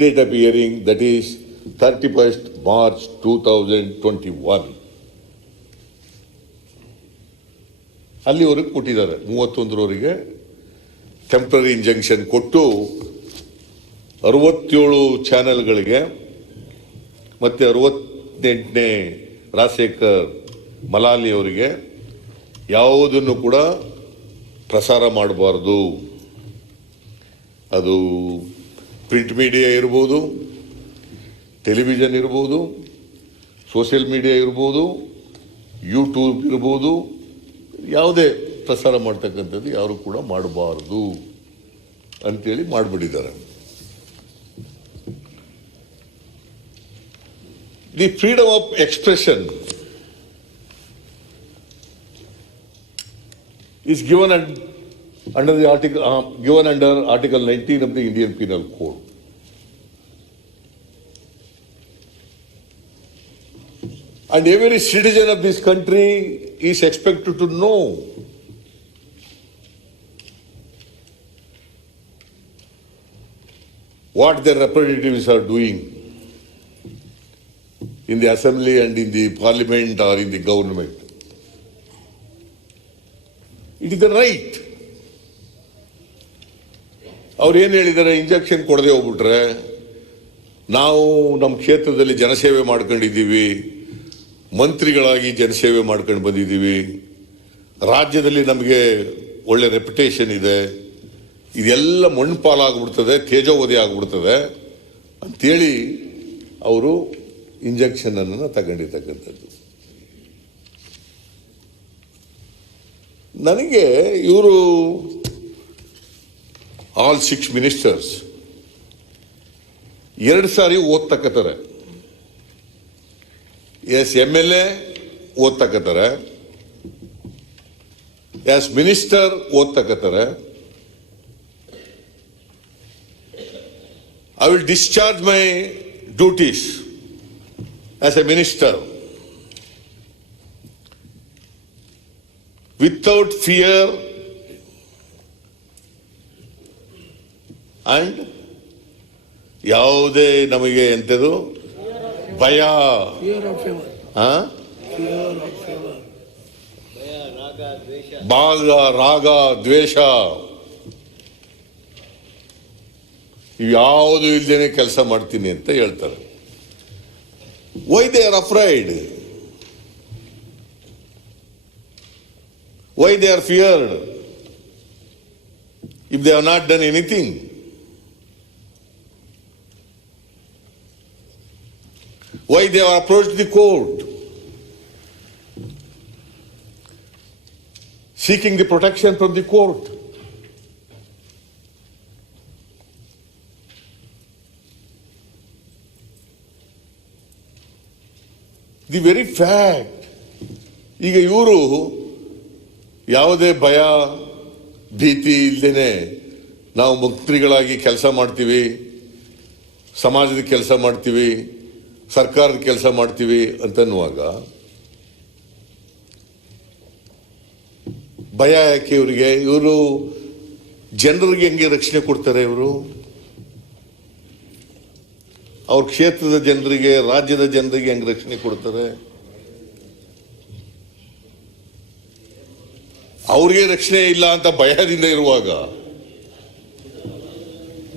Date of hearing, that is 31st March 2021. ಅಲ್ಲಿವರೆಗೆ ಕೊಟ್ಟಿದ್ದಾರೆ 31ರವರೆಗೆ temporary injunction ಕೊಟ್ಟು 67 ಚಾನೆಲ್ಗಳಿಗೆ ಮತ್ತೆ 68ನೇ ರಾಜಶೇಖರ್ ಮಲಾಲಿ ಅವರಿಗೆ ಯಾವುದನ್ನು ಕೂಡ ಪ್ರಸಾರ ಮಾಡಬಾರದು. ಅದು ಪ್ರಿಂಟ್ ಮೀಡಿಯಾ ಇರ್ಬೋದು, ಟೆಲಿವಿಷನ್ ಇರ್ಬೋದು, ಸೋಷಿಯಲ್ ಮೀಡಿಯಾ ಇರ್ಬೋದು, ಯೂಟ್ಯೂಬ್ ಇರ್ಬೋದು, ಯಾವುದೇ ಪ್ರಸಾರ ಮಾಡ್ತಕ್ಕಂಥದ್ದು ಯಾರು ಕೂಡ ಮಾಡಬಾರದು ಅಂತೇಳಿ ಮಾಡಿಬಿಟ್ಟಿದ್ದಾರೆ. The freedom of expression is given under Article 19 of the Indian Penal Code. And every citizen of this country is expected to know what their representatives are doing in the assembly and in the parliament or in the government. It is the right. ಅವ್ರು ಏನು ಹೇಳಿದ್ದಾರೆ, injection ಕೊಡದೆ ಹೋಗ್ಬಿಟ್ರೆ ನಾವು ನಮ್ಮ ಕ್ಷೇತ್ರದಲ್ಲಿ ಜನಸೇವೆ ಮಾಡ್ಕೊಂಡಿದ್ದೀವಿ, ಮಂತ್ರಿಗಳಾಗಿ ಜನಸೇವೆ ಮಾಡ್ಕೊಂಡು ಬಂದಿದ್ದೀವಿ, ರಾಜ್ಯದಲ್ಲಿ ನಮಗೆ ಒಳ್ಳೆ ರೆಪ್ಯುಟೇಷನ್ ಇದೆ, ಇದೆಲ್ಲ ಮಣ್ಣುಪಾಲಾಗ್ಬಿಡ್ತದೆ, ತೇಜೋವಧಿ ಆಗ್ಬಿಡ್ತದೆ ಅಂತೇಳಿ ಅವರು ಇಂಜೆಕ್ಷನನ್ನು ತಗೊಂಡಿರ್ತಕ್ಕಂಥದ್ದು. ನನಗೆ ಇವರು ಆಲ್ 6 ಮಿನಿಸ್ಟರ್ಸ್ 2 ಸಾರಿ ಓದ್ತಕ್ಕತ್ತಾರೆ. ಎಸ್ MLA ಓದ್ತಕ್ಕತ್ತಾರೆ, ಎಸ್ ಮಿನಿಸ್ಟರ್ ಓದ್ತಕ್ಕತ್ತಾರೆ. I will discharge my duties as a minister without fear and ಯಾವುದೇ ನಮಗೆ ಎಂತದು ಭಯ, ಭಾಗ ರಾಗ ದ್ವೇಷ ಯಾವುದು ಇಲ್ದೇನೆ ಕೆಲಸ ಮಾಡ್ತೀನಿ ಅಂತ ಹೇಳ್ತಾರೆ. Why they are afraid? Why they are feared if they have not done anything? Why they have approached the court seeking the protection from the court? The very fact, ಈಗ ಇವರು ಯಾವುದೇ ಭಯ ಭೀತಿ ಇಲ್ಲದೇನೆ ನಾವು ಮಂತ್ರಿಗಳಾಗಿ ಕೆಲಸ ಮಾಡ್ತೀವಿ, ಸಮಾಜದ ಕೆಲಸ ಮಾಡ್ತೀವಿ, ಸರ್ಕಾರದ ಕೆಲಸ ಮಾಡ್ತೀವಿ ಅಂತನ್ನುವಾಗ ಭಯ ಯಾಕೆ ಇವರಿಗೆ? ಇವರು ಜನರಿಗೆ ಹೆಂಗೆ ರಕ್ಷಣೆ ಕೊಡ್ತಾರೆ? ಇವರು ಅವ್ರ ಕ್ಷೇತ್ರದ ಜನರಿಗೆ, ರಾಜ್ಯದ ಜನರಿಗೆ ಹೆಂಗೆ ರಕ್ಷಣೆ ಕೊಡ್ತಾರೆ? ಅವ್ರಿಗೆ ರಕ್ಷಣೆ ಇಲ್ಲ ಅಂತ ಭಯದಿಂದ ಇರುವಾಗ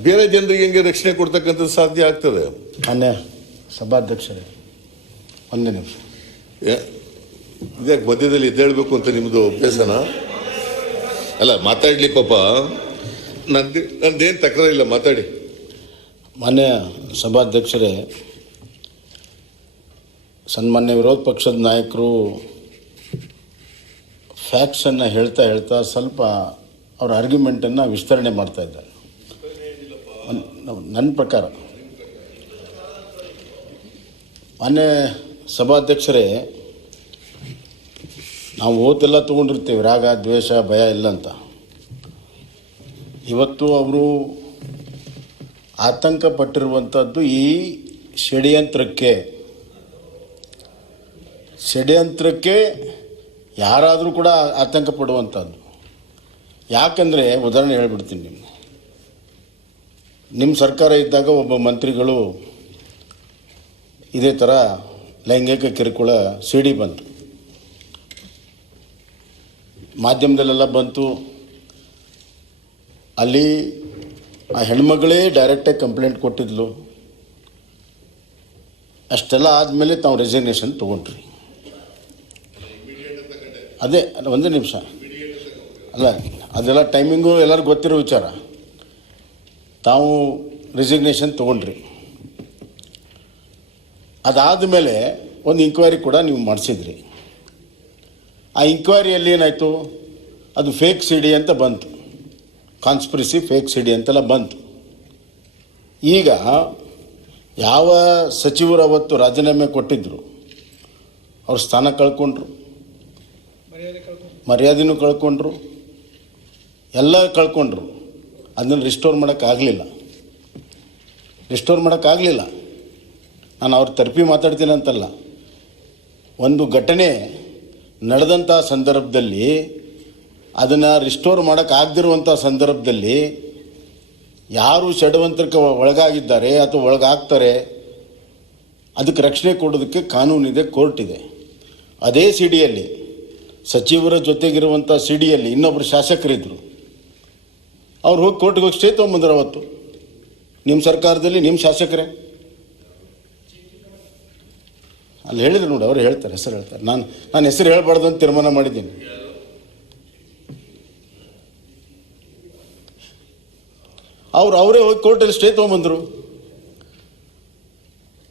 ಬೇರೆ ಜನರಿಗೆ ಹೆಂಗೆ ರಕ್ಷಣೆ ಕೊಡ್ತಕ್ಕಂಥದ್ದು ಸಾಧ್ಯ ಆಗ್ತದೆ? ಮಾನ್ಯ ಸಭಾಧ್ಯಕ್ಷರೇ, ಒಂದೇ ನಿಮಿಷ. ಇದ್ಯಾಕೆ ಮಧ್ಯದಲ್ಲಿ ಎದ್ದೇಳಬೇಕು ಅಂತ ನಿಮ್ಮದು ಅಭ್ಯಾಸನ? ಅಲ್ಲ, ಮಾತಾಡ್ಲಿಕ್ಕಪ್ಪ, ನಂದೇನು ತಕರಾರಿಲ್ಲ, ಮಾತಾಡಿ. ಮಾನ್ಯ ಸಭಾಧ್ಯಕ್ಷರೇ, ಸನ್ಮಾನ್ಯ ವಿರೋಧ ಪಕ್ಷದ ನಾಯಕರು ಫ್ಯಾಕ್ಟ್ಸನ್ನು ಹೇಳ್ತಾ ಸ್ವಲ್ಪ ಅವರ ಆರ್ಗ್ಯುಮೆಂಟನ್ನು ವಿಸ್ತರಣೆ ಮಾಡ್ತಾ ಇದ್ದಾರೆ. ನನ್ನ ಪ್ರಕಾರ ಮಾನ್ಯ ಸಭಾಧ್ಯಕ್ಷರೇ, ನಾವು ಓತೆಲ್ಲ ತೊಗೊಂಡಿರ್ತೀವಿ, ರಾಗ ದ್ವೇಷ ಭಯ ಇಲ್ಲ ಅಂತ. ಇವತ್ತು ಅವರು ಆತಂಕ ಪಟ್ಟಿರುವಂಥದ್ದು ಈ ಷಡ್ಯಂತ್ರಕ್ಕೆ ಯಾರಾದರೂ ಕೂಡ ಆತಂಕ ಪಡುವಂಥದ್ದು. ಯಾಕಂದರೆ ಉದಾಹರಣೆ ಹೇಳ್ಬಿಡ್ತೀನಿ ನಿಮಗೆ. ನಿಮ್ಮ ಸರ್ಕಾರ ಇದ್ದಾಗ ಒಬ್ಬ ಮಂತ್ರಿಗಳು ಇದೇ ಥರ ಲೈಂಗಿಕ ಕಿರುಕುಳ ಸಿಡಿ ಬಂತು, ಮಾಧ್ಯಮದಲ್ಲೆಲ್ಲ ಬಂತು. ಅಲ್ಲಿ ಆ ಹೆಣ್ಮಗಳೇ ಡೈರೆಕ್ಟಾಗಿ ಕಂಪ್ಲೇಂಟ್ ಕೊಟ್ಟಿದ್ಲು. ಅಷ್ಟೆಲ್ಲ ಆದಮೇಲೆ ತಾವು ರೆಸಿಗ್ನೇಷನ್ ತೊಗೊಂಡ್ರಿ. ಅದೇ ಒಂದೇ ನಿಮಿಷ ಅಲ್ಲ, ಅದೆಲ್ಲ ಟೈಮಿಂಗು ಎಲ್ಲರಿಗೂ ಗೊತ್ತಿರೋ ವಿಚಾರ. ತಾವು ರೆಸಿಗ್ನೇಷನ್ ತೊಗೊಂಡ್ರಿ. ಅದಾದಮೇಲೆ ಒಂದು ಇಂಕ್ವೈರಿ ಕೂಡ ನೀವು ಮಾಡಿಸಿದ್ರಿ. ಆ ಇಂಕ್ವೈರಿಯಲ್ಲಿ ಏನಾಯಿತು, ಅದು ಫೇಕ್ ಸಿ ಡಿ ಅಂತ ಬಂತು, ಕಾನ್ಸ್ಪಿರಸಿ ಫೇಕ್ ಸಿ ಡಿ ಅಂತೆಲ್ಲ ಬಂತು. ಈಗ ಯಾವ ಸಚಿವರು ಅವತ್ತು ರಾಜೀನಾಮೆ ಕೊಟ್ಟಿದ್ದರು ಅವ್ರ ಸ್ಥಾನ ಕಳ್ಕೊಂಡ್ರು, ಮರ್ಯಾದೆನೂ ಕಳ್ಕೊಂಡ್ರು, ಎಲ್ಲ ಕಳ್ಕೊಂಡ್ರು. ಅದನ್ನು ರಿಸ್ಟೋರ್ ಮಾಡೋಕ್ಕಾಗಲಿಲ್ಲ. ನಾನು ಅವ್ರ ತರಪಿ ಮಾತಾಡ್ತೀನಿ ಅಂತಲ್ಲ, ಒಂದು ಘಟನೆ ನಡೆದಂಥ ಸಂದರ್ಭದಲ್ಲಿ ಅದನ್ನು ರಿಸ್ಟೋರ್ ಮಾಡೋಕ್ಕಾಗದಿರುವಂಥ ಸಂದರ್ಭದಲ್ಲಿ ಯಾರು ಷಡ್ಯಂತ್ರಕ್ಕೆ ಒಳಗಾಗಿದ್ದಾರೆ ಅಥವಾ ಒಳಗಾಗ್ತಾರೆ ಅದಕ್ಕೆ ರಕ್ಷಣೆ ಕೊಡೋದಕ್ಕೆ ಕಾನೂನಿದೆ, ಕೋರ್ಟ್ ಇದೆ. ಅದೇ ಸಿ ಡಿಯಲ್ಲಿ ಸಚಿವರ ಜೊತೆಗಿರುವಂಥ ಸಿ ಡಿಯಲ್ಲಿ ಇನ್ನೊಬ್ಬರು ಶಾಸಕರಿದ್ದರು. ಅವ್ರು ಹೋಗಿ ಕೋರ್ಟ್ಗೆ ಹೋಗಿ ಸ್ಟೇ ತೊಗೊಂಬಂದ್ರು. ಅವತ್ತು ನಿಮ್ಮ ಸರ್ಕಾರದಲ್ಲಿ ನಿಮ್ಮ ಶಾಸಕರೇ ಅಲ್ಲಿ ಹೇಳಿದ್ರು ನೋಡಿ, ಅವರು ಹೇಳ್ತಾರೆ, ಹೆಸರು ಹೇಳ್ತಾರೆ. ನಾನು ಹೆಸರು ಹೇಳ್ಬಾರ್ದು ಅಂತ ತೀರ್ಮಾನ ಮಾಡಿದ್ದೀನಿ. ಅವರೇ ಹೋಗಿ ಕೋರ್ಟಲ್ಲಿ ಸ್ಟೇ ತೊಗೊಂಬಂದರು.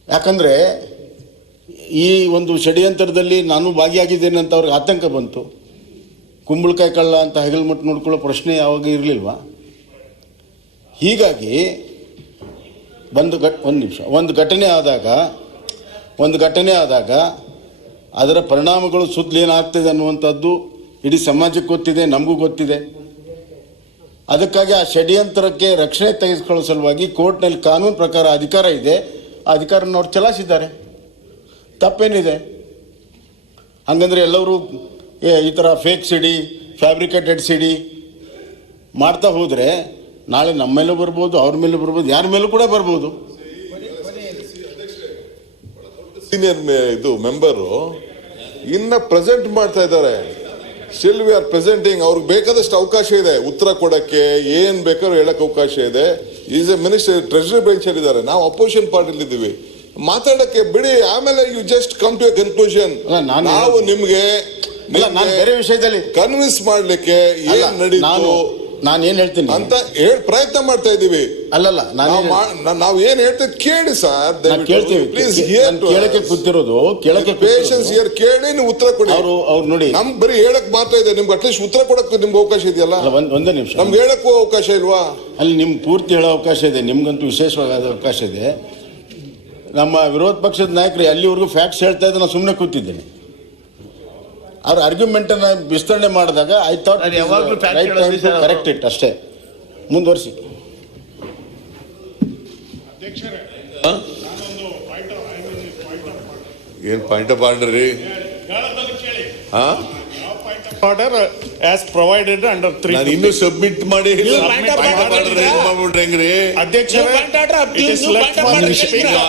ಯಾಕಂದರೆ ಈ ಒಂದು ಷಡ್ಯಂತ್ರದಲ್ಲಿ ನಾನು ಭಾಗಿಯಾಗಿದ್ದೇನೆ ಅಂತ ಅವ್ರಿಗೆ ಆತಂಕ ಬಂತು. ಕುಂಬಳಕಾಯಿ ಕಳ್ಳ ಅಂತ ಹೆಗಲ್ಮಟ್ಟು ನೋಡ್ಕೊಳ್ಳೋ ಪ್ರಶ್ನೆ ಯಾವಾಗ ಇರಲಿಲ್ವಾ? ಹೀಗಾಗಿ ಒಂದು ಘಟನೆ ಆದಾಗ ಅದರ ಪರಿಣಾಮಗಳು ಸುತ್ತಲೇನಾಗ್ತಿದೆ ಅನ್ನುವಂಥದ್ದು ಇಡೀ ಸಮಾಜಕ್ಕೆ ಗೊತ್ತಿದೆ, ನಮಗೂ ಗೊತ್ತಿದೆ. ಅದಕ್ಕಾಗಿ ಆ ಷಡ್ಯಂತ್ರಕ್ಕೆ ರಕ್ಷಣೆ ತೆಗೆದುಕೊಳ್ಳೋ ಸಲುವಾಗಿ ಕೋರ್ಟ್ನಲ್ಲಿ ಕಾನೂನು ಪ್ರಕಾರ ಅಧಿಕಾರ ಇದೆ, ಆ ಅಧಿಕಾರನ ಅವ್ರು ಚಲಾಯಿಸಿದ್ದಾರೆ. ತಪ್ಪೇನಿದೆ? ಹಂಗಂದ್ರೆ ಎಲ್ಲರೂ ಈ ಥರ fake C D, fabricated C D ಮಾಡ್ತಾ ಹೋದರೆ ನಾಳೆ ನಮ್ಮ ಮೇಲೂ ಬರ್ಬೋದು, ಅವ್ರ ಮೇಲೂ ಬರ್ಬೋದು, ಯಾರ ಮೇಲೂ ಕೂಡ ಬರ್ಬೋದು. ಸೀನಿಯರ್ ಇದು ಮೆಂಬರು ಇನ್ನ ಪ್ರೆಸೆಂಟ್ ಮಾಡ್ತಾ ಇದ್ದಾರೆ. Still we are presenting. ಅವ್ರಿಗೆ ಬೇಕಾದಷ್ಟು ಅವಕಾಶ ಇದೆ ಉತ್ತರ ಕೊಡಕ್ಕೆ, ಏನ್ ಬೇಕಾದ್ರೂ ಹೇಳಕ್ ಅವಕಾಶ ಇದೆ. Is a minister, treasury bench ಅಲ್ಲಿ ಇದ್ದಾರೆ, ನಾವು ಅಪೋಸಿಷನ್ ಪಾರ್ಟಿಲಿ ಇದ್ದೀವಿ. ಮಾತಾಡಕ್ಕೆ ಬಿಡಿ, ಆಮೇಲೆ you just come to a conclusion. ನಾವು ನಿಮ್ಗೆ ಬೇರೆ ವಿಷಯದಲ್ಲಿ ಕನ್ವಿನ್ಸ್ ಮಾಡ್ಲಿಕ್ಕೆ ಏನ್ ನಡೀತು ನಾನು ಏನ್ ಹೇಳ್ತೀನಿ ಅಂತ ಪ್ರಯತ್ನ ಮಾಡ್ತಾ ಇದ್ದೀವಿ. ನಾವು ಏನ್ ಹೇಳ್ತೇವೆ ಕೇಳಿ ಸರ್, ಪ್ಲೀಸ್ ಕೇಳಕ್ಕೆ ಕೂತಿರೋದು, ಪೇಷನ್ಸ್ ಹಿಯರ್ ಕೇಳಿ ನೀವು ಉತ್ತರ ಕೊಡಿ. ಅವ್ರು ನೋಡಿ, ನಮ್ಗೆ ಬರೀ ಹೇಳಕ್ ಮಾತ್ರ ಇದೆ, ನಿಮ್ಗೆ ಅಟ್ಲೀಸ್ಟ್ ಉತ್ತರ ಕೊಡಕ್ಕೆ ನಿಮ್ಗೆ ಅವಕಾಶ ಇದೆಯಲ್ಲ. ಒಂದೇ ನಿಮಿಷ, ನಮ್ಗೆ ಹೇಳಕ್ಕೂ ಅವಕಾಶ ಇಲ್ವಾ? ಅಲ್ಲಿ ನಿಮ್ಗೆ ಪೂರ್ತಿ ಹೇಳೋ ಅವಕಾಶ ಇದೆ, ನಿಮ್ಗಂತೂ ವಿಶೇಷವಾದ ಅವಕಾಶ ಇದೆ. ನಮ್ಮ ವಿರೋಧ ಪಕ್ಷದ ನಾಯಕರು ಅಲ್ಲಿವರೆಗೂ ಫ್ಯಾಕ್ಟ್ಸ್ ಹೇಳ್ತಾ ಇದ್ದು ನಾನು ಸುಮ್ಮನೆ ಕೂತಿದ್ದೇನೆ. ಅವ್ರ ಆರ್ಗ್ಯುಮೆಂಟನ್ನು ವಿಸ್ತರಣೆ ಮಾಡಿದಾಗ ಐ ಥಾಟ್ ಕರೆಕ್ಟ್ ಇಟ್ ಅಷ್ಟೇ. ಮುಂದುವರಿಸಿ. ಏನ್ ಪಾಯಿಂಟ್ ಆಫ್ ಆರ್ಡರ್ ರೀ? Order as provided under 3. ನಾನು ಇನ್ನೂ ಸಬ್ಮಿಟ್ ಮಾಡಿ ಹೆಂಗ್ರಿ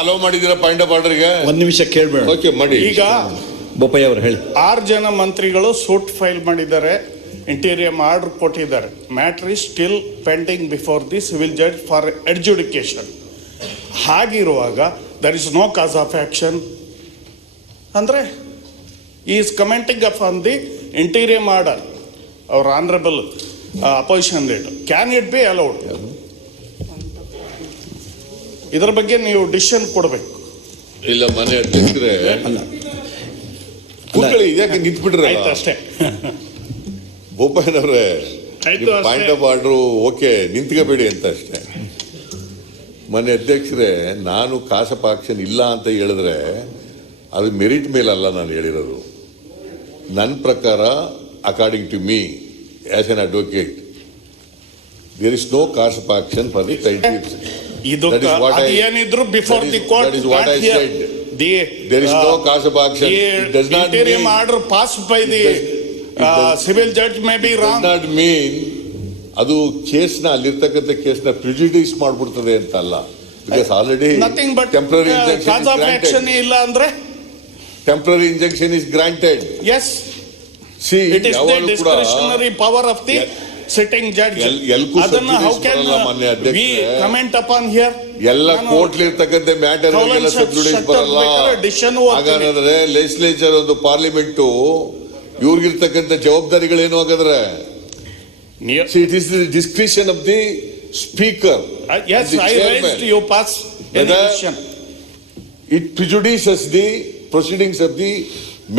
ಅಲೋ ಮಾಡಿದಿರ ಪಾಯಿಂಟ್ ಆಫ್ ಆರ್ಡರ್ಗೆ? ಒಂದ್ ನಿಮಿಷ ಕೇಳ್ಬೇಡ. ಓಕೆ ಮಾಡಿ. ಈಗ ಬೋಪಯ್ಯ ಅವರು ಹೇಳಿ. 6 ಜನ ಮಂತ್ರಿಗಳು ಸೂಟ್ ಫೈಲ್ ಮಾಡಿದ್ದಾರೆ, ಇಂಟೀರಿಯರ್ ಆರ್ಡರ್ ಕೊಟ್ಟಿದ್ದಾರೆ. Matter is still pending before the civil judge for adjudication. ಹಾಗಿರುವಾಗ there is no cause of action ಅಂದ್ರೆ is commenting on the interior order our honourable opposition leader. Can it be allowed? ಇದರ ಬಗ್ಗೆ ನೀವು decision ಕೊಡಬೇಕು. ಇಲ್ಲ ಮನೆ ಅಧ್ಯಕ್ಷರೇ, ಕೂತ್ಕೊಳ್ಳಿ, ಯಾಕೆ ನಿಂತ್ಬಿಟ್ರೆ ಅಷ್ಟೇ. ಬೋಪಯ್ಯನವ್ರೆ, ಪಾಯಿಂಟ್ ಆಫ್ ಆರ್ಡರ್ ಓಕೆ, ನಿಂತ್ಕೋಬೇಡಿ ಅಂತ ಅಷ್ಟೇ. ಮನೆ ಅಧ್ಯಕ್ಷರೇ, ನಾನು ಕಾಸಪ್ ಆಕ್ಷನ್ ಇಲ್ಲ ಅಂತ ಹೇಳಿದ್ರೆ ಅದು ಮೆರಿಟ್ ಮೇಲಲ್ಲ ನಾನು ಹೇಳಿರೋದು. ನನ್ನ ಪ್ರಕಾರ according to me as an advocate there is no cause of action for the titles. ಇದು ಏನಿದ್ರು before the court. That is what I said. There is no cause of action. It does not mean interim order passed by the civil judge may be wrong. Does not mean ಅದು ಕೇಸ್ನ ಅಲ್ಲಿರ್ತಕ್ಕಂಥ ಕೇಸ್ನ prejudice ಮಾಡ್ಬಿಡ್ತದೆ ಅಂತ ಅಲ್ಲ. Because already nothing but temporary cause of action ಇಲ್ಲ ಅಂದ್ರೆ temporary injection is granted. Yes, see it is the discretionary power of the sitting judge. ಅದನ್ನ how can we comment upon here? ಎಲ್ಲ ಕೋರ್ಟ್ ಇರ್ತಕ್ಕಂಥ matter sub judice ಬರಲ್ಲ. ಹಾಗಾದ್ರೆ legislature ಒಂದು parliament ಇವ್ರಿಗಿರ್ತಕ್ಕಂಥ ಜವಾಬ್ದಾರಿಗಳೇನು ಹಾಗಾದ್ರೆ? It is the discretion of the speaker. Yes, I raised you pass any question. It prejudices the proceedings of the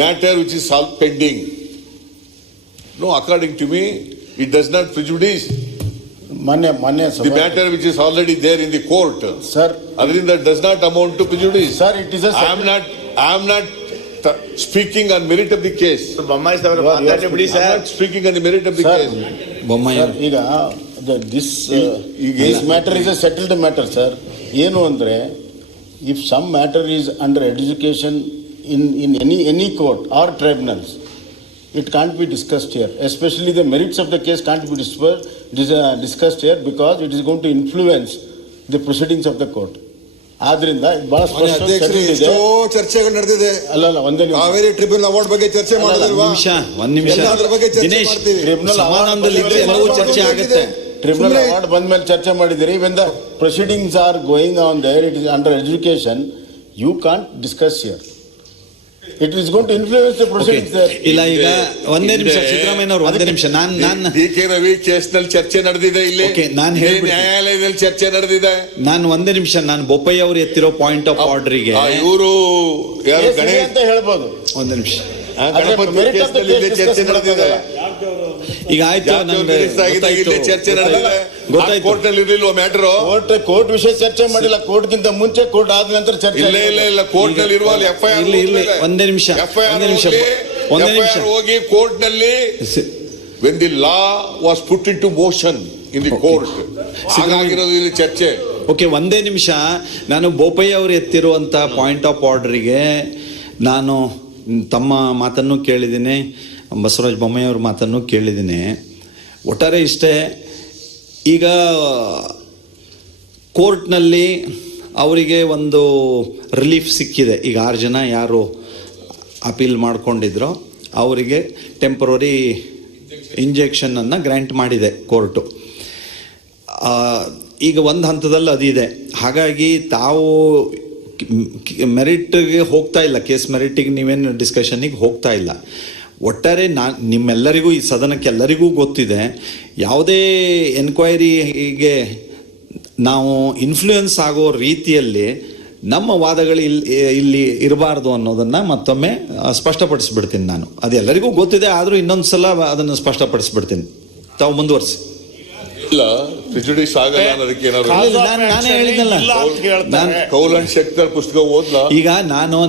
matter which is all pending. No, according to me, it does not prejudice ಮಾನ್ಯ the matter which is already there in the court. Sir, Adrinda does not amount to prejudice. Sir, it is I am not speaking on merit of the case. Bommai ಸಾಹೇಬ್ರೆ ಮಾತಾಡಿ ಬಿಡಿ I am sir. not speaking on the merit of the Sir. case. Bommai sir, ಈಗ this matter is a settled matter sir. ಏನು ಅಂದರೆ, if some matter is under education in any court or tribunals, it can't be discussed here, especially the merits of the case can't be discussed here because it is going to influence the proceedings of the court. ಆದ್ರಿಂದ ಬಹಳ ಅಧ್ಯಕ್ಷರು ಎಷ್ಟೋ ಚರ್ಚೆಗಳು ನಡೆದಿದೆ. ಅಲ್ಲ ಒಂದೇ Kaveri tribunal award ಬಗ್ಗೆ ಚರ್ಚೆ ಮಾಡಿದಿಲ್ವಾ? ಒಂದ್ ನಿಮಿಷ ಅದ್ರ ಬಗ್ಗೆ ಚರ್ಚೆ ದಿನೇಶ್, ಮಾಡ್ತೀವಿ. ಸಮಾಧಾನದಲ್ಲಿ ಇದ್ರೆ ಎಲ್ಲವೂ ಚರ್ಚೆ ಆಗುತ್ತೆ. ಟ್ರಿಬ್ಯುನಲ್ ಅವಾರ್ಡ್ ಬಂದ ಮೇಲೆ ಚರ್ಚೆ ಮಾಡಿದಿರಿ. when the proceedings are going on there, it is under education, you can't discuss here. It is going to influence the proceedings there. ಇಲ್ಲ, ಈಗ ಒಂದೇ ನಿಮಿಷ ಸಿದ್ದರಾಮಯ್ಯನವರು, ಒಂದೇ ನಿಮಿಷ. ನಾನು ಡಿ.ಕೆ. ರವಿ ಕೇಸ್ನಲ್ಲಿ ಚರ್ಚೆ ನಡೆದಿದೆ ಇಲ್ಲಿ. Okay, ನಾನು ಹೇಳ್ಬಿಡ್ತೀನಿ. ನ್ಯಾಯಾಲಯದಲ್ಲಿ ಚರ್ಚೆ ನಡೆದಿದೆ. ನಾನು ಒಂದೇ ನಿಮಿಷ, ನಾನು ಬೊಪ್ಪಯ್ಯ ಅವರು ಎತ್ತಿರೋ ಪಾಯಿಂಟ್ ಆಫ್ ಆರ್ಡರ್ಗೆ ಇವರು ಯಾರು Yes, ಗಣೇಶ್ ಅಂತ ಹೇಳ್ಬೋದು. ಒಂದೇ ನಿಮಿಷ. ಗಣಪತಿ merit of the ಕೇಸ್ನಲ್ಲಿ ಇಲ್ಲೇ case ಚರ್ಚೆ discuss ನಡೆದಿದೆ. ಈಗ ಆಯ್ತು, ನಂಗೆ ಇಲ್ಲೇ ಚರ್ಚೆ ನಡೆದಿದೆ. ಗೊತ್ತಾಯ್ತು. ಕೋರ್ಟ್ ನಲ್ಲಿ ಇರ್ಲಿಲ್ವ ಮ್ಯಾಟರ್? ಕೋರ್ಟ್ ವಿಷಯ ಚರ್ಚೆ ಮಾಡಿಲ್ಲ. ಕೋರ್ಟ್ ಗಿಂತ ಮುಂಚೆ, ಕೋರ್ಟ್ ಆದ ನಂತರ ಚರ್ಚೆ. ಇಲ್ಲ ಕೋರ್ಟ್ ನಲ್ಲಿ ಇರುವ ಎಫ್ಐಆರ್ ಒಂದೇ ನಿಮಿಷ, ಒಂದೇ ನಿಮಿಷ, ಒಂದೇ ನಿಮಿಷ ಹೋಗಿ ಕೋರ್ಟ್ ನಲ್ಲಿ when the law was put into motion in the court, ಹಾಗಾಗಿರೋದು ಇಲ್ಲಿ ಚರ್ಚೆ. ಓಕೆ, ಒಂದೇ ನಿಮಿಷ. ನಾನು ಬೋಪಯ್ಯ ಅವರು ಎತ್ತಿರುವಂಥ ಪಾಯಿಂಟ್ ಆಫ್ ಆರ್ಡರಿಗೆ ನಾನು ತಮ್ಮ ಮಾತನ್ನು ಕೇಳಿದ್ದೀನಿ, ಬಸವರಾಜ ಬೊಮ್ಮಾಯಿ ಅವ್ರ ಮಾತನ್ನು ಕೇಳಿದ್ದೀನಿ. ಒಟ್ಟಾರೆ ಇಷ್ಟೇ, ಈಗ ಕೋರ್ಟ್ನಲ್ಲಿ ಅವರಿಗೆ ಒಂದು ರಿಲೀಫ್ ಸಿಕ್ಕಿದೆ. ಈಗ 6 ಜನ ಯಾರು ಅಪೀಲ್ ಮಾಡ್ಕೊಂಡಿದ್ರೋ ಅವರಿಗೆ ಟೆಂಪರರಿ ಇಂಜೆಕ್ಷನನ್ನು ಗ್ರ್ಯಾಂಟ್ ಮಾಡಿದೆ ಕೋರ್ಟು. ಈಗ ಒಂದು ಹಂತದಲ್ಲಿ ಅದಿದೆ. ಹಾಗಾಗಿ ತಾವು ಮೆರಿಟ್ಗೆ ಹೋಗ್ತಾ ಇಲ್ಲ, ಕೇಸ್ ಮೆರಿಟಿಗೆ ನೀವೇನು ಡಿಸ್ಕಷನ್ನಿಗೆ ಹೋಗ್ತಾ ಇಲ್ಲ. ಒಟ್ಟಾರೆ ನಿಮ್ಮೆಲ್ಲರಿಗೂ, ಈ ಸದನಕ್ಕೆ ಎಲ್ಲರಿಗೂ ಗೊತ್ತಿದೆ, ಯಾವುದೇ ಎನ್ಕ್ವೈರಿಗೆ ನಾವು ಇನ್ಫ್ಲೂಯೆನ್ಸ್ ಆಗೋ ರೀತಿಯಲ್ಲಿ ನಮ್ಮ ವಾದಗಳು ಇಲ್ಲಿ ಇರಬಾರ್ದು ಅನ್ನೋದನ್ನು ಮತ್ತೊಮ್ಮೆ ಸ್ಪಷ್ಟಪಡಿಸ್ಬಿಡ್ತೀನಿ ನಾನು. ಅದೆಲ್ಲರಿಗೂ ಗೊತ್ತಿದೆ, ಆದರೂ ಇನ್ನೊಂದು ಸಲ ಅದನ್ನು ಸ್ಪಷ್ಟಪಡಿಸ್ಬಿಡ್ತೀನಿ. ತಾವು ಮುಂದುವರಿಸಿ. ಇಲ್ಲ, ಪ್ರಿಜುಡಿಸ್ ಆಗಲ್ಲ ಅನ್ನೋದಕ್ಕೆ ನಾನೇ ಹೇಳಿದ್ನಲ್ಲ, ಕೌಲ್ ಅಂಡ್ ಶೆಕ್ಟರ್ ಪುಸ್ತಕ ಓದ್ಲಾ? ಈಗ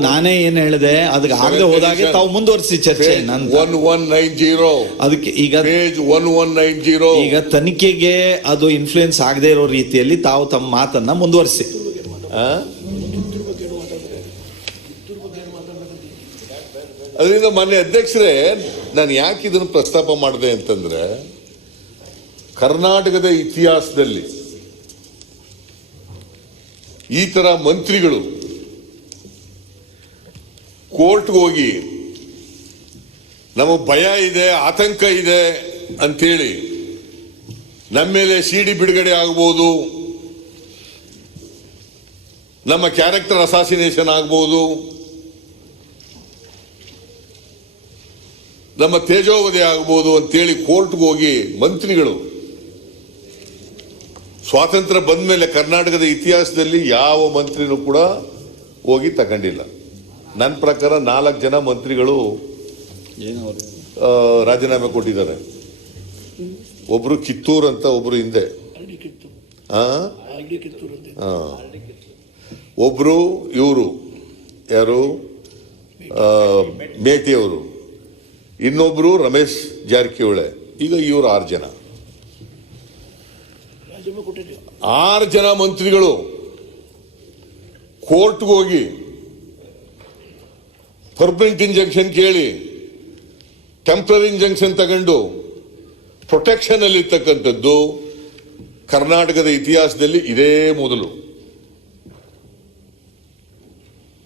ನಾನೇ ಏನು ಹೇಳಿದೆ, ಅದಕ್ಕೆ ಆಗದೆ ಹೋದಾಗೆ ತಾವು ಮುಂದುವರಿಸಿ ಚರ್ಚೆ. 1190 ಅದಕ್ಕೆ ಈಗ ಪೇಜ್ 1190 ಈಗ ತನಿಖೆಗೆ ಅದು ಇನ್ಫ್ಲೂಯೆನ್ಸ್ ಆಗದೆ ಇರೋ ರೀತಿಯಲ್ಲಿ ತಾವು ತಮ್ಮ ಮಾತನ್ನ ಮುಂದುವರಿಸಿ. ಅದರಿಂದ ಮಾನ್ಯ ಅಧ್ಯಕ್ಷರೇ, ನಾನು ಯಾಕೆ ಇದನ್ನು ಪ್ರಸ್ತಾಪ ಮಾಡಿದೆ ಅಂತಂದ್ರೆ, ಕರ್ನಾಟಕದ ಇತಿಹಾಸದಲ್ಲಿ ಈ ತರ ಮಂತ್ರಿಗಳು ಕೋರ್ಟ್ಗೆ ಹೋಗಿ ನಮಗೆ ಭಯ ಇದೆ, ಆತಂಕ ಇದೆ ಅಂತೇಳಿ ನಮ್ಮ ಮೇಲೆ ಸಿಡಿ ಬಿಡುಗಡೆ ಆಗ್ಬೋದು, ನಮ್ಮ ಕ್ಯಾರೆಕ್ಟರ್ ಅಸಾಸಿನೇಷನ್ ಆಗ್ಬೋದು, ನಮ್ಮ ತೇಜೋವಧೆ ಆಗ್ಬೋದು ಅಂತೇಳಿ ಕೋರ್ಟ್ಗೆ ಹೋಗಿ ಮಂತ್ರಿಗಳು ಸ್ವಾತಂತ್ರ್ಯ ಬಂದ ಮೇಲೆ ಕರ್ನಾಟಕದ ಇತಿಹಾಸದಲ್ಲಿ ಯಾವ ಮಂತ್ರಿನೂ ಕೂಡ ಹೋಗಿ ತಗೊಂಡಿಲ್ಲ. ನನ್ನ ಪ್ರಕಾರ 4 ಜನ ಮಂತ್ರಿಗಳು ರಾಜೀನಾಮೆ ಕೊಟ್ಟಿದ್ದಾರೆ. ಒಬ್ರು ಕಿತ್ತೂರ್ ಅಂತ, ಒಬ್ರು ಹಿಂದೆ, ಒಬ್ರು ಇವರು ಯಾರು ಮೇಟಿಯವರು, ಇನ್ನೊಬ್ರು ರಮೇಶ್ ಜಾರಕಿಹೊಳಿ. ಈಗ ಇವರು 6 ಜನ, 6 ಜನ ಮಂತ್ರಿಗಳು ಕೋರ್ಟ್ಗೆ ಹೋಗಿ ಪರ್ಮನೆಂಟ್ ಇಂಜೆಕ್ಷನ್ ಕೇಳಿ ಟೆಂಪ್ರರಿ ಇಂಜೆಕ್ಷನ್ ತಗೊಂಡು ಪ್ರೊಟೆಕ್ಷನ್ ಅಲ್ಲಿ ಇರ್ತಕ್ಕಂಥದ್ದು ಕರ್ನಾಟಕದ ಇತಿಹಾಸದಲ್ಲಿ ಇದೇ ಮೊದಲು.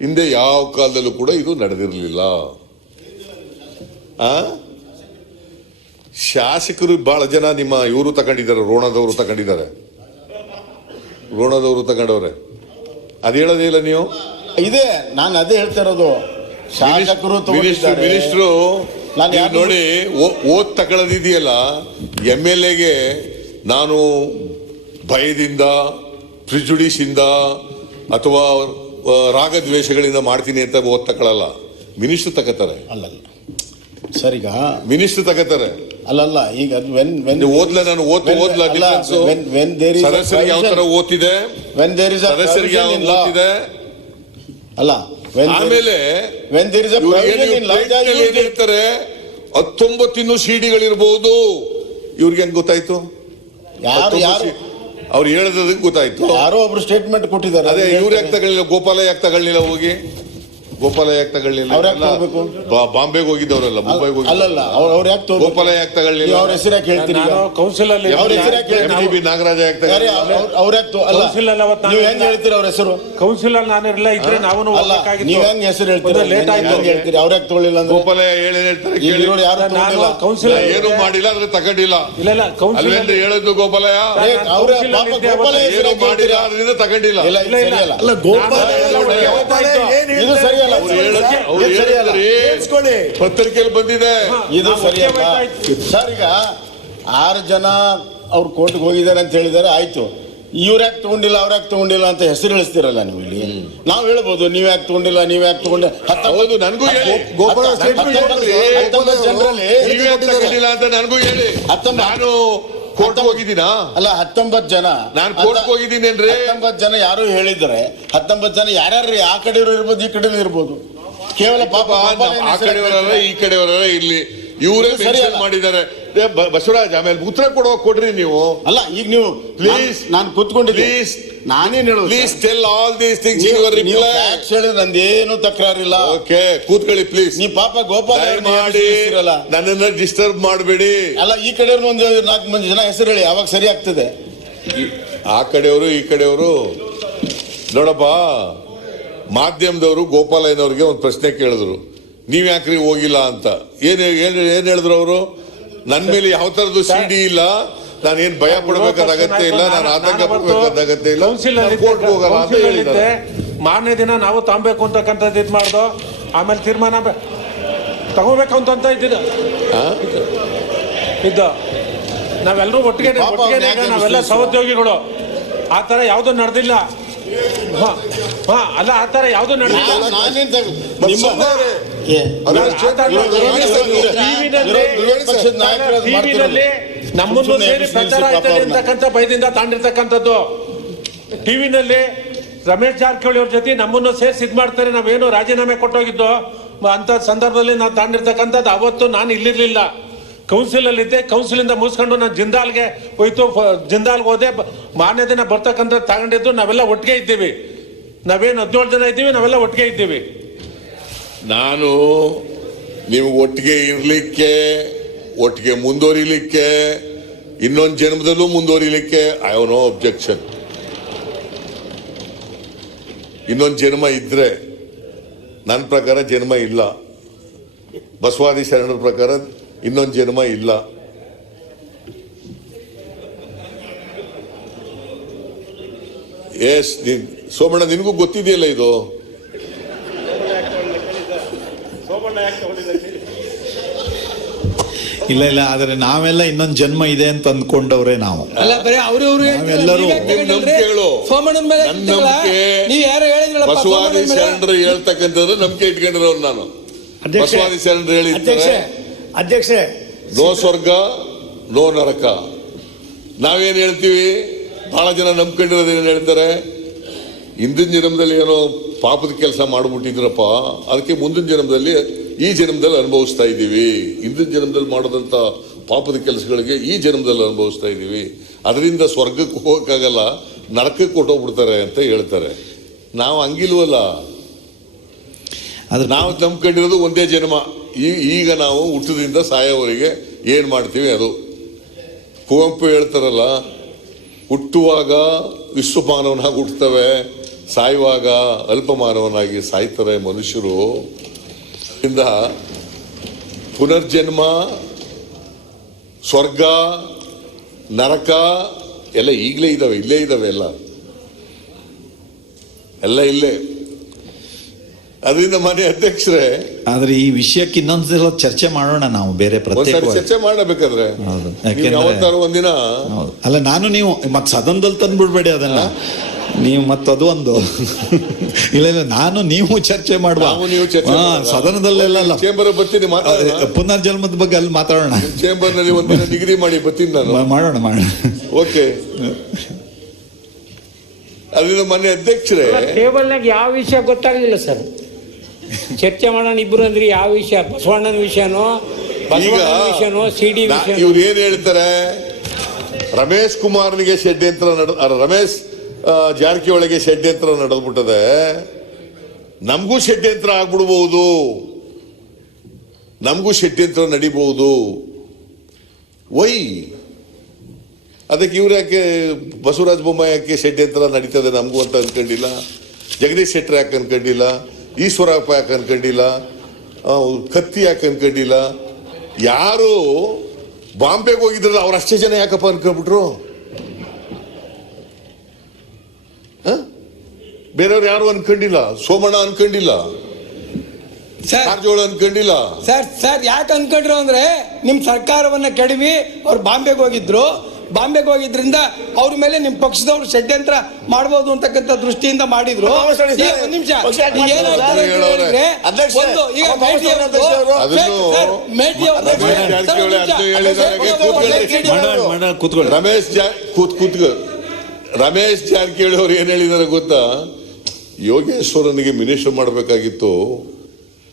ಹಿಂದೆ ಯಾವ ಕಾಲದಲ್ಲೂ ಕೂಡ ಇದು ನಡೆದಿರಲಿಲ್ಲ. ಶಾಸಕರು ಬಹಳ ಜನ ನಿಮ್ಮ ಇವರು ತಗೊಂಡಿದ್ದಾರೆ, ರೋಣದವರು ತಗೊಂಡವ್ರೆ. ಅದು ಹೇಳೋದೇ ಇಲ್ಲ ನೀವು. ಇದೆ, ನಾನು ಅದೇ ಹೇಳ್ತಾ ಇರೋದು. ಶಾಸಕರು ಮಿನಿಸ್ಟ್ರು ನೋಡಿ ಓದ್ ತಗೊಳ್ಳೋದಿದೆಯಲ್ಲ, MLAಗೆ ನಾನು ಭಯದಿಂದ, ಪ್ರಿಜುಡಿಸ್ ಇಂದ ಅಥವಾ ರಾಗದ್ವೇಷಗಳಿಂದ ಮಾಡ್ತೀನಿ ಅಂತ ಓದ್ ತಗೊಳ್ಳಲ್ಲ. ಮಿನಿಸ್ಟ್ರು ತಗೋತಾರೆ. ಅಲ್ಲಲ್ಲ ಸರ್, ಈಗ ಮಿನಿಸ್ಟ್ರು ತಗೋತಾರೆ. ಅಲ್ಲಲ್ಲ ಈಗ ಓದ್ಲ ನಾನು ಓದ್ಲ ಸದಸ್ಯರಿಗೆ ಯಾವ ತರ ಓದ್ತಿದೆ, ಸದಸ್ಯರಿಗೆ ಯಾವ ಓದ್ತಿದೆ. ಅಲ್ಲ ಆಮೇಲೆ ಹೇಳ್ತಾರೆ 19 ಸಿಡಿಗಳಿರ್ಬಹುದು. ಇವ್ರಿಗೆ ಹೆಂಗ್ ಗೊತ್ತಾಯ್ತು? ಅವ್ರು ಹೇಳೋದಕ್ಕೆ ಗೊತ್ತಾಯ್ತು. ಯಾರೋ ಒಬ್ರು ಸ್ಟೇಟ್ಮೆಂಟ್ ಕೊಟ್ಟಿದ್ದಾರೆ. ಅದೇ ಇವ್ರು ಯಾಕೆ ತಗೊಳ್ಳಿಲ್ಲ? ಗೋಪಾಲ ಯಾಕೆ ತಗೊಳ್ಳಿಲ್ಲ? ಹೋಗಿ ಗೋಪಾಲ ಯಾಕೆ ತಗೊಳ್ಳಿಲ್ಲ? ಬಾಂಬೆಗೆ ಹೋಗಿದ್ದವರಲ್ಲ, ಮುಂಬೈಗೆ ಹೋಗಿ. ಅಲ್ಲಲ್ಲ ಅವ್ರು ಯಾಕೆ ಗೋಪಾಲ ಯಾಕೆ ತಗೊಳ್ಳಿಲ್ಲ? ಅವ್ರ ಹೆಸರು ಯಾಕೆ ಹೇಳ್ತೀರಿ? ಕೌನ್ಸಿಲ್ ಅಲ್ಲಿ ನಾಗರಾಜ ಯಾಕೆ ತಗೊಳ್ಳಿಲ್ಲ? ಅವ್ರ ನೀವು ಹೆಂಗ್ ಹೇಳ್ತೀರಿ ಅವ್ರ ಹೆಸರು? ಕೌನ್ಸಿಲ್ ಅಲ್ಲಿ ನಾನು ಇರಲಿಲ್ಲ, ಇದ್ರೆ ನಾವು ನೀವ್ ಹೆಂಗ್ ಹೆಸರು ಹೇಳ್ತೀರಿ? ಲೇಟ್ ಆಯ್ತು ಹೇಳ್ತೀರಿ. ಅವ್ರ ಯಾಕೆ ತಗೊಳ್ಳಿಲ್ಲ ಅಂದ್ರೆ ಗೋಪಾಲ ಏನೇನ್ ಹೇಳ್ತಾರೆ? ಕೌನ್ಸಿಲ್ ಏನು ಮಾಡಿಲ್ಲ, ಆದ್ರೆ ತಗೊಂಡಿಲ್ಲ. ಇಲ್ಲ ಕೌನ್ಸಿಲ್ ಅಲ್ವೇನ್ರಿ ಹೇಳೋದು ಗೋಪಾಲ ಏನು ಮಾಡಿಲ್ಲ, ಅದರಿಂದ ತಗೊಂಡಿಲ್ಲ. ಅಲ್ಲ ಗೋಪಾಲ ಇದು ಸರಿಯಲ್ಲ. ಪತ್ರಿಕೆಯಲ್ಲಿ ಬಂದಿದೆ. ಇದು ಸರಿಯಲ್ಲ ಸರ್. ಈಗ 6 ಜನ ಅವ್ರು ಕೋರ್ಟ್ಗೆ ಹೋಗಿದ್ದಾರೆ ಅಂತ ಹೇಳಿದ್ದಾರೆ, ಆಯ್ತು. ಇವ್ರು ಯಾಕೆ ತಗೊಂಡಿಲ್ಲ, ಅವ್ರು ಯಾಕೆ ತಗೊಂಡಿಲ್ಲ ಅಂತ ಹೆಸರು ಹೇಳಿಸ್ತಿರಲ್ಲ ನೀವು ಇಲ್ಲಿ. ನಾವು ಹೇಳ್ಬೋದು ನೀವ್ ಯಾಕೆ ತಗೊಂಡಿಲ್ಲ, ನೀವ್ ಯಾಕೆ ತಗೊಂಡಿಲ್ಲ. ಹೌದು, ನನಗೂ ಹೇಳಿ. 19 ಜನರಲ್ಲಿ ಅಂತ ನನಗೂ ಹೇಳಿ. ನಾನು ಕೋರ್ಟ್ ಹೋಗಿದ್ದೀನಾ? ಅಲ್ಲ 19 ಜನ ನಾನು ಕೋರ್ಟ್ ಹೋಗಿದ್ದೀನೇನ್ರಿ? 19 ಜನ ಯಾರು ಹೇಳಿದ್ದಾರೆ. 19 ಜನ ಯಾರ್ಯಾರು ಆ ಕಡೆಯವರು ಇರ್ಬೋದು, ಈ ಕಡೆ ಇರ್ಬೋದು. ಕೇವಲ ಪಾಪ ಆ ಕಡೆಯವರಲ್ಲ, ಈ ಕಡೆಯವರಲ್ಲ, ಇಲ್ಲಿ ಇವರೇ ಮೆನ್ಷನ್ ಮಾಡಿದ್ದಾರೆ. ಬಸವರಾಜ್, ಆಮೇಲೆ ಉತ್ತರ ಕೊಡ್ರಿ ನೀವು. ಅಲ್ಲ ಈಗ ನೀವು ಪ್ಲೀಸ್, ನಾನು ಕೂತ್ಕೊಂಡಿದ್ದೆ, ನಾನೇನ್ ಹೇಳೋದು? Please tell all these things in your reply. ಹೇಳಿದ್ರೆ ನಂದೇನು ತಕರಾರಿಲ್ಲ. ಓಕೆ, ಕೂತ್ಕೊಳ್ಳಿ ಪ್ಲೀಸ್. ನೀವು ಪಾಪ ಗೋಪಾಲ ಮಾಡಿ ನನ್ನನ್ನ ಡಿಸ್ಟರ್ಬ್ ಮಾಡಬೇಡಿ. ಅಲ್ಲ ಈ ಕಡೆಯವ್ರು ಒಂದು 4 ಮಂದಿ ಜನ ಹೆಸರು ಹೇಳಿ, ಅವಾಗ ಸರಿ ಆಗ್ತದೆ. ಆ ಕಡೆಯವರು ಈ ಕಡೆಯವರು ನೋಡಪ್ಪ. ಮಾಧ್ಯಮದವರು ಗೋಪಾಲಯ್ಯನವ್ರಿಗೆ ಒಂದು ಪ್ರಶ್ನೆ ಕೇಳಿದ್ರು, ನೀವ್ ಯಾಕ್ರಿ ಹೋಗಿಲ್ಲ ಅಂತ. ಏನ್ ಹೇಳಿದ್ರು ಅವರು? ನನ್ ಮೇಲೆ ಯಾವ ತರದ್ದು CD ಇಲ್ಲ, ನಾನೇನ್ ಭಯ ಪಡಬೇಕಾದ ಅಗತ್ಯ ಇಲ್ಲ, ನಾನು ಆತಂಕ ಪಡಬೇಕಾದ ಅಗತ್ಯ ಇಲ್ಲ, ಕೋರ್ಟ್ ಹೋಗಲ್ಲ ಅಂತ ಹೇಳಿದ್ದಾರೆ. ಮಾರನೇ ದಿನ ನಾವು ತಗೊಬೇಕು ಅಂತಕ್ಕಂಥದ್ದು ಇದು ಮಾಡ್ದು, ಆಮೇಲೆ ತೀರ್ಮಾನ ತಗೋಬೇಕು ಅಂತ ಇದ್ದು ನಾವೆಲ್ಲರೂ ಒಟ್ಟಿಗೆ ನಾವೆಲ್ಲ ಸಹೋದ್ಯೋಗಿಗಳು. ಆ ತರ ಯಾವ್ದು ನಡೆದಿಲ್ಲ. ಅಲ್ಲ ಆ ತರ ಯಾವ್ದು ನಡೆದಿಲ್ಲ. ನಮ್ಮನ್ನು ಸೇರಿ ಪ್ರಚಾರ ಆಯ್ತದೆ ಅಂತಕ್ಕಂಥ ಭಯದಿಂದ ತಾಂಡಿರ್ತಕ್ಕಂಥದ್ದು. ಟಿವಿನಲ್ಲಿ ರಮೇಶ್ ಜಾರಕಿಹೊಳಿ ಅವ್ರ ಜೊತೆ ನಮ್ಮನ್ನು ಸೇರಿಸಿ ಇದ್ ಮಾಡ್ತಾರೆ, ನಾವೇನು ರಾಜೀನಾಮೆ ಕೊಟ್ಟೋಗಿದ್ದು ಅಂತ ಸಂದರ್ಭದಲ್ಲಿ ನಾವು ತಾಂಡಿರ್ತಕ್ಕಂಥದ್ದು. ಅವತ್ತು ನಾನು ಇಲ್ಲಿರ್ಲಿಲ್ಲ, ಕೌನ್ಸಿಲ್ ಅಲ್ಲಿ ಇದ್ದೆ. ಕೌನ್ಸಿಲ್ ಇಂದ ಮುಗಿಸ್ಕೊಂಡು ನಾನು ಜಿಂದಾಲ್ಗೆ ಹೋಯ್ತು. ಜಿಂದಾಲ್ಗೆ ಹೋದೆ. ಮಾರನೇ ದಿನ ಬರ್ತಕ್ಕಂಥ ತಗೊಂಡಿದ್ದು. ನಾವೆಲ್ಲ ಒಟ್ಟಿಗೆ ಇದ್ದೀವಿ. ನಾವೇನು 17 ಜನ ಇದ್ದೀವಿ, ನಾವೆಲ್ಲ ಒಟ್ಟಿಗೆ ಇದ್ದೀವಿ. ನಾನು ನೀವು ಒಟ್ಟಿಗೆ ಇರ್ಲಿಕ್ಕೆ, ಒಟ್ಟಿಗೆ ಮುಂದುವರಿಲಿಕ್ಕೆ, ಇನ್ನೊಂದು ಜನ್ಮದಲ್ಲೂ ಮುಂದುವರಿಲಿಕ್ಕೆ ಐ ಹ್ಯಾವ್ ನೋ ಅಬ್ಜೆಕ್ಷನ್. ಇನ್ನೊಂದು ಜನ್ಮ ಇದ್ರೆ, ನನ್ನ ಪ್ರಕಾರ ಜನ್ಮ ಇಲ್ಲ. ಬಸವಾದಿ ಶರಣರ ಪ್ರಕಾರ ಇನ್ನೊಂದು ಜನ್ಮ ಇಲ್ಲ. ಎಸ್, ಸೋಮಣ್ಣ ನಿನಗೂ ಗೊತ್ತಿದೆಯಲ್ಲ ಇದು. ಇಲ್ಲ, ಆದ್ರೆ ನಾವೆಲ್ಲ ಇನ್ನೊಂದು ಜನ್ಮ ಇದೆ ಅಂತ ಅಂದ್ಕೊಂಡವ್ರೆ ನಾವು. ನಾವೆಲ್ಲರೂ ಬಸವಾದಿ ಶರಣರು ಹೇಳ್ತಕ್ಕಂಥದ್ದು ನಂಬಿಕೆ ಇಟ್ಕೊಂಡಿರೋರು ನಾನು. ಬಸವಾದಿ ಶರಣರು ಹೇಳಿದ್ದಾರೆ, ಅಧ್ಯಕ್ಷರೇ, ನೋ ಸ್ವರ್ಗ ನೋ ನರಕ. ನಾವೇನ್ ಹೇಳ್ತೀವಿ? ಬಹಳ ಜನ ನಂಬ್ಕೊಂಡಿರೋದು ಏನ್ ಹೇಳ್ತಾರೆ? ಹಿಂದಿನ ಜನ್ಮದಲ್ಲಿ ಏನೋ ಪಾಪದ ಕೆಲಸ ಮಾಡ್ಬಿಟ್ಟಿದ್ರಪ್ಪ, ಅದಕ್ಕೆ ಮುಂದಿನ ಜನ್ಮದಲ್ಲಿ, ಈ ಜನ್ಮದಲ್ಲಿ ಅನುಭವಿಸ್ತಾ ಇದ್ದೀವಿ. ಹಿಂದಿನ ಜನ್ಮದಲ್ಲಿ ಮಾಡೋದಂತ ಪಾಪದ ಕೆಲಸಗಳಿಗೆ ಈ ಜನ್ಮದಲ್ಲಿ ಅನುಭವಿಸ್ತಾ ಇದ್ದೀವಿ. ಅದರಿಂದ ಸ್ವರ್ಗಕ್ಕೆ ಹೋಗಕ್ಕಾಗಲ್ಲ, ನರಕಕ್ಕೆ ಕೊಟ್ಟೋಗ್ಬಿಡ್ತಾರೆ ಅಂತ ಹೇಳ್ತಾರೆ. ನಾವು ಹಂಗಿಲ್ವಲ್ಲ. ನಾವು ನಂಬ್ಕೊಂಡಿರೋದು ಒಂದೇ ಜನ್ಮ. ಈಗ ನಾವು ಹುಟ್ಟದಿಂದ ಸಾಯೋವರೆಗೆ ಏನ್ ಮಾಡ್ತೀವಿ ಅದು. ಕುವೆಂಪು ಹೇಳ್ತಾರಲ್ಲ, ಹುಟ್ಟುವಾಗ ವಿಶ್ವಮಾನವನಾಗಿ ಹುಟ್ಟುತ್ತವೆ, ಸಾಯುವಾಗ ಅಲ್ಪಮಾನವನಾಗಿ ಸಾಯ್ತಾರೆ ಮನುಷ್ಯರು. ಇಂದ ಪುನರ್ಜನ್ಮ, ಸ್ವರ್ಗ, ನರಕ ಎಲ್ಲ ಈಗಲೇ ಇದ್ದಾವೆ, ಇಲ್ಲೇ ಇದ್ದಾವೆ, ಎಲ್ಲ ಇಲ್ಲೇ. ಅದರಿಂದ ಮನೆ ಅಧ್ಯಕ್ಷರೇ, ಆದ್ರೆ ಈ ವಿಷಯಕ್ಕೆ ಇನ್ನೊಂದ್ಸಲ ಚರ್ಚೆ ಮಾಡೋಣ ನಾವು ಬೇರೆ ಒಂದ್ಸರಿ ಪ್ರತ್ಯೇಕವಾಗಿ. ಚರ್ಚೆ ಮಾಡಬೇಕಾದ್ರೆ ಹೌದು. ಯಾಕೆಂದ್ರೆ- ಯಾವತ್ತಾರು ಒಂದಿನ ಹೌದು. ಅಲ್ಲ, ನಾನು ನೀವು ಮತ್ತೆ ಸದನದಲ್ಲಿ ತಂದ್ಬಿಡ್ಬೇಡಿ ಅದನ್ನ. ನೀವು ಮತ್ತದು ಒಂದು ಇಲ್ಲ ಇಲ್ಲ, ನಾನು ನೀವು ಚರ್ಚೆ ಮಾಡುವ. ನಾವು ನೀವು ಚರ್ಚೆ ಮಾಡೋಣ. ಸದನದಲ್ಲೆಲ್ಲ ಚೇಂಬರ್ ಬರ್ತೀನಿ, ಪುನರ್ಜನ್ಮದ ಬಗ್ಗೆ ಅಲ್ಲಿ ಮಾತಾಡೋಣ. ಚೇಂಬರ್ ನಲ್ಲಿ ಒಂದಿನ ಡಿಗ್ರಿ ಮಾಡಿ ಬರ್ತೀನಿ ನಾನು. ಮಾಡೋಣ. ಓಕೆ. ಅದರಿಂದ ಮನೆ ಅಧ್ಯಕ್ಷರೇ, ಟೇಬಲ್ನಾಗ ಯಾವ ವಿಷಯ ಗೊತ್ತಾಗಲಿಲ್ಲ ಸರ್. ಚರ್ಚೆ ಮಾಡೋಣ ಇಬ್ರು ಅಂದ್ರೆ ಯಾವ ವಿಷಯ? ಬಸವಣ್ಣನ ವಿಷಯನೋ, ಬಸವಣ್ಣನ ವಿಷಯನೋ, ಸಿಡಿ ವಿಷಯ? ಇವ್ರು ಏನ್ ಹೇಳ್ತಾರೆ, ರಮೇಶ್ ಕುಮಾರ್ನಿಗೆ ಷಡ್ಯಂತ್ರ ರಮೇಶ್ ಜಾರಕಿಹೊಳಿಗೆ ಷಡ್ಯಂತ್ರ ನಡೆದ್ಬಿಟ್ಟದೆ, ನಮಗೂ ಷಡ್ಯಂತ್ರ ಆಗ್ಬಿಡ್ಬಹುದು, ನಮಗೂ ಷಡ್ಯಂತ್ರ ನಡಿಬಹುದು. ವೈ ಅದಕ್ಕೆ ಇವ್ರು ಯಾಕೆ, ಬಸವರಾಜ ಬೊಮ್ಮಾಯಿ ಯಾಕೆ ಷಡ್ಯಂತ್ರ ನಡೀತದೆ ನಮಗೂ ಅಂತ ಅನ್ಕೊಂಡಿಲ್ಲ, ಜಗದೀಶ್ ಶೆಟ್ಟರ್ ಯಾಕೆ ಅನ್ಕೊಂಡಿಲ್ಲ, ಈಶ್ವರಪ್ಪ ಯಾಕೆ ಅನ್ಕೊಂಡಿಲ್ಲ, ಕತ್ತಿ ಯಾಕೆ ಅನ್ಕೊಂಡಿಲ್ಲ, ಯಾರು ಬಾಂಬೆಗೆ ಹೋಗಿದ್ರಲ್ಲ ಅವ್ರು ಅಷ್ಟೇ ಜನ ಯಾಕಪ್ಪ ಅನ್ಕೊಂಡ್ಬಿಟ್ರು? ಬೇರೆಯವ್ರು ಯಾರು ಅನ್ಕೊಂಡಿಲ್ಲ, ಸೋಮಣ್ಣ ಅನ್ಕೊಂಡಿಲ್ಲ, ಕಾರಜೋಳ ಅನ್ಕೊಂಡಿಲ್ಲ. ಸರ್ ಯಾಕೆ ಅನ್ಕೊಂಡ್ರು ಅಂದ್ರೆ ನಿಮ್ ಸರ್ಕಾರವನ್ನ ಕೆಡವಿ ಅವ್ರು ಬಾಂಬೆಗೆ ಹೋಗಿದ್ರು. ಬಾಂಬೆಗೆ ಹೋಗಿದ್ರಿಂದ ಅವ್ರ ಮೇಲೆ ನಿಮ್ ಪಕ್ಷದವ್ರು ಷಡ್ಯಂತ್ರ ಮಾಡಬಹುದು ಅಂತಕ್ಕಂಥ ದೃಷ್ಟಿಯಿಂದ ಮಾಡಿದ್ರು. ಈಗ ಒಂದ್ ನಿಮಿಷ, ಈಗ ಏನಾಗ್ತದೆ ಅಂತ ಹೇಳಿದ್ರೆ, ಒಂದು ಈಗ ಮೇಟಿ ಕೂತ್ಕೊಳ್ಳಿ. ರಮೇಶ್ ಜಾರಕಿಹೊಳಿ ಅವ್ರು ಏನ್ ಹೇಳಿದಾರೆ ಗೊತ್ತಾ, ಯೋಗೇಶ್ವರನಿಗೆ ಮಿನಿಸ್ಟರ್ ಮಾಡಬೇಕಾಗಿತ್ತು,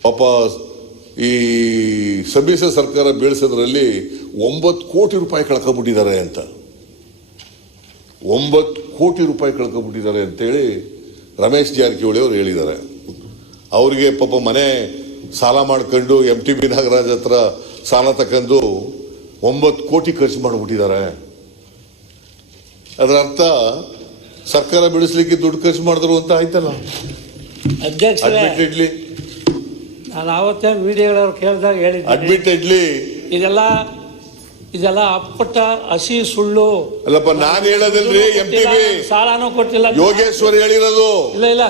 ಪಾಪ ಈ ಸಮ್ಮಿಶ್ರ ಸರ್ಕಾರ ಬೀಳಿಸೋದ್ರಲ್ಲಿ 9 ಕೋಟಿ ರೂಪಾಯಿ ಕಳ್ಕೊಂಡ್ಬಿಟ್ಟಿದ್ದಾರೆ ಅಂತ, 9 ಕೋಟಿ ರೂಪಾಯಿ ಕಳ್ಕೊಂಡ್ಬಿಟ್ಟಿದ್ದಾರೆ ಅಂತೇಳಿ ರಮೇಶ್ ಜಾರಕಿಹೊಳಿ ಅವರು ಹೇಳಿದ್ದಾರೆ. ಅವರಿಗೆ ಪಾಪ ಮನೆ ಸಾಲ ಮಾಡ್ಕೊಂಡು MTB ನಾಗರಾಜ್ ಹತ್ರ ಸಾಲ ತಕೊಂಡು 9 ಕೋಟಿ ಖರ್ಚು ಮಾಡಿಬಿಟ್ಟಿದ್ದಾರೆ. ಅದರ ಅರ್ಥ ಸರ್ಕಾರ ಬೆಳೆಸಲಿಕ್ಕೆ ದುಡ್ಡು ಖರ್ಚು ಮಾಡಿದ್ರು ಅಂತ ಆಯ್ತಲ್ಲ. ಅಧ್ಯಕ್ಷರೇ, ಅಡ್ಮಿಟೆಡ್ಲಿ ನಾನು ಆವತ್ತೇ ಮೀಡಿಯಾಗಳವ್ರು ಕೇಳಿದಾಗ ಹೇಳಿದ್ದೆ, ಅಡ್ಮಿಟೆಡ್ಲಿ ಇದೆಲ್ಲ ಅಪ್ಪಟ ಹಸಿ ಸುಳ್ಳು. ಅಲ್ಲಪ್ಪ, ನಾನು ಹೇಳೋದಲ್ರಿ, MTB ಸಾಲನೂ ಕೊಟ್ಟಿಲ್ಲ, ಯೋಗೇಶ್ವರ್ ಹೇಳಿರೋದು. ಇಲ್ಲ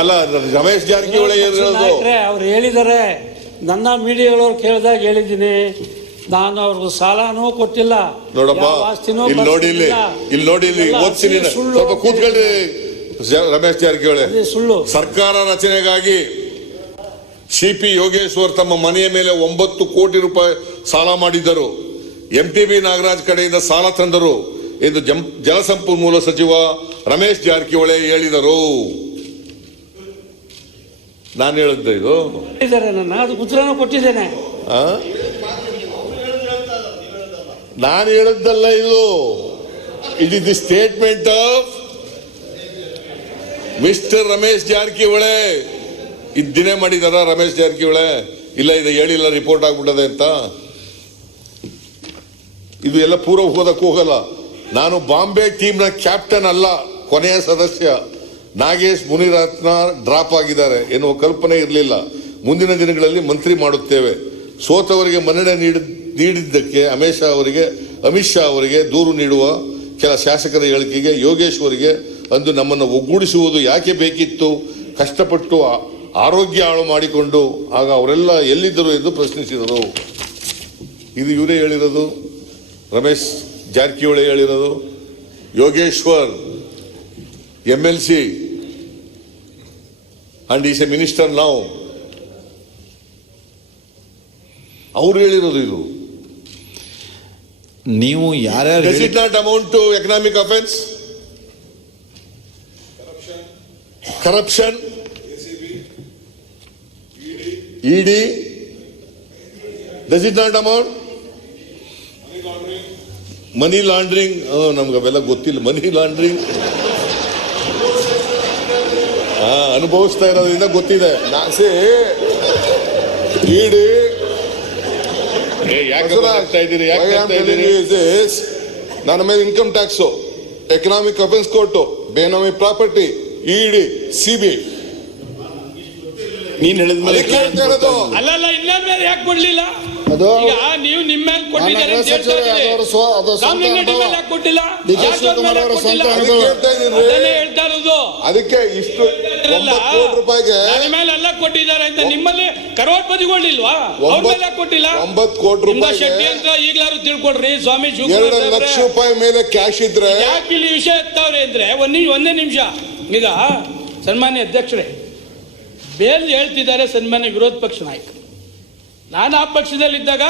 ಅಲ್ಲ, ರಮೇಶ್ ಜಾರಕಿಹೊಳಿ ಹೇಳಿರೋದು. ಅವ್ರು ಹೇಳಿದ್ದಾರೆ, ನನ್ನ ಮೀಡಿಯಾಗಳವ್ರು ಕೇಳಿದಾಗ ಹೇಳಿದ್ದೀನಿ, ನಾನು ಅವ್ರಿಗೂ ಸಾಲನೂ ಕೊಟ್ಟಿಲ್ಲ, ನೋಡಪ್ಪ, ಇಲ್ಲಿ ನೋಡಿ ಓದ್ತೀನಿ, ಸ್ವಲ್ಪ ಕೂತ್ಕೊಳ್ರಿ. ರಮೇಶ್ ಜಾರಕಿಹೊಳಿ, ಸುಳ್ಳು. ಸರ್ಕಾರ ರಚನೆಗಾಗಿ CP ಯೋಗೇಶ್ವರ್ ತಮ್ಮ ಮನೆಯ ಮೇಲೆ 9 ಕೋಟಿ ರೂಪಾಯಿ ಸಾಲ ಮಾಡಿದ್ದರು. MTB ನಾಗರಾಜ್ ಕಡೆಯಿಂದ ಸಾಲ ತಂದರು ಎಂದು ಜಲಸಂಪನ್ಮೂಲ ಸಚಿವ ರಮೇಶ್ ಜಾರಕಿಹೊಳಿ ಹೇಳಿದರು. ನಾನು ಹೇಳಿದ್ದೆ ಇದು, ನನ್ನ ಅದು ಉತ್ತರನೂ ಕೊಟ್ಟಿದ್ದೇನೆ. ನಾನು ಹೇಳಿದ್ದಲ್ಲ ಇದು, it is the statement of mister Ramesh Jarkiholi. ಇದ್ದಿನೇ ಮಾಡಿದಾರ ರಮೇಶ್ ಜಾರಕಿಹೊಳಿ? ಇಲ್ಲ, ಇದು ಹೇಳಿಲ್ಲ, ರಿಪೋರ್ಟ್ ಆಗ್ಬಿಟ್ಟದೆ ಅಂತ. ಇದು ಎಲ್ಲ ಪೂರ್ವ ಹೋದಕ್ಕೆ ಹೋಗಲ್ಲ. ನಾನು ಬಾಂಬೆ ಟೀಮ್ನ ಕ್ಯಾಪ್ಟನ್ ಅಲ್ಲ, ಕೊನೆಯ ಸದಸ್ಯ. ನಾಗೇಶ್ ಮುನಿರತ್ನ ಡ್ರಾಪ್ ಆಗಿದ್ದಾರೆ ಎನ್ನುವ ಕಲ್ಪನೆ ಇರಲಿಲ್ಲ. ಮುಂದಿನ ದಿನಗಳಲ್ಲಿ ಮಂತ್ರಿ ಮಾಡುತ್ತೇವೆ. ಸೋತವರಿಗೆ ಮನ್ನಣೆ ನೀಡಿದ್ದಕ್ಕೆ ಅಮಿತ್ ಶಾ ಅವರಿಗೆ ದೂರು ನೀಡುವ ಕೆಲ ಶಾಸಕರ ಹೇಳಿಕೆಗೆ ಯೋಗೇಶ್ವರಿಗೆ ಅಂದು ನಮ್ಮನ್ನು ಒಗ್ಗೂಡಿಸುವುದು ಯಾಕೆ ಬೇಕಿತ್ತು? ಕಷ್ಟಪಟ್ಟು ಆರೋಗ್ಯ ಹಾಳು ಮಾಡಿಕೊಂಡು ಆಗ ಅವರೆಲ್ಲ ಎಲ್ಲಿದ್ದರು ಎಂದು ಪ್ರಶ್ನಿಸಿದರು. ಇದು ಇವರೇ ಹೇಳಿರೋದು, ರಮೇಶ್ ಜಾರಕಿಹೊಳಿ ಹೇಳಿರೋದು. Yogeshwar MLC and is a minister now. ಅವ್ರು ಹೇಳಿರೋದು ಇದು. ನೀವು ಯಾರ್ಯಾರು Does it not amount to economic offense? Corruption? ED? Does it not amount? Money laundering? ನಮ್ಗೆ ಅವೆಲ್ಲ ಗೊತ್ತಿಲ್ಲ. ಮನಿ ಲಾಂಡ್ರಿಂಗ್ ಅನುಭವಿಸ್ತಾ ಇರೋದ್ರಿಂದ ಗೊತ್ತಿದೆ. ED ಯಾಕೆ ಬರ್ತಾ ಇದ್ದೀರಿ? ಯಾಕೆ ಬರ್ತಾ ಇದ್ದೀರಿ? ನನ್ನ ಮೇಲೆ income tax, economic offence court, benami property, ED, CBI. ನೀನ್ ಹೇಳಿದ್ಮೇಲೆ ಅಲ್ಲಲ್ಲ ಇನ್ನೊಂದ್ ಮೇಲೆ ಯಾಕೆ ಕೊಡ್ಲಿಲ್ಲ? ಅದು ಈಗ ನೀವು ನಿಮ್ಮ ಮೇಲೆ ಕೊಟ್ಟಿದ್ದಾರೆ ಅಂತ ಹೇಳ್ತಾ ಇದ್ದೀರಿ. ಕಾಮಲಿಂಗಡಿ ಮೇಲೆ ಯಾಕೆ ಕೊಟ್ಟಿಲ್ಲ? ಯಾಕೆ ಮೇಲೆ ಯಾಕೆ ಕೊಟ್ಟಿಲ್ಲ? ಅದನ್ನೇ ಹೇಳ್ತಾ ಇರೋದು. ಅದಕ್ಕೆ ಇಷ್ಟು 9 ಕೋಟಿ ರೂಪಾಯಿಗೆ ನನ್ನ ಮೇಲೆ ಎಲ್ಲ ಕೊಟ್ಟಿದ್ದಾರೆ ಅಂತ ನಿಮ್ಮಲ್ಲಿ ಕರೋಡ್ಪತಿಗಳಿಲ್ವಾ? ಅವ್ರ ಮೇಲೆ ಯಾಕೆ ಕೊಟ್ಟಿಲ್ಲ? 9 ಕೋಟಿ ನಿಮ್ಮ ರೂಪಾಯಿಗೆ ಶೆಟ್ಟಿ ಅಂತ ಈಗಲಾರು ತಿಳ್ಕೊಡ್ರಿ ಸ್ವಾಮಿ 2 ಲಕ್ಷ ರೂಪಾಯಿ ಮೇಲೆ ಕ್ಯಾಶ್ ಇದ್ರೆ ಯಾಕೆ ಇಲ್ಲಿ ವಿಷಯ ಎತ್ತವ್ರೆ ಅಂದ್ರೆ ಒಂದೇ ನಿಮಿಷ. ಈಗ ಸನ್ಮಾನ್ಯ ಅಧ್ಯಕ್ಷರೇ, ಬೇಲ್ ಹೇಳ್ತಿದ್ದಾರೆ ಸನ್ಮಾನ್ಯ ವಿರೋಧ ಪಕ್ಷ ನಾಯಕರು. ನಾನು ಆ ಪಕ್ಷದಲ್ಲಿದ್ದಾಗ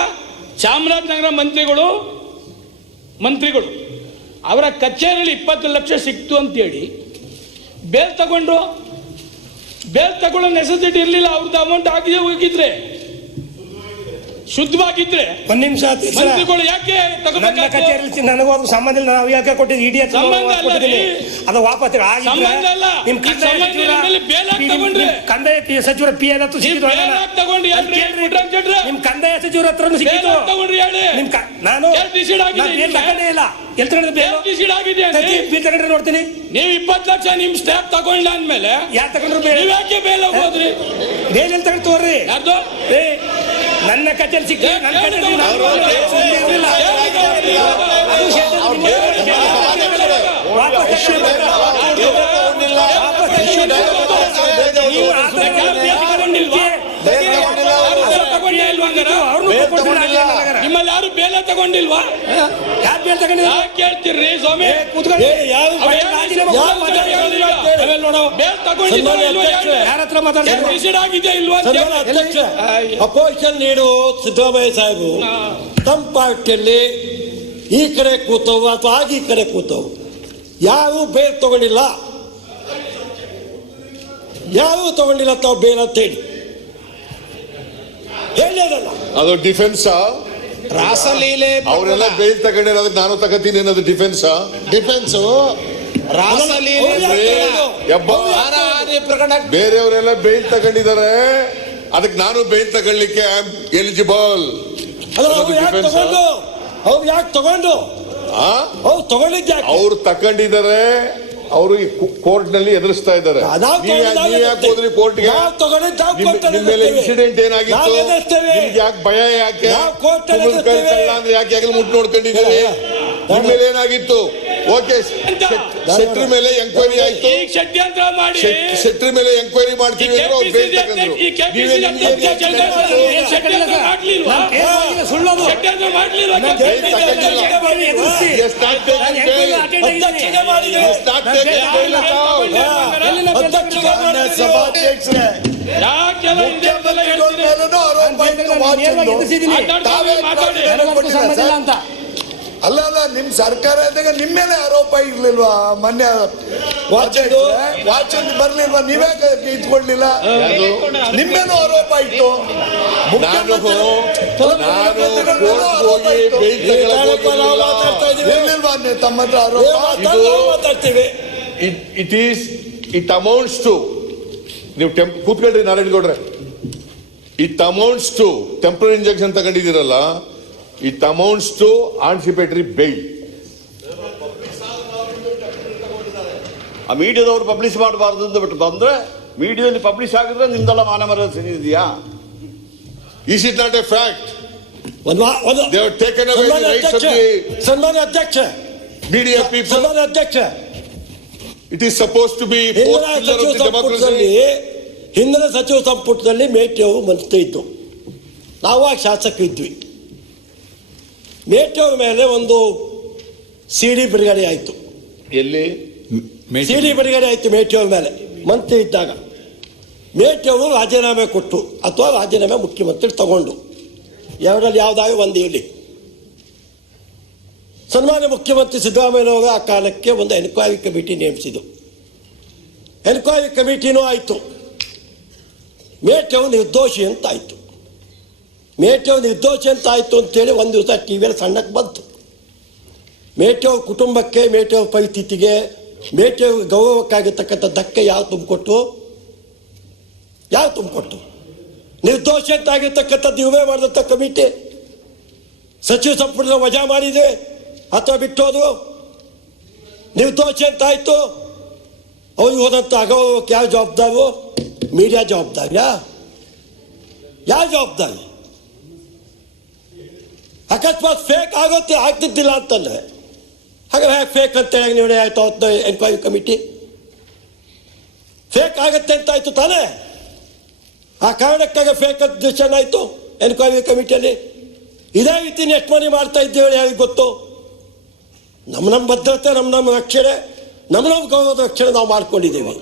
ಚಾಮರಾಜನಗರ ಮಂತ್ರಿಗಳು ಅವರ ಕಚೇರಿಯಲ್ಲಿ 20 ಲಕ್ಷ ಸಿಕ್ತು ಅಂತೇಳಿ ಬೇಲ್ ತಗೊಳ್ಳೋ ನೆಸೆಸಿಟಿ ಇರಲಿಲ್ಲ. ಅವ್ರದ್ದು ಅಮೌಂಟ್ ಆಗಿದೆ ಹೋಗಿದ್ರೆ ಶುದ್ಧವಾಗಿದ್ರೆ ಒಂದ್ ನಿಮಿಷ ಮಂತ್ರಿಗಳು ಯಾಕೆ ಕಚೇರಿ ನನಗೂ ಅದು ಸಂಬಂಧ ಇಲ್ಲ. ನಾವು ಯಾಕೆ ಕೊಟ್ಟಿದ್ವಿ? ಇಡಿ ಸಂಬಂಧ ಅಲ್ಲ ರೀ. ಅದು ವಾಪಸ್ ಸಂಬಂಧ ಅಲ್ಲ. ನಿಮ್ ಸಂಬಂಧ ಇಲ್ಲ ಮೇಲೆ ಬೇಲ್ ಹಾಕಿ ತಗೊಂಡ್ರೆ ಕಂದಾಯ ಸಚಿವರ ಪಿ ಎಲ್ ಹತ್ತು ಸಿಕ್ಕಿದ್ದು ತಗೊಂಡು ನಿಮ್ ಕಂದಾಯ ಸಚಿವರ ಹತ್ರ ಸಿಕ್ಕಿದ್ದು ತಗೊಂಡ್ರಿ ಹೇಳಿ. ನಾನು ಡಿಸೈಡ್ ಆಗಿದೆ ತಗೊಂಡೇ ಇಲ್ಲ. ಎಲ್ಲಿ ತಗೊಂಡಿದ್ದೆ? ಡಿಸೈಡ್ ಆಗಿದೆ ಬಿಲ್ ತಗೊಂಡ್ರೆ ನೋಡ್ತೀನಿ. ನೀವು 20 ಲಕ್ಷ ನಿಮ್ ಸ್ಟಾಫ್ ತಗೊಂಡ ಅಂದ್ಮೇಲೆ ಯಾರು ತಗೊಂಡ್ರು? ಬೇರೆ ಯಾಕೆ ಬೇಲ್ ಹೋದ್ರಿ? ಬೇಲ್ ಎಲ್ಲಿ ತಗೊಂಡು ತೋರ್ರಿ? ಯಾರ್ದು? ನನ್ನ ಕಚೇರಿ ಸಿಕ್ಕಿ ನನ್ನ ಕಚೇರಿ ನಿಮ್ಮಲ್ಲಿ ಯಾರು ಬೇಲ ತಗೊಂಡಿಲ್ವಾ? ಯಾರು ಬೇಲ್ ತಗೊಂಡಿಲ್ಲ? ಕೇಳ್ತೀರಿ ಸ್ವಾಮಿ? ಬೇಲ್ ತಗೊಂಡಿಲ್ವಾ ಯಾರ ಹತ್ರ ಮಾತಾಡ್ತಾರೆ? ಡಿಸೈಡ್ ಆಗಿದೆ ಇಲ್ವಾ? ಅಪೋಸಿಷನ್ ಲೀಡು ಸಿದ್ದರಾಮಯ್ಯ ಸಾಹೇಬರು ತಮ್ಮ ಪಾರ್ಟಿಯಲ್ಲಿ ಈ ಕಡೆ ಕೂತವು ಅಥವಾ ಈ ಕಡೆ ಕೂತವು ಯಾರು ಬೇಲ್ ತಗೊಂಡಿಲ್ಲ, ಯಾರು ತಗೊಂಡಿಲ್ಲ ತಾವು ಬೇಲ್ ಅಂತ ಹೇಳಿ ಅದಲ್ಲ. ಅದು ಡಿಫೆನ್ಸ್ ರಾಸಲೀಲೆ ಅವರೆಲ್ಲ ಬೇಲ್ ತಗೊಂಡಿರೋದಕ್ಕೆ ನಾನು ತಗೋತೀನಿ ಅನ್ನೋದು ಡಿಫೆನ್ಸ್. ಬೇರೆಯವರೆಲ್ಲ ಬೇಲ್ ತಗೊಂಡಿದ್ದಾರೆ, ಅದಕ್ಕೆ ನಾನು ಬೇಲ್ ತಗೊಳ್ಳಿಕ್ಕೆ ಐ ಆಮ್ ಎಲಿಜಿಬಲ್. ಅವ್ರು ಯಾಕೆ ತಗೊಂಡು ಅವ್ರು ತಗೊಂಡಿದ್ದೆ ಅವ್ರು ತಗೊಂಡಿದ್ದಾರೆ, ಅವರು ಕೋರ್ಟ್ ನಲ್ಲಿ ಎದುರಿಸ್ತಾ ಇದ್ದಾರೆ. ಯಾಕೆ ಹೋದ್ರಿ ಕೋರ್ಟ್ಗೆ? ನಿಮ್ಮ ಮೇಲೆ ಇನ್ಸಿಡೆಂಟ್ ಏನಾಗಿತ್ತು? ನಿಮ್ಗೆ ಯಾಕೆ ಭಯ? ಯಾಕೆ ಅಂದ್ರೆ ಯಾಕೆ ಮುಟ್ಟು ನೋಡ್ಕೊಂಡಿದ್ದೀರಿ? ನಿಮ್ಮ ಮೇಲೆ ಏನಾಗಿತ್ತು? ಓಕೆ, ಶೆಟ್ರಿ ಮೇಲೆ ಎಂಕ್ವೈರಿ ಆಯ್ತು. ಶೆಟ್ರಿ ಮೇಲೆ ಎಂಕ್ವೈರಿ ಮಾಡ್ತೀವಿ ಅಂದ್ರೆ ಅವ್ರು ಬೇಲ್ ತಗೊಂಡ್ರು. ಅಲ್ಲ ನಿಮ್ ಸರ್ಕಾರ ಇದ್ದಾಗ ನಿಮ್ಮ ಮೇಲೆ ಆರೋಪ ಇರ್ಲಿಲ್ವಾ? ಮೊನ್ನೆ ವಾಚ್ ಬರ್ಲಿಲ್ವಾ? ನೀವೇ ಇದ್ಕೊಳ್ಲಿಲ್ಲ? ನಿಮ್ಮೇನೂ ಆರೋಪ ಇತ್ತು. ಇರ್ಲಿಲ್ವಾ ತಮ್ಮ ಹತ್ರ ಆರೋಪ? ಇಟ್ ಅಮೌಂಟ್ಸ್ ಟು, ನೀವು ಕೂತ್ಕೊಳ್ರಿ ನಾರಾಯಣಗೌಡ್ರೆ, it amounts to temporary injection ತಗೊಂಡಿದ್ದೀರಲ್ಲ, it amounts to anticipatory bail. ಆ ಮೀಡಿಯಾದವ್ರು ಪಬ್ಲಿಷ್ ಮಾಡಬಾರ್ದು ಅಂತ ಬಿಟ್ಟು ಬಂದ್ರೆ ಮೀಡಿಯಾದಲ್ಲಿ ಪಬ್ಲಿಷ್ ಆಗಿದ್ರೆ ನಿಮ್ದೆಲ್ಲ ಮಾನ ಮರ್ಯಾದೆ ಸರಿ ಇದೆಯಾ? Is it not a fact? They have taken away the rights of the ಸನ್ಮಾನ್ಯ ಅಧ್ಯಕ್ಷ, media people. ಸನ್ಮಾನ್ಯ ಅಧ್ಯಕ್ಷ, It is supposed to be fourth pillar of the democracy. ಹಿಂದಿನ ಸಚಿವ ಸಂಪುಟದಲ್ಲಿ ಮೇಟಿ ಅವರು ಮಂತ್ರಿ ಇದ್ದು, ನಾವು ಆಗ ಶಾಸಕ ಇದ್ವಿ. ಮೇಟಿ ಅವರ ಮೇಲೆ ಒಂದು ಸಿಡಿ ಬಿಡುಗಡೆ ಆಯಿತು. ಎಲ್ಲಿ ಸಿಡಿ ಬಿಡುಗಡೆ ಆಯಿತು ಮೇಟಿ ಅವರ ಮೇಲೆ ಮಂತ್ರಿ ಇದ್ದಾಗ. ಮೇಟಿ ಅವರು ರಾಜೀನಾಮೆ ಕೊಟ್ಟು ಅಥವಾ ರಾಜೀನಾಮೆ ಮುಖ್ಯಮಂತ್ರಿ ತಗೊಂಡು, ಎರಡರಲ್ಲಿ ಯಾವುದಾಗಿ ಒಂದು ಇಲ್ಲಿ. ಸನ್ಮಾನ್ಯ ಮುಖ್ಯಮಂತ್ರಿ ಸಿದ್ದರಾಮಯ್ಯನವರು ಆ ಕಾಲಕ್ಕೆ ಒಂದು ಎನ್ಕ್ವೈರಿ ಕಮಿಟಿ ನೇಮಿಸಿದ್ದು. ಎನ್ಕ್ವೈರಿ ಕಮಿಟಿನೂ ಆಯಿತು. ಮೇಟಿ ಅವರು ನಿರ್ದೋಷಿ ಅಂತ ಆಯಿತು. ಮೇಟಿ ಅವರು ನಿರ್ದೋಷಿ ಅಂತ ಆಯಿತು ಅಂತೇಳಿ ಒಂದು ದಿವಸ ಟಿ ವಿಯಲ್ಲಿ ಸಣ್ಣಕ್ಕೆ ಬಂತು. ಮೇಟಿ ಅವ್ರ ಕುಟುಂಬಕ್ಕೆ, ಮೇಟಿ ಅವ್ರ ಪರಿಸ್ಥಿತಿಗೆ, ಮೇಟಿ ಅವ್ರ ಗೌರವಕ್ಕಾಗಿರ್ತಕ್ಕಂಥ ಧಕ್ಕೆ ಯಾರು ತುಂಬಿಕೊಟ್ಟು? ನಿರ್ದೋಷಿ ಅಂತ ಆಗಿರ್ತಕ್ಕಂಥದ್ದು ಇವೇ ಮಾಡಿದಂಥ ಕಮಿಟಿ ಸಚಿವ ಸಂಪುಟದ ವಜಾ ಮಾಡಿದೆ ಅಥವಾ ಬಿಟ್ಟೋದು ನಿರ್ದೋಷಿ ಅಂತ ಆಯ್ತು. ಅವ್ರಿಗೆ ಹೋದಂತ ಅಗೌರವಕ್ಕೆ ಯಾವ ಜವಾಬ್ದಾರು? ಮೀಡಿಯಾ ಜವಾಬ್ದಾರಿಯಾ? ಯಾವ ಜವಾಬ್ದಾರಿ? ಅಕಸ್ಮಾತ್ ಫೇಕ್ ಆಗುತ್ತೆ ಆಗ್ತಿದ್ದಿಲ್ಲ ಅಂತಂದ್ರೆ ಹಾಗಾದ್ರೆ ಹೇಗೆ ಫೇಕ್ ಅಂತ ಹೇಳಿ ನಿರ್ಣಯ ಆಯ್ತು ಅವತ್ತು ಎನ್ಕ್ವೈರಿ ಕಮಿಟಿ? ಫೇಕ್ ಆಗತ್ತೆ ಅಂತ ಆಯ್ತು ತಾನೇ? ಆ ಕಾರಣಕ್ಕಾಗಿ ಫೇಕ್ ಅಂತ ಡಿಸಿಷನ್ ಆಯ್ತು ಎನ್ಕ್ವೈರಿ ಕಮಿಟಿಯಲ್ಲಿ. ಇದೇ ರೀತಿ ನೆಕ್ಸ್ಟ್ ಮನಿ ಮಾಡ್ತಾ ಇದ್ದೇವೆ ಯಾರಿಗೆ ಗೊತ್ತು? ನಮ್ಮ ಭದ್ರತೆ, ನಮ್ಮ ರಕ್ಷಣೆ, ನಮ್ಮ ಗೌರವದ ರಕ್ಷಣೆ ನಾವು ಮಾಡ್ಕೊಂಡಿದ್ದೀವಿ.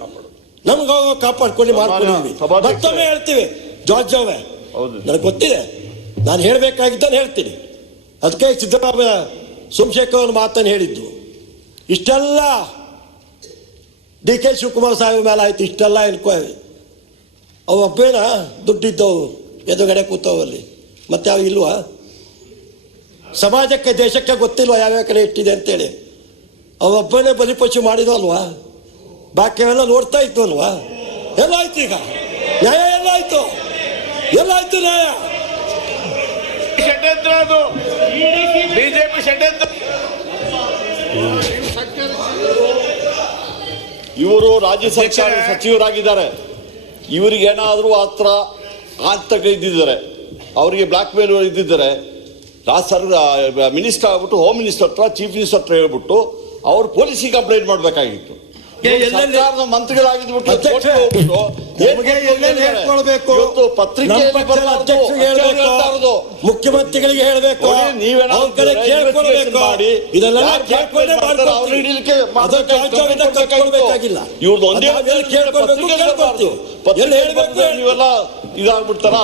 ನಮ್ಮ ಗೌರವ ಕಾಪಾಡ್ಕೊಂಡು ಮಾಡ್ಕೊಂಡಿದ್ದೀವಿ. ಮತ್ತೊಮ್ಮೆ ಹೇಳ್ತೀವಿ ಜಾರ್ಜ್ ಅವರೇ, ನನಗೆ ಗೊತ್ತಿದೆ, ನಾನು ಹೇಳಬೇಕಾಗಿದ್ದನ್ನು ಹೇಳ್ತೀನಿ. ಅದಕ್ಕೆ ಸಿದ್ದರಾಮಯ್ಯ ಸೋಮಶೇಖರ್ ಅವ್ರ ಮಾತನ್ನು ಹೇಳಿದ್ದು. ಇಷ್ಟೆಲ್ಲ ಡಿ ಕೆ ಶಿವಕುಮಾರ್ ಸಾಹೇಬ್ ಮೇಲೆ ಆಯ್ತು, ಇಷ್ಟೆಲ್ಲ ಎನ್ಕ್ವೈರಿ. ಅವೊಬ್ಬೇನ ದುಡ್ಡಿದ್ದವು ಎದುರುಗಡೆ ಕೂತವಲ್ಲಿ, ಮತ್ತೆ ಯಾವ ಇಲ್ವಾ? ಸಮಾಜಕ್ಕೆ ದೇಶಕ್ಕೆ ಗೊತ್ತಿಲ್ವಾ ಯಾವ್ಯಾವ ಕಡೆ ಇಟ್ಟಿದೆ ಅಂತೇಳಿ? ಅವೊಬ್ಬನೇ ಬಲಿಪಶು ಮಾಡಿದಲ್ವಾ? ಬಾಕಿಯೆಲ್ಲ ನೋಡ್ತಾ ಇತ್ತು ಅಲ್ವಾ? ಎಲ್ಲಾಯ್ತು ಈಗ ನ್ಯಾಯ? ಎಲ್ಲಾಯ್ತು? ಎಲ್ಲಾಯ್ತು ನ್ಯಾಯ? ಷಡ್ಯಂತ್ರ ಅದು, ಬಿಜೆಪಿ ಷಡ್ಯಂತ್ರ. ಇವರು ರಾಜ್ಯ ಸರ್ಕಾರ ಸಚಿವರಾಗಿದ್ದಾರೆ. ಇವರಿಗೆ ಏನಾದರೂ ಹತ್ರ ಆತಂಕ ಇದ್ದಿದ್ದಾರೆ, ಅವರಿಗೆ ಬ್ಲಾಕ್ ಮೇಲ್ ಇದ್ದಿದ್ದಾರೆ, ಮಿನಿಸ್ಟರ್ ಆಗ್ಬಿಟ್ಟು ಹೋಮ್ ಮಿನಿಸ್ಟರ್ ಹತ್ರ, ಚೀಫ್ ಮಿನಿಸ್ಟರ್ ಹತ್ರ ಹೇಳ್ಬಿಟ್ಟು ಅವ್ರು ಪೊಲೀಸಿಗೆ ಕಂಪ್ಲೇಂಟ್ ಮಾಡಬೇಕಾಗಿತ್ತು. ಸರ್ಕಾರದ ಮಂತ್ರಿಗಳಾಗಿದ್ಬಿಟ್ಟು ಮುಖ್ಯಮಂತ್ರಿಗಳಿಗೆ ಹೇಳಬೇಕು, ಇವ್ರದ್ದು ಒಂದೇ ನೀವೆಲ್ಲ ಇದಾಗ್ಬಿಡ್ತಾರ.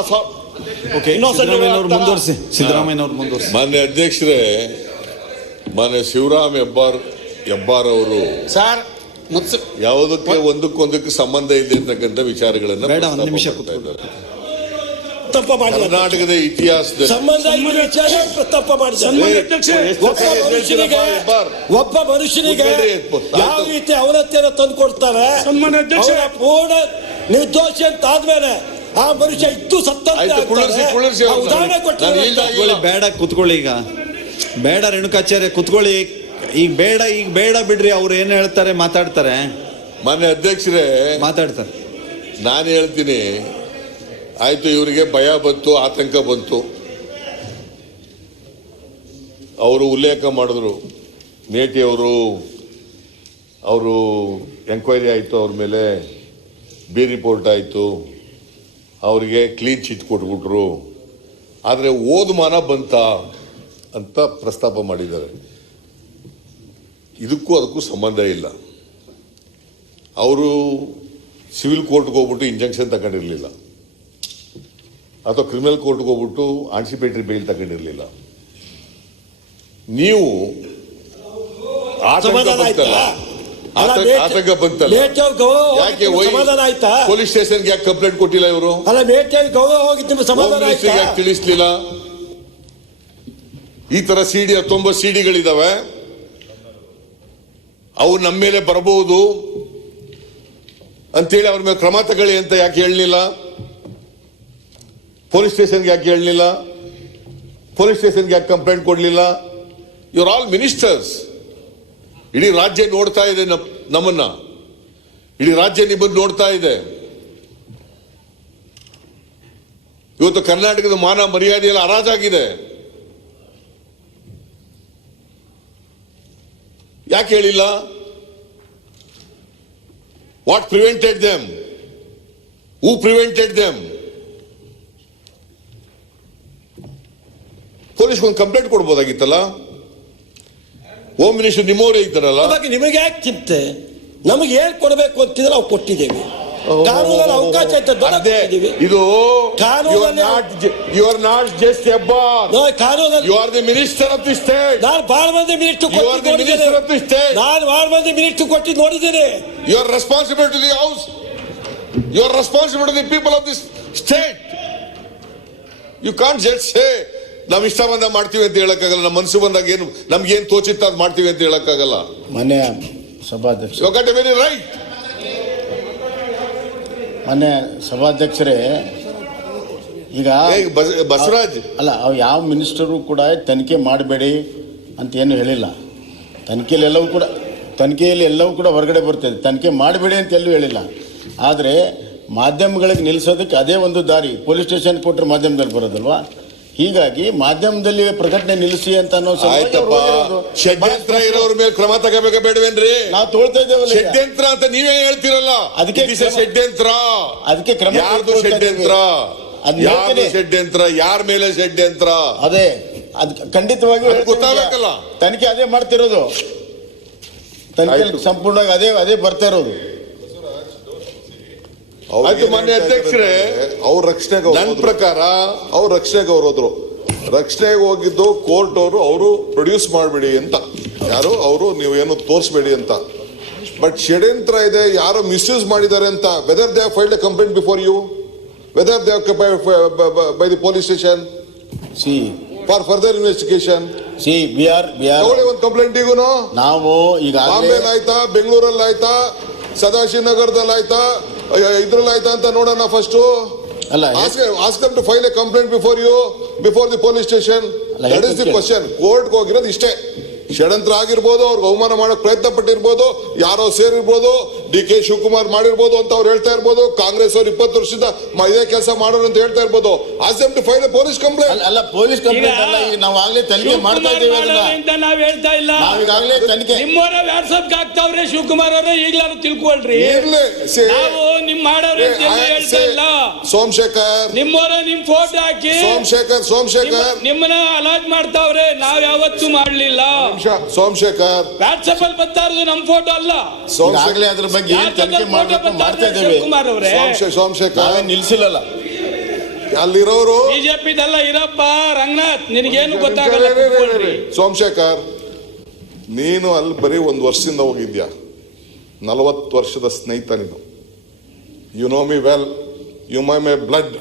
ಮಾನ್ಯ ಅಧ್ಯಕ್ಷರೇ, ಮಾನ್ಯ ಶಿವರಾಮ್ ಹೆಬ್ಬಾರ್ ಅವರು ಯಾವುದಕ್ಕೆ ಒಂದಕ್ಕೊಂದಕ್ಕೆ ಸಂಬಂಧ ಇದೆ ಅಂತಕ್ಕಂಥ ವಿಚಾರಗಳನ್ನ ಕರ್ನಾಟಕದ ಇತಿಹಾಸದಲ್ಲಿ ಒಬ್ಬ ಮನುಷ್ಯನಿಗೆ ಯಾವ ರೀತಿ ಅವನತಿಯನ್ನು ತಂದು ಕೊಡ್ತಾರೆ, ಪೂರ್ಣ ನಿರ್ದೋಷಿ ಅಂತ ಆದ್ಮೇಲೆ ಆ ಮನುಷ್ಯ ಇದ್ದು ಸತ್ತ ಉದಾಹರಣೆ ಕೊಟ್ಟರೆ ಬೇಡ ಕುತ್ಕೊಳ್ಳಿ. ಈಗ ಬೇಡ ರೇಣುಕಾಚಾರ್ಯ ಕುತ್ಕೊಳ್ಳಿ. ಈಗ ಬೇಡ ಬಿಡ್ರಿ. ಅವ್ರು ಏನ್ ಹೇಳ್ತಾರೆ ಮಾತಾಡ್ತಾರೆ. ಮಾನ್ಯ ಅಧ್ಯಕ್ಷರೇ ಮಾತಾಡ್ತಾರೆ. ನಾನು ಹೇಳ್ತೀನಿ, ಆಯ್ತು, ಇವರಿಗೆ ಭಯ ಬಂತು, ಆತಂಕ ಬಂತು, ಅವರು ಉಲ್ಲೇಖ ಮಾಡಿದ್ರು. ಮೇಟಿ ಅವರು ಎಂಕ್ವೈರಿ ಆಯಿತು, ಅವ್ರ ಮೇಲೆ ಬಿ ರಿಪೋರ್ಟ್ ಆಯಿತು, ಅವರಿಗೆ ಕ್ಲೀನ್ ಚಿಟ್ ಕೊಟ್ಬಿಟ್ರು. ಆದರೆ ಓದ್ಮಾನ ಬಂತ ಅಂತ ಪ್ರಸ್ತಾಪ ಮಾಡಿದ್ದಾರೆ. ಇದಕ್ಕೂ ಅದಕ್ಕೂ ಸಂಬಂಧ ಇಲ್ಲ. ಅವರು ಸಿವಿಲ್ ಕೋರ್ಟ್ಗೆ ಹೋಗ್ಬಿಟ್ಟು ಇಂಜಂಕ್ಷನ್ ತಗೊಂಡಿರಲಿಲ್ಲ, ಅಥವಾ ಕ್ರಿಮಿನಲ್ ಕೋರ್ಟ್ಗೆ ಹೋಗ್ಬಿಟ್ಟು ಆನ್ಸಿಪೇಟರಿ ಬೇಲ್ ತಗೊಂಡಿರಲಿಲ್ಲ. ನೀವು ಆತಂಕ ಬಂತಲ್ಲ, ಯಾಕೆ ಪೊಲೀಸ್ ಸ್ಟೇಷನ್ಗೆ ಯಾಕೆ ಕಂಪ್ಲೇಂಟ್ ಕೊಟ್ಟಿಲ್ಲ ಇವರು? ಯಾಕೆ ತಿಳಿಸ್ಲಿಲ್ಲ? ಈ ತರ ಸಿಡಿ 19 ಸಿಡಿಗಳಿದಾವೆ, ಅವು ನಮ್ಮ ಮೇಲೆ ಬರಬಹುದು ಅಂತೇಳಿ ಅವ್ರ ಮೇಲೆ ಕ್ರಮ ತಗೊಳ್ಳಿ ಅಂತ ಯಾಕೆ ಹೇಳಲಿಲ್ಲ? ಪೊಲೀಸ್ ಸ್ಟೇಷನ್ಗೆ ಯಾಕೆ ಹೇಳಲಿಲ್ಲ? ಪೊಲೀಸ್ ಸ್ಟೇಷನ್ಗೆ ಯಾಕೆ ಕಂಪ್ಲೇಂಟ್ ಕೊಡಲಿಲ್ಲ? ಇವ್ರ ಆಲ್ ಮಿನಿಸ್ಟರ್ಸ್. ಇಡೀ ರಾಜ್ಯ ನೋಡ್ತಾ ಇದೆ ನಮ್ಮನ್ನ, ಇಡೀ ರಾಜ್ಯ ನಿಮ್ಮನ್ನು ನೋಡ್ತಾ ಇದೆ. ಇವತ್ತು ಕರ್ನಾಟಕದ ಮಾನ ಮರ್ಯಾದೆ ಎಲ್ಲ ಹರಾಜಾಗಿದೆ. ಯಾಕೆ ಹೇಳಿಲ್ಲ? What prevented them? Who prevented them? Police ಒಂದು ಕಂಪ್ಲೇಂಟ್ ಕೊಡ್ಬೋದಾಗಿತ್ತಲ್ಲ. ಹೋಮ್ ಮಿನಿಸ್ಟರ್ ನಿಮ್ಮವರೇ ಇದ್ದಾರಲ್ಲ. ನಿಮಗೆ ಯಾಕೆ ಚಿಂತೆ? ನಮಗೆ ಏನ್ ಕೊಡಬೇಕು ಅಂತಿದ್ರೆ ನಾವು ಕೊಟ್ಟಿದ್ದೇವೆ. ಕಾನೂನಲ್ಲಿ ಅವಕಾಶ ಇದು you are not just Hebbar, you are the minister of the state. ನಾನು ಬಹಳ ಮಂದಿ ಮಿನಿಸ್ಟರ್ ಕೊಟ್ಟಿದ್ದು ನೋಡಿದ್ದೇನೆ. You are responsible to the house, you are responsible to the people of this state. You can't just say ನಾವ್ ಇಷ್ಟ ಬಂದ ಮಾಡ್ತೀವಿ ಅಂತ ಹೇಳಕ್ಕಾಗಲ್ಲ. ನಮ್ಮ ಮನಸ್ಸು ಬಂದಾಗ ಏನು ನಮ್ಗೇನು ತೋಚಿತ್ತ ಅದು ಮಾಡ್ತೀವಿ ಅಂತ ಹೇಳಕ್ಕಾಗಲ್ಲ. ಮಾನ್ಯ ಸಭಾಧ್ಯಕ್ಷ, you got a very right. ಮಾನ್ಯ ಸಭಾಧ್ಯಕ್ಷರೇ, ಈಗ ಬಸವರಾಜ್ ಅಲ್ಲ ಅವ್ ಯಾವ ಮಿನಿಸ್ಟರು ಕೂಡ ತನಿಖೆ ಮಾಡಬೇಡಿ ಅಂತ ಏನು ಹೇಳಿಲ್ಲ. ತನಿಖೆಯಲ್ಲಿ ಎಲ್ಲವೂ ಕೂಡ ಹೊರಗಡೆ ಬರ್ತದೆ. ತನಿಖೆ ಮಾಡಬೇಡಿ ಅಂತ ಎಲ್ಲೂ ಹೇಳಿಲ್ಲ. ಆದರೆ ಮಾಧ್ಯಮಗಳಿಗೆ ನಿಲ್ಲಿಸೋದಕ್ಕೆ ಅದೇ ಒಂದು ದಾರಿ. ಪೊಲೀಸ್ ಸ್ಟೇಷನ್ ಕೊಟ್ಟರೆ ಮಾಧ್ಯಮದಲ್ಲಿ ಬರೋದಲ್ವಾ? ಹೀಗಾಗಿ ಮಾಧ್ಯಮದಲ್ಲಿ ಪ್ರಕಟಣೆ ನಿಲ್ಲಿಸಿ ಅಂತ ಅನ್ನೋ ಷಡ್ಯಂತ್ರ ಇರೋರ ಮೇಲೆ ಕ್ರಮ ತಗೋಬೇಕ ಬೇಡವೇನ್ರಿ? ನಾವು ತೋಳ್ತಾ ಇದ್ದೇವಲ್ಲ. ಷಡ್ಯಂತ್ರ ಅಂತ ನೀವೇ ಹೇಳ್ತಿರಲ್ಲ. ಅದಕ್ಕೆ ಷಡ್ಯಂತ್ರ, ಅದಕ್ಕೆ ಕ್ರಮ ಯಾರ್ದು ಷಡ್ಯಂತ್ರ? ಯಾರ್ದು ಷಡ್ಯಂತ್ರ? ಯಾರ ಮೇಲೆ ಷಡ್ಯಂತ್ರ? ಅದೇ ಅದು ಖಂಡಿತವಾಗಿ ಗೊತ್ತಾಗಬೇಕಲ್ಲ. ತನಿಖೆ ಅದೇ ಮಾಡ್ತಿರೋದು. ತನಿಖೆ ಸಂಪೂರ್ಣವಾಗಿ ಅದೇ ಬರ್ತಾ ಇರೋದು. ಆಯ್ತು ಮಾನ್ಯ ಅಧ್ಯಕ್ಷರೇ, ಅವ್ರ ರಕ್ಷಣೆಗೆ ನನ್ನ ಪ್ರಕಾರ ಅವ್ರ ರಕ್ಷಣೆಗೆ ಅವ್ರು ಹೋದ್ರು. ರಕ್ಷಣೆಗೆ ಹೋಗಿದ್ದು ಕೋರ್ಟ್ ಅವರು ಪ್ರೊಡ್ಯೂಸ್ ಮಾಡಬೇಡಿ ಅಂತ, ಯಾರು ಅವರು ನೀವೇನು ತೋರಿಸ್ಬೇಡಿ ಅಂತ. ಬಟ್ ಷಡ್ಯಂತ್ರ ಇದೆ, ಯಾರೋ ಮಿಸ್ಯೂಸ್ ಮಾಡಿದ್ದಾರೆ ಅಂತ. Whether they have filed a complaint before you, whether they have by the police station for further investigation. ತಗೊಳ್ಳಿ ಒಂದು ಕಂಪ್ಲೇಂಟ್. ಈಗೂನು ನಾವು ಈಗ ಬಾಂಬೆಲ್ ಆಯ್ತಾ, ಬೆಂಗಳೂರಲ್ಲಿ ಆಯ್ತಾ, ಸದಾಶಿವನಗರದಲ್ಲಿ ಆಯ್ತಾ, ಇದ್ರಲ್ಲಿ ಆಯ್ತಾ ಅಂತ ನೋಡೋಣ ಫಸ್ಟ್. ಅಲ್ಲ, ask them to file a complaint before the police station. That is the question. Court ಹೋಗಿರೋದು ಇಷ್ಟೇ. ಷಡ್ಯಂತ್ರ ಆಗಿರ್ಬೋದು, ಅವ್ರಿಗೆ ಅವಮಾನ ಮಾಡಕ್ ಪ್ರಯತ್ನ ಪಟ್ಟಿರ್ಬೋದು, ಯಾರೋ ಸೇರಿರ್ಬೋದು, DK ಶಿವಕುಮಾರ್ ಮಾಡಿರ್ಬೋದು ಅಂತ ಅವ್ರು ಹೇಳ್ತಾ ಇರ್ಬೋದು. ಕಾಂಗ್ರೆಸ್ ಅವ್ರು 20 ವರ್ಷದಿಂದ ಇದೇ ಕೆಲಸ ಮಾಡೋರು ಅಂತ ಹೇಳ್ತಾ ಇರ್ಬೋದು. ask them to file a police complaint. ಅಲ್ಲ, ಪೊಲೀಸ್ ಕಂಪ್ಲೇಂಟ್ ಅಲ್ಲ. ಈಗ ನಾವು ಆಗ್ಲೇ ತನಿಖೆ ಮಾಡ್ತಾ ಇದ್ದೇವೆ. ನಾವ್ ಹೇಳ್ತಾ ಇಲ್ಲ. ನಾವೀಗಾಗಲೇ ತನಿಖೆ ನಿಮ್ಮವರ ವಾಟ್ಸಪ್ ಹಾಕ್ತಾವ್ರೆ ಶಿವಕುಮಾರ್ ಅವರೇ, ಈಗ್ಲಾರು ತಿಳ್ಕೊಳ್ರಿ. ನಾವು ನಿಮ್ ಮಾಡೋರು ಹೇಳ್ತಾ ಇಲ್ಲ. ಸೋಮಶೇಖರ್ ನಿಮ್ಮವರ ನಿಮ್ ಫೋಟೋ ಹಾಕಿ ಸೋಮಶೇಖರ್ ನಿಮ್ಮನ್ನ ಅಲಾಜ್ ಮಾಡ್ತಾವ್ರೆ. ನಾವ್ ಯಾವತ್ತೂ ಮಾಡ್ಲಿಲ್ಲ. ಸೋಮಶೇಖರ್ ವಾಟ್ಸಪ್ ಅಲ್ಲಿ ಬರ್ತಾ ಇರೋದು ನಮ್ ಫೋಟೋ ಅಲ್ಲ. ಈಗಾಗಲೇ ಅದ್ರ ಬಗ್ಗೆ ಏನ್ ತನಿಖೆ ಮಾಡ್ತಾ ಇದ್ದೇವೆ. ಶಿವಕುಮಾರ್ ಅವರೇ, ಸೋಮಶೇಖರ್ ನಾವೇ ನಿಲ್ಸಿಲ್ಲಲ್ಲ. ಅಲ್ಲಿರೋರು ಬಿಜೆಪಿದಲ್ಲ ಇರಪ್ಪ. ರಂಗನಾಥ್, ನಿನಗೇನು ಗೊತ್ತಾಗಲ್ಲ. ಸೋಮಶೇಖರ್, ನೀನು ಅಲ್ಲಿ ಬರೀ 1 ವರ್ಷದಿಂದ ಹೋಗಿದ್ಯಾ. 40 ವರ್ಷದ ಸ್ನೇಹಿತ ನೀನು. You know me well, you my my blood.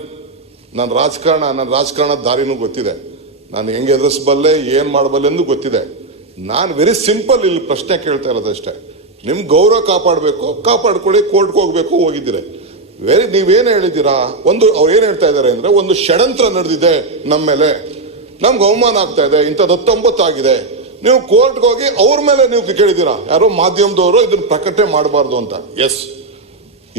ನನ್ನ ರಾಜಕಾರಣದ ದಾರಿನೂ ಗೊತ್ತಿದೆ. ನಾನು ಹೆಂಗೆ ಎದುರಿಸಬಲ್ಲೆ, ಏನು ಮಾಡಬಲ್ಲೆ ಎಂದು ಗೊತ್ತಿದೆ. ನಾನು ವೆರಿ ಸಿಂಪಲ್ ಇಲ್ಲಿ ಪ್ರಶ್ನೆ ಕೇಳ್ತಾ ಇರೋದಷ್ಟೇ. ನಿಮ್ ಗೌರವ ಕಾಪಾಡ್ಕೊಳ್ಳಿ, ಕೋರ್ಟ್ಗೆ ಹೋಗಿದ್ದೀರಿ. ನೀವೇನು ಹೇಳಿದ್ದೀರಾ? ಅವ್ರು ಏನು ಹೇಳ್ತಾ ಇದ್ದಾರೆ ಅಂದ್ರೆ, ಒಂದು ಷಡ್ಯಂತ್ರ ನಡೆದಿದೆ ನಮ್ಮ ಮೇಲೆ, ನಮ್ಗೆ ಅವಮಾನ ಆಗ್ತಾ ಇದೆ, ಇಂಥದ್ದು 19 ಆಗಿದೆ. ನೀವು ಕೋರ್ಟ್ಗೆ ಹೋಗಿ ಅವ್ರ ಮೇಲೆ ನೀವು ಕೇಳಿದ್ದೀರಾ, ಯಾರೋ ಮಾಧ್ಯಮದವರು ಇದನ್ನ ಪ್ರಕಟಣೆ ಮಾಡಬಾರ್ದು ಅಂತ. ಎಸ್,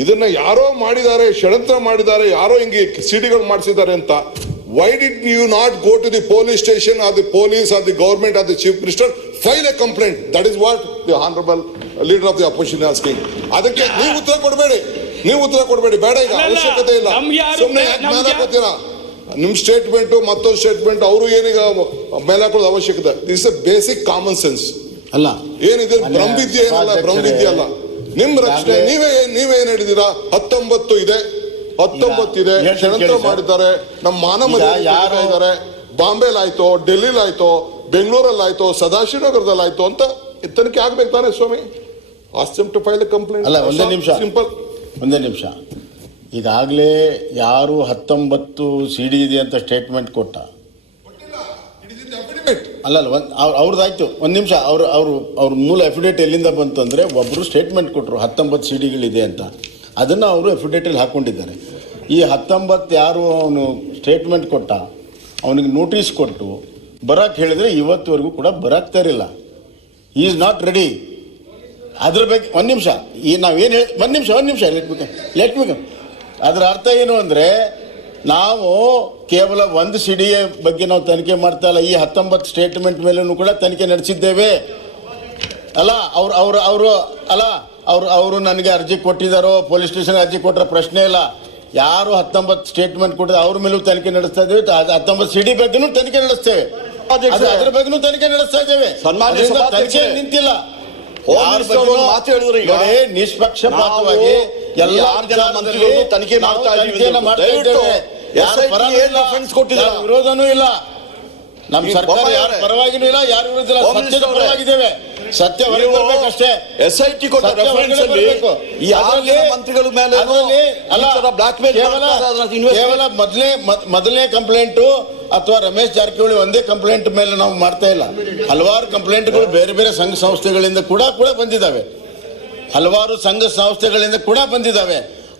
ಇದನ್ನ ಯಾರೋ ಮಾಡಿದ್ದಾರೆ, ಷಡ್ಯಂತ್ರ ಮಾಡಿದ್ದಾರೆ, ಯಾರೋ ಹಿಂಗೆ ಸಿಡಿಗಳು ಮಾಡಿಸಿದ್ದಾರೆ ಅಂತ. Why did you not go to the police station or the police or the government or the chief minister, file a complaint? That is what the honorable leader of the opposition is asking. ಅದಕ್ಕೆ ನೀವು ಉತ್ತರ ಕೊಡಬೇಡಿ. ಬೇಡ, ಈಗ ಅವಶ್ಯಕತೆ ಇಲ್ಲ. ಸುಮ್ಮನೆ ಮೇಲೆ ಹಾಕೋತೀರಾ? ನಿಮ್ ಸ್ಟೇಟ್ಮೆಂಟ್ ಮತ್ತೊಂದು ಸ್ಟೇಟ್ಮೆಂಟ್ ಅವರು ಏನೀಗ ಮೇಲೆ ಹಾಕೋದು ಅವಶ್ಯಕತೆ. This is basic common sense. ಅಲ್ಲ, ಏನಿದೆ ಬ್ರಹ್ಮವಿದ್ಯೆ ಅಲ್ಲ. ನಿಮ್ ರಕ್ಷಣೆ ನೀವೇನ್ ಹೇಳಿದೀರಾ? 19 ಇದೆ, ಷಡ್ಯಂತ್ರ ಮಾಡಿದ್ದಾರೆ, ನಮ್ಮ ಮಾನ ಮರ್ಯಾದೆ ಇದ್ದಾರೆ. ಬಾಂಬೆಲ್ ಆಯ್ತೋ, ಡೆಲ್ಲಿಲಿ ಆಯ್ತೋ, ಬೆಂಗಳೂರಲ್ಲಿ ಆಯ್ತೋ, ಸದಾಶಿವನಗರದಲ್ಲಿ ಆಯ್ತೋ ಅಂತ ತನಿಖೆ ಆಗ್ಬೇಕು ತಾನೆ ಸ್ವಾಮಿ? Ask them to file a complaint. ಅಲ್ಲ, ಒಂದೇ ನಿಮಿಷ. ಈಗಾಗಲೇ ಯಾರು 19 CD ಇದೆ ಅಂತ ಸ್ಟೇಟ್ಮೆಂಟ್ ಕೊಟ್ಟ ಅಲ್ಲ, ಅವ್ರದ್ದಾಯ್ತು. ಒಂದು ನಿಮಿಷ. ಅವ್ರ ಮೂಲ ಅಫಿಡೇಟ್ ಎಲ್ಲಿಂದ ಬಂತು ಅಂದರೆ, ಒಬ್ಬರು ಸ್ಟೇಟ್ಮೆಂಟ್ ಕೊಟ್ಟರು 19 CDಗಳಿದೆ ಅಂತ. ಅದನ್ನು ಅವರು ಅಫಿಡೇಟಲ್ಲಿ ಹಾಕ್ಕೊಂಡಿದ್ದಾರೆ. ಈ 19 ಯಾರು ಅವನು ಸ್ಟೇಟ್ಮೆಂಟ್ ಕೊಟ್ಟ, ಅವನಿಗೆ ನೋಟಿಸ್ ಕೊಟ್ಟು ಬರೋಕ್ಕೆ ಹೇಳಿದರೆ ಇವತ್ತುವರೆಗೂ ಕೂಡ ಬರೋಕ್ತಾ ಇರಲಿಲ್ಲ. Is not ready. ಅದ್ರ ಬಗ್ಗೆ ಒಂದು ನಿಮಿಷ. ನಾವೇನು ಹೇಳಿ ಒಂದು ನಿಮಿಷ ಲೆಟ್ ಮಿ ಅದರ ಅರ್ಥ ಏನು ಅಂದರೆ, ನಾವು ಕೇವಲ 1 CD ಬಗ್ಗೆ ನಾವು ತನಿಖೆ ಮಾಡ್ತಾ ಇಲ್ಲ. ಈ 19 ಸ್ಟೇಟ್ಮೆಂಟ್ ಮೇಲೂ ಕೂಡ ತನಿಖೆ ನಡೆಸಿದ್ದೇವೆ. ಅಲ್ಲ, ಅವರು ನನಗೆ ಅರ್ಜಿ ಕೊಟ್ಟಿದ್ದಾರೋ, ಪೊಲೀಸ್ ಸ್ಟೇಷನ್ ಅರ್ಜಿ ಕೊಟ್ಟರೆ ಪ್ರಶ್ನೆ ಇಲ್ಲ. ಯಾರು 19 ಸ್ಟೇಟ್ಮೆಂಟ್ ಕೊಟ್ಟಿದ್ದಾರೆ ಅವ್ರ ಮೇಲೂ ತನಿಖೆ ನಡೆಸ್ತಾ ಇದ್ದೇವೆ. 19 CD ಬಗ್ಗೆನೂ ತನಿಖೆ ನಡೆಸ್ತೇವೆ. ಅದ್ರ ಬಗ್ಗೆನೂ ತನಿಖೆ ನಡೆಸ್ತಾ ಇದ್ದೇವೆ. ತನಿಖೆ ನಿಂತಿಲ್ಲ. ನಿಷ್ಪಕ್ಷಪಾತವಾಗಿ ಎಲ್ಲ ಮಂತ್ರಿಗಳು ತನಿಖೆ ಮಾಡ್ತಾ ಇದ್ದೇವೆ. ವಿರೋಧನೂ ಇಲ್ಲ. ನಮ್ಮ ಸರ್ಕಾರ ಯಾರ ಪರವಾಗಿನೂ ಇಲ್ಲ, ಯಾರ ವಿರುದ್ಧ ಸತ್ಯದ ಪರವಾಗಿದ್ದೇವೆ. ಸತ್ಯ ಹೊರಗೆ ಬರ್ಬೇಕಷ್ಟೇ. SIT ಕೊಟ್ಟ ರೆಫರೆನ್ಸ್ ಅಲ್ಲಿ ಈ ಮಂತ್ರಿಗಳ ಮೇಲೆ ಕೇವಲ ಮೊದಲನೇ ಕಂಪ್ಲೇಂಟು ಅಥವಾ ರಮೇಶ್ ಜಾರಕಿಹೊಳಿ ಒಂದೇ ಕಂಪ್ಲೇಂಟ್ ಮೇಲೆ ನಾವು ಮಾಡ್ತಾ ಇಲ್ಲ. ಹಲವಾರು ಕಂಪ್ಲೇಂಟ್ಗಳು ಬೇರೆ ಸಂಘ ಸಂಸ್ಥೆಗಳಿಂದ ಕೂಡ ಬಂದಿದ್ದಾವೆ.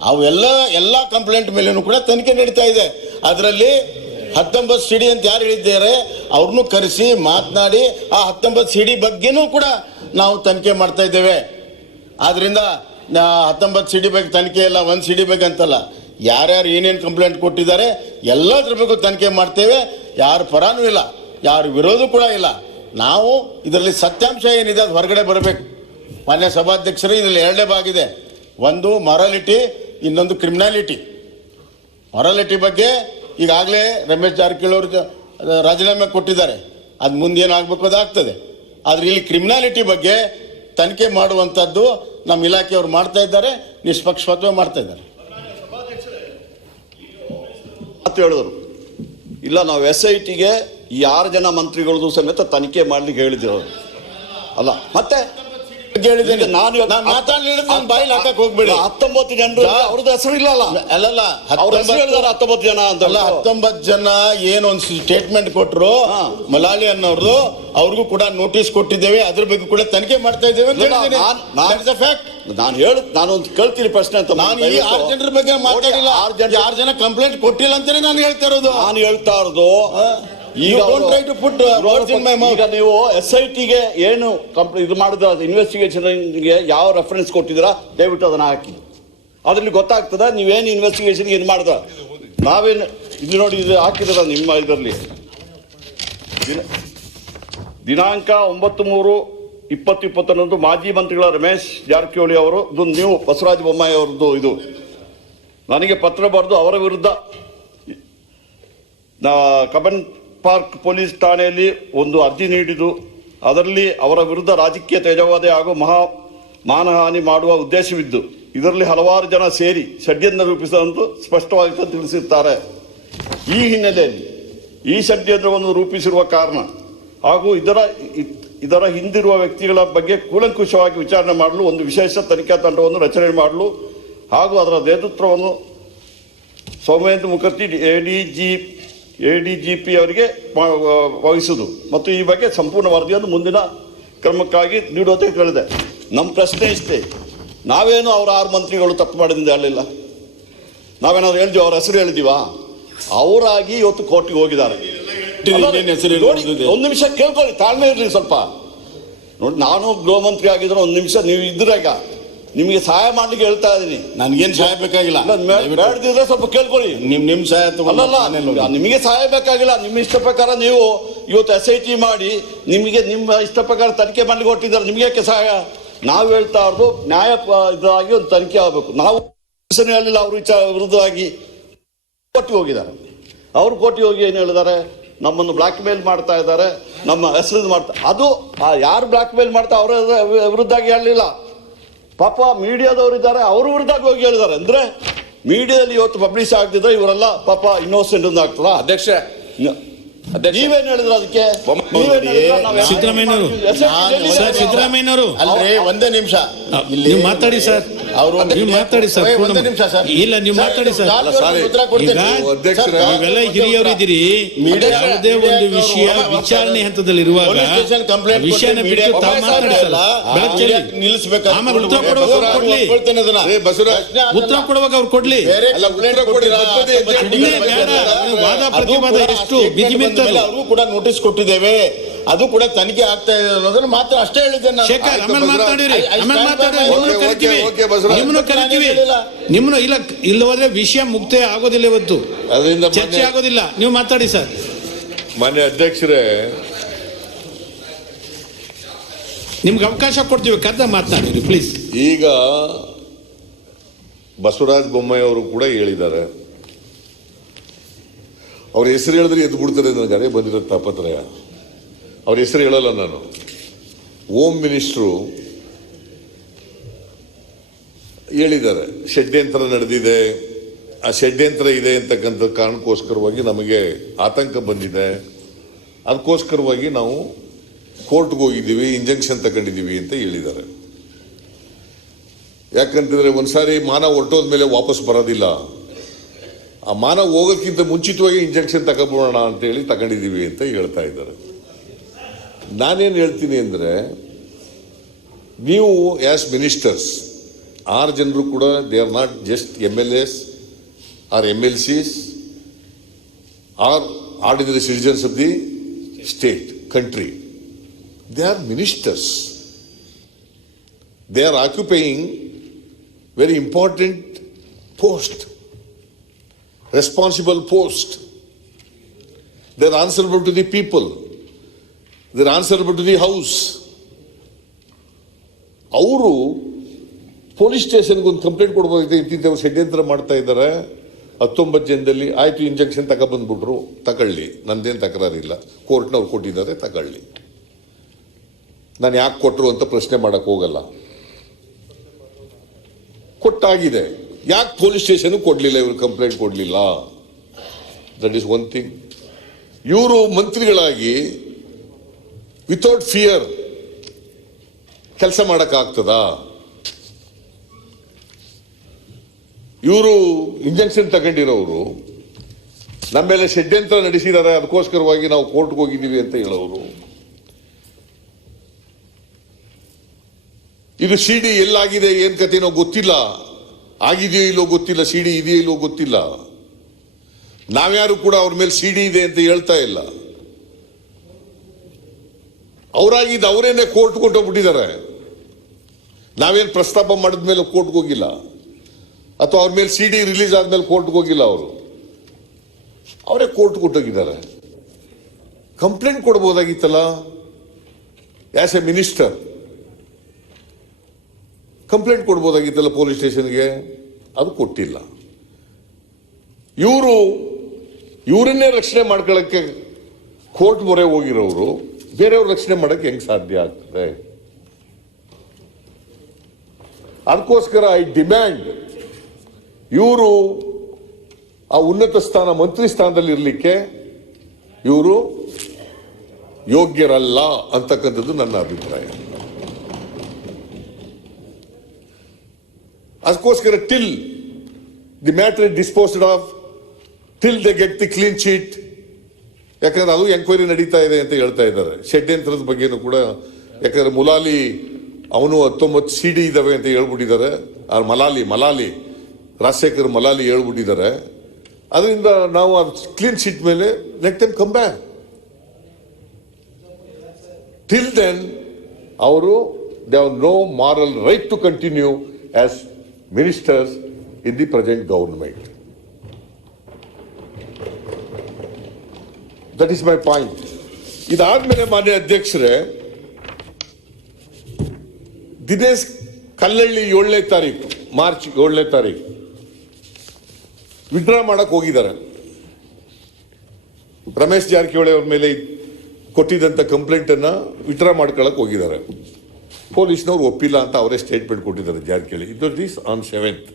ಅವೆಲ್ಲ ಕಂಪ್ಲೇಂಟ್ ಮೇಲೂ ಕೂಡ ತನಿಖೆ ನಡೀತಾ ಇದೆ. ಅದರಲ್ಲಿ 19 CD ಅಂತ ಯಾರು ಹೇಳಿದ್ದಾರೆ ಅವ್ರನ್ನೂ ಕರೆಸಿ ಮಾತನಾಡಿ ಆ 19 CD ಬಗ್ಗೆನೂ ಕೂಡ ನಾವು ತನಿಖೆ ಮಾಡ್ತಾ ಇದ್ದೇವೆ. ಆದ್ರಿಂದ 19 CD ಬಗ್ಗೆ ತನಿಖೆ ಇಲ್ಲ, 1 CD ಬಗ್ಗೆ ಅಂತಲ್ಲ, ಯಾರ್ಯಾರು ಏನೇನು ಕಂಪ್ಲೇಂಟ್ ಕೊಟ್ಟಿದ್ದಾರೆ ಎಲ್ಲದ್ರ ಬಗ್ಗೆ ತನಿಖೆ ಮಾಡ್ತೇವೆ. ಯಾರ ಪರಾನೂ ಇಲ್ಲ, ಯಾರ ವಿರೋಧ ಕೂಡ ಇಲ್ಲ. ನಾವು ಇದರಲ್ಲಿ ಸತ್ಯಾಂಶ ಏನಿದೆ ಅದು ಹೊರಗಡೆ ಬರಬೇಕು. ಮಾನ್ಯ ಸಭಾಧ್ಯಕ್ಷರು, ಇದರಲ್ಲಿ 2 ಭಾಗ ಇದೆ. ಒಂದು ಮೊರಾಲಿಟಿ, ಇನ್ನೊಂದು ಕ್ರಿಮಿನಾಲಿಟಿ. ಮೊರಾಲಿಟಿ ಬಗ್ಗೆ ಈಗಾಗಲೇ ರಮೇಶ್ ಜಾರಕಿಹೊಳಿ ಅವರು ರಾಜೀನಾಮೆ ಕೊಟ್ಟಿದ್ದಾರೆ. ಅದು ಮುಂದೆ ಏನಾಗಬೇಕು ಅದಾಗ್ತದೆ. ಆದರೆ ಇಲ್ಲಿ ಕ್ರಿಮಿನಾಲಿಟಿ ಬಗ್ಗೆ ತನಿಖೆ ಮಾಡುವಂಥದ್ದು ನಮ್ಮ ಇಲಾಖೆಯವರು ಮಾಡ್ತಾ ಇದ್ದಾರೆ, ನಿಷ್ಪಕ್ಷಪಾತವಾಗಿ ಮಾಡ್ತಾ ಇದ್ದಾರೆ. ಅಂತ ಹೇಳಿದ್ರು, ಇಲ್ಲ ನಾವು SITಗೆ 6 ಜನ ಮಂತ್ರಿಗಳದ್ದು ಸಮೇತ ತನಿಖೆ ಮಾಡ್ಲಿಕ್ಕೆ ಹೇಳಿದ್ರು. ಅಲ್ಲ ಮತ್ತೆ ಹೇಳಿದ್ದೇನೆ ನಾನು ಮಾತಾಡಲಿಲ್ಲ, ನಾನು ಬಾಯಿಲ್ ಹಾಕಕ್ ಹೋಗ್ಬೇಡಿ. 19 ಜನರು ಅವ್ರದ್ದು ಹೆಸರು ಇಲ್ಲ ಅಲ್ಲಲ್ಲ, ಅವ್ರ ಹೆಸರು ಹೇಳಿದಾರೆ 19 ಜನ ಅಂತ. 19 ಜನ ಏನೊಂದು ಸ್ಟೇಟ್ಮೆಂಟ್ ಕೊಟ್ಟರು ಮಲಾಲಿ ಅನ್ನೋರ್ದು, ಅವ್ರಿಗೂ ಕೂಡ ನೋಟಿಸ್ ಕೊಟ್ಟಿದ್ದೇವೆ, ಅದ್ರ ಬಗ್ಗೆ ಕೂಡ ತನಿಖೆ ಮಾಡ್ತಾ ಇದ್ದೇವೆ ಅಂತ ಹೇಳಿದ್ದೀನಿ. ನಾನು ಒಂದು ಕೇಳ್ತೀನಿ ಪ್ರಶ್ನೆ ಅಂತ. ನಾನು ಈ 6 ಜನರ ಬಗ್ಗೆ ಮಾತಾಡಿಲ್ಲ. 6 ಜನ ಕಂಪ್ಲೇಂಟ್ ಕೊಟ್ಟಿಲ್ಲ ಅಂತಾನೆ ನಾನು ಹೇಳ್ತಾ ಇರೋದು. ನಾನು ಹೇಳ್ತಾ ಇರೋದು ಈಗ ನೀವು SITಗೆ ಏನು ಇದು ಮಾಡಿದ ಇನ್ವೆಸ್ಟಿಗೇಷನ್ಗೆ ಯಾವ ರೆಫರೆನ್ಸ್ ಕೊಟ್ಟಿದ್ದೀರಾ ದಯವಿಟ್ಟು ಅದನ್ನ ಹಾಕಿ. ಅದ್ರಲ್ಲಿ ಗೊತ್ತಾಗ್ತದೆ ನೀವೇನು ಇನ್ವೆಸ್ಟಿಗೇಷನ್ಗೆ ಇದು ಮಾಡಿದ್ರ. ನಾವೇನು ಇದು ನೋಡಿ, ಇದು ಹಾಕಿದ್ರ ನಿಮ್ಮ ಇದರಲ್ಲಿ ದಿನಾಂಕ 9/3/2021 ಮಾಜಿ ಮಂತ್ರಿಗಳ ರಮೇಶ್ ಜಾರಕಿಹೊಳಿ ಅವರು, ನೀವು ಬಸವರಾಜ ಬೊಮ್ಮಾಯಿ ಅವರದ್ದು ಇದು ನನಗೆ ಪತ್ರ ಬರೆದು ಅವರ ವಿರುದ್ಧ ಕಬ್ಬನ್ ಪಾರ್ಕ್ ಪೊಲೀಸ್ ಠಾಣೆಯಲ್ಲಿ ಒಂದು ಅರ್ಜಿ ನೀಡಿದ್ದು, ಅದರಲ್ಲಿ ಅವರ ವಿರುದ್ಧ ರಾಜಕೀಯ ತೇಜೋವಧೆ ಹಾಗೂ ಮಾನಹಾನಿ ಮಾಡುವ ಉದ್ದೇಶವಿದ್ದು, ಇದರಲ್ಲಿ ಹಲವಾರು ಜನ ಸೇರಿ ಷಡ್ಯಂತ್ರ ರೂಪಿಸುವಂತೆ ಸ್ಪಷ್ಟವಾಗಿ ತಿಳಿಸಿರ್ತಾರೆ. ಈ ಹಿನ್ನೆಲೆಯಲ್ಲಿ ಈ ಷಡ್ಯಂತ್ರವನ್ನು ರೂಪಿಸಿರುವ ಕಾರಣ ಹಾಗೂ ಇದರ ಹಿಂದಿರುವ ವ್ಯಕ್ತಿಗಳ ಬಗ್ಗೆ ಕೂಲಂಕುಷವಾಗಿ ವಿಚಾರಣೆ ಮಾಡಲು ಒಂದು ವಿಶೇಷ ತನಿಖಾ ತಂಡವನ್ನು ರಚನೆ ಮಾಡಲು ಹಾಗೂ ಅದರ ನೇತೃತ್ವವನ್ನು ಸೌಮೇಂದ್ರ ಮುಖರ್ಜಿ ADGP ಅವರಿಗೆ ವಹಿಸುವುದು ಮತ್ತು ಈ ಬಗ್ಗೆ ಸಂಪೂರ್ಣ ವರದಿಯನ್ನು ಮುಂದಿನ ಕ್ರಮಕ್ಕಾಗಿ ನೀಡುವಂತೆ ಕೇಳಿದೆ. ನಮ್ಮ ಪ್ರಶ್ನೆ ಇಷ್ಟೇ, ನಾವೇನು ಅವರ 6 ಮಂತ್ರಿಗಳು ತಪ್ಪು ಮಾಡಿದಿಂದ ಹೇಳಲಿಲ್ಲ, ನಾವೇನಾದ್ರು ಹೇಳಿದ್ವಿ, ಅವ್ರ ಹೆಸರು ಹೇಳಿದೀವಾ? ಅವರಾಗಿ ಇವತ್ತು ಕೋರ್ಟಿಗೆ ಹೋಗಿದ್ದಾರೆ. ಒಂದು ನಿಮಿಷ ಕೇಳ್ಕೊಳ್ಳಿ, ತಾಳ್ಮೆ ಇರಲಿ ಸ್ವಲ್ಪ. ನೋಡಿ, ನಾನು ಗೃಹ ಮಂತ್ರಿ ಆಗಿದ್ರೆ 1 ನಿಮಿಷ ನೀವು ಇದ್ರಾಗ ನಿಮಗೆ ಸಹಾಯ ಮಾಡ್ಲಿಕ್ಕೆ ಹೇಳ್ತಾ ಇದ್ದೀನಿ. ನನ್ಗೇನು ಸಹಾಯ ಬೇಕಾಗಿಲ್ಲ, ಬೇಡದಿದ್ರೆ ಸ್ವಲ್ಪ ಕೇಳ್ಕೊಳ್ಳಿ. ನಿಮ್ ಸಹಾಯ ಅಲ್ಲಲ್ಲ, ನಿಮಗೆ ಸಹಾಯ ಬೇಕಾಗಿಲ್ಲ. ನಿಮ್ಮ ಇಷ್ಟ ಪ್ರಕಾರ ನೀವು ಇವತ್ತು SIT ಮಾಡಿ ನಿಮಗೆ ನಿಮ್ಮ ಇಷ್ಟ ಪ್ರಕಾರ ತನಿಖೆ ಮಾಡ್ಲಿಕ್ಕೆ ಹೊರಟಿದ್ದಾರೆ. ನಿಮಗೆ ಯಾಕೆ ಸಹಾಯ? ನಾವು ಹೇಳ್ತಾ ಇರೋದು ನ್ಯಾಯ ಇದಾಗಿ ಒಂದು ತನಿಖೆ ಆಗಬೇಕು. ನಾವು ಹೇಳಿಲ್ಲ, ಅವರು ವಿರುದ್ಧವಾಗಿ ಕೋರ್ಟಿಗೆ ಹೋಗಿದ್ದಾರೆ. ಅವರು ಕೋರ್ಟಿಗೆ ಹೋಗಿ ಏನು ಹೇಳಿದ್ದಾರೆ, ನಮ್ಮನ್ನು ಬ್ಲಾಕ್ ಮೇಲ್ ಮಾಡ್ತಾ ಇದ್ದಾರೆ, ನಮ್ಮ ಹೆಸರು ಮಾಡ್ತಾ. ಅದು ಯಾರು ಬ್ಲಾಕ್ ಮೇಲ್ ಮಾಡ್ತಾ ಅವರ ವಿರುದ್ಧಾಗಿ ಹೇಳಲಿಲ್ಲ. ಪಾಪ ಮೀಡಿಯಾದವರು ಇದ್ದಾರೆ, ಅವ್ರ ವಿರುದ್ಧಾಗಿ ಹೋಗಿ ಹೇಳಿದ್ದಾರೆ. ಅಂದ್ರೆ ಮೀಡಿಯಾದಲ್ಲಿ ಇವತ್ತು ಪಬ್ಲಿಷ್ ಆಗ್ತಿದ್ರೆ ಇವರೆಲ್ಲ ಪಾಪ ಇನ್ನೋಸೆಂಟ್ ಒಂದು ಆಗ್ತದ. ಅಧ್ಯಕ್ಷ, ನೀವೇನ್ ಹೇಳಿದ್ರು ಅದಕ್ಕೆ? ಸಿದ್ದರಾಮಯ್ಯನವರು ಅಲ್ರಿ, ಒಂದೇ ನಿಮಿಷ ನೀವು ಮಾತಾಡಿ ಸರ್. ಅವರು ಮಾತಾಡಿ ಸರ್. ಒಂದೇ ನಿಮಿಷ ಸರ್. ಇಲ್ಲ, ನೀವು ಮಾತಾಡಿ ಸರ್. ನೀವೆಲ್ಲ ಹಿರಿಯವರಿದ್ದೀರಿ. ಯಾವುದೇ ಒಂದು ವಿಷಯ ವಿಚಾರಣೆ ಹಂತದಲ್ಲಿರುವಾಗ ವಿಷಯನ ಬಿಟ್ಟು ತಾವು ಮಾತಾಡಿ ಸರ್. ನಿಲ್ಲಿಸಬೇಕು. ಆಮೇಲೆ ಉತ್ತರ ಕೊಡುವಾಗ ಕೊಡ್ಲಿ, ಉತ್ತರ ಕೊಡುವಾಗ ಅವ್ರು ಕೊಡ್ಲಿ. ವಾದ ಪ್ರತಿವಾದ ಎಷ್ಟು ಬಿಗಿ ಮಿಂತದ್ದು. ಅವರು ಕೂಡ ನೋಟಿಸ್ ಕೊಟ್ಟಿದ್ದೇವೆ, ಅದು ಕೂಡ ತನಿಖೆ ಆಗ್ತಾ ಇದೆ ಅನ್ನೋದನ್ನ ಮಾತ್ರ ಅಷ್ಟೇ ಹೇಳಿದ್ದೇನೆ. ನಿಮ್ಮನ್ನು ಕರಿತೀವಿ. ನಿಮ್ಮನ್ನು ಇಲ್ಲವಾದ್ರೆ ವಿಷಯ ಮುಕ್ತಾಯ ಆಗೋದಿಲ್ಲ, ಇವತ್ತು ಚರ್ಚೆ ಆಗೋದಿಲ್ಲ. ನೀವು ಮಾತಾಡಿ ಸರ್. ಮಾನ್ಯ ಅಧ್ಯಕ್ಷರೇ, ನಿಮ್ಗೆ ಅವಕಾಶ ಕೊಡ್ತೀವಿ, ಕರೆದ ಮಾತನಾಡಿ ಪ್ಲೀಸ್. ಈಗ ಬಸವರಾಜ ಬೊಮ್ಮಾಯಿ ಅವರು ಕೂಡ ಹೇಳಿದ್ದಾರೆ, ಅವ್ರ ಹೆಸರು ಹೇಳಿದ್ರೆ ಎದ್ದು ಬಿಡ್ತಾರೆ. ನನಗೆ ಅದೇ ಬಂದಿರೋ ತಾಪತ್ರಯ. ಅವ್ರ ಹೆಸರು ಹೇಳಲ್ಲ ನಾನು. ಹೋಮ್ ಮಿನಿಸ್ಟ್ರು ಹೇಳಿದ್ದಾರೆ, ಷಡ್ಯಂತ್ರ ನಡೆದಿದೆ, ಆ ಷಡ್ಯಂತ್ರ ಇದೆ ಅಂತಕ್ಕಂಥ ಕಾರಣಕ್ಕೋಸ್ಕರವಾಗಿ ನಮಗೆ ಆತಂಕ ಬಂದಿದೆ, ಅದಕ್ಕೋಸ್ಕರವಾಗಿ ನಾವು ಕೋರ್ಟ್ಗೆ ಹೋಗಿದ್ದೀವಿ, ಇಂಜೆಕ್ಷನ್ ತಗೊಂಡಿದ್ದೀವಿ ಅಂತ ಹೇಳಿದ್ದಾರೆ. ಯಾಕಂತಂದ್ರೆ ಒಂದ್ಸಾರಿ ಮಾನ ಹೊರಟೋದ ಮೇಲೆ ವಾಪಸ್ ಬರೋದಿಲ್ಲ. ಆ ಮಾನ ಹೋಗೋದಕ್ಕಿಂತ ಮುಂಚಿತವಾಗಿ ಇಂಜೆಕ್ಷನ್ ತಗೊಬೋಣ ಅಂತೇಳಿ ತಗೊಂಡಿದ್ದೀವಿ ಅಂತ ಹೇಳ್ತಾ ಇದ್ದಾರೆ. ನಾನೇನು ಹೇಳ್ತೀನಿ ಅಂದರೆ, ನೀವು ಆಸ್ ಮಿನಿಸ್ಟರ್ಸ್ 6 ಜನರು ಕೂಡ they are not just MLAs or MLCs are ordinary citizens of the state country. They are ministers. They are occupying very important post, responsible post. They are answerable to the people. They are answerable to the house. ಅವರು police ಸ್ಟೇಷನ್ಗೆ ಒಂದು complaint ಕೊಡ್ಬೋದಿದೆ, ಇಂತಿಂಥವ್ರು ಷಡ್ಯಂತ್ರ ಮಾಡ್ತಾ ಇದ್ದಾರೆ 19 ಜನದಲ್ಲಿ, ಆಯ್ತು injection ತಗೊಬಂದ್ಬಿಟ್ರು, ತಗೊಳ್ಳಿ, ನಂದೇನು ತಕರಾರಿಲ್ಲ, ಕೋರ್ಟ್ನವ್ರು ಕೊಟ್ಟಿದ್ದಾರೆ, ತಗೊಳ್ಳಿ. ನಾನು ಯಾಕೆ ಕೊಟ್ಟರು ಅಂತ ಪ್ರಶ್ನೆ ಮಾಡಕ್ಕೆ ಹೋಗಲ್ಲ. ಕೊಟ್ಟಾಗಿದೆ, ಯಾಕೆ ಪೊಲೀಸ್ ಸ್ಟೇಷನ್ ಕೊಡ್ಲಿಲ್ಲ, ಇವರು ಕಂಪ್ಲೇಂಟ್ ಕೊಡ್ಲಿಲ್ಲ? That is one thing. ಇವರು ಮಂತ್ರಿಗಳಾಗಿ ವಿತೌಟ್ ಫಿಯರ್ ಕೆಲಸ ಮಾಡಕ್ಕಾಗ್ತದಾ? ಇವರು ಇಂಜೆಕ್ಷನ್ ತಗೊಂಡಿರೋರು ನಮ್ಮ ಮೇಲೆ ಷಡ್ಯಂತ್ರ ನಡೆಸಿದ್ದಾರೆ, ಅದಕ್ಕೋಸ್ಕರವಾಗಿ ನಾವು ಕೋರ್ಟ್ಗೆ ಹೋಗಿದ್ದೀವಿ ಅಂತ ಹೇಳೋರು. ಇದು ಸಿಡಿ ಎಲ್ಲಾಗಿದೆ, ಏನ್ ಕಥೆನೋ ಗೊತ್ತಿಲ್ಲ, ಆಗಿದೆಯೋ ಇಲ್ಲೋ ಗೊತ್ತಿಲ್ಲ, ಸಿಡಿ ಇದೆಯೋ ಇಲ್ಲೋ ಗೊತ್ತಿಲ್ಲ. ನಾವ್ಯಾರು ಕೂಡ ಅವ್ರ ಮೇಲೆ ಸಿಡಿ ಇದೆ ಅಂತ ಹೇಳ್ತಾ ಇಲ್ಲ. ಅವರಾಗಿದ್ದು ಅವರೇನೆ ಕೋರ್ಟ್ ಕೊಂಡೋಗ್ಬಿಟ್ಟಿದ್ದಾರೆ. ನಾವೇನು ಪ್ರಸ್ತಾಪ ಮಾಡಿದ್ಮೇಲೆ ಕೋರ್ಟ್ಗೆ ಹೋಗಿಲ್ಲ, ಅಥವಾ ಅವ್ರ ಮೇಲೆ ಸಿಡಿ ರಿಲೀಸ್ ಆದ್ಮೇಲೆ ಕೋರ್ಟ್ಗೆ ಹೋಗಿಲ್ಲ. ಅವರೇ ಕೋರ್ಟ್ ಕೊಟ್ಟೋಗಿದ್ದಾರೆ. ಕಂಪ್ಲೇಂಟ್ ಕೊಡ್ಬೋದಾಗಿತ್ತಲ್ಲ, ಆಸ್ ಎ ಮಿನಿಸ್ಟರ್ ಕಂಪ್ಲೇಂಟ್ ಕೊಡ್ಬೋದಾಗಿತ್ತಲ್ಲ ಪೊಲೀಸ್ ಸ್ಟೇಷನ್ಗೆ, ಅದು ಕೊಟ್ಟಿಲ್ಲ. ಇವರನ್ನೇ ರಕ್ಷಣೆ ಮಾಡ್ಕೊಳ್ಳೋಕ್ಕೆ ಕೋರ್ಟ್ ಮೊರೆ ಹೋಗಿರೋರು ಬೇರೆಯವ್ರ ರಕ್ಷಣೆ ಮಾಡೋಕ್ಕೆ ಹೆಂಗ್ ಸಾಧ್ಯ ಆಗ್ತದೆ? ಅದಕ್ಕೋಸ್ಕರ ಐ ಡಿಮ್ಯಾಂಡ್, ಇವರು ಆ ಉನ್ನತ ಸ್ಥಾನ, ಮಂತ್ರಿ ಸ್ಥಾನದಲ್ಲಿ ಇರಲಿಕ್ಕೆ ಇವರು ಯೋಗ್ಯರಲ್ಲ ಅಂತಕ್ಕಂಥದ್ದು ನನ್ನ ಅಭಿಪ್ರಾಯ. ಅದಕ್ಕೋಸ್ಕರ till the matter disposed of, till they get the clean chit, ಯಾಕಂದ್ರೆ ಅದು ಎಂಕ್ವೈರಿ ನಡೀತಾ ಇದೆ ಅಂತ ಹೇಳ್ತಾ ಇದ್ದಾರೆ. ಷಡ್ಯಂತ್ರದ ಬಗ್ಗೆನೂ ಕೂಡ, ಯಾಕಂದ್ರೆ ಮುಲಾಲಿ ಅವನು 19 ಸಿಡಿ ಇದಾವೆ ಅಂತ ಹೇಳ್ಬಿಟ್ಟಿದ್ದಾರೆ. ಮಲಾಲಿ ರಾಜಶೇಖರ್ ಮಲಾಲಿ ಹೇಳ್ಬಿಟ್ಟಿದ್ದಾರೆ. ಅದರಿಂದ ನಾವು ಅದು ಕ್ಲೀನ್ ಶೀಟ್ ಮೇಲೆ let them come back. Till then ಅವರು they have no moral right to continue as ministers in the present government. That is my point. ಇದಾದ್ಮೇಲೆ ಮಾನ್ಯ ಅಧ್ಯಕ್ಷರೇ, ದಿನೇಶ್ ಕಲ್ಲಳ್ಳಿ 7ನೇ ತಾರೀಕು, ಮಾರ್ಚ್ 7ನೇ ತಾರೀಕು ವಿಡ್ರಾ ಮಾಡಕ್ ಹೋಗಿದ್ದಾರೆ. ರಮೇಶ್ ಜಾರಕಿಹೊಳಿ ಅವ್ರ ಮೇಲೆ ಕೊಟ್ಟಿದ್ದಂತ ಕಂಪ್ಲೇಂಟ್ ಅನ್ನ ವಿಡ್ರಾ ಮಾಡ್ಕೊಳಕ್ ಹೋಗಿದ್ದಾರೆ. ಪೊಲೀಸ್ನವ್ರು ಒಪ್ಪಿಲ್ಲ ಅಂತ ಅವರೇ ಸ್ಟೇಟ್ಮೆಂಟ್ ಕೊಟ್ಟಿದ್ದಾರೆ ಜಾರಕಿಹೊಳಿ. ಇದು this on 7th.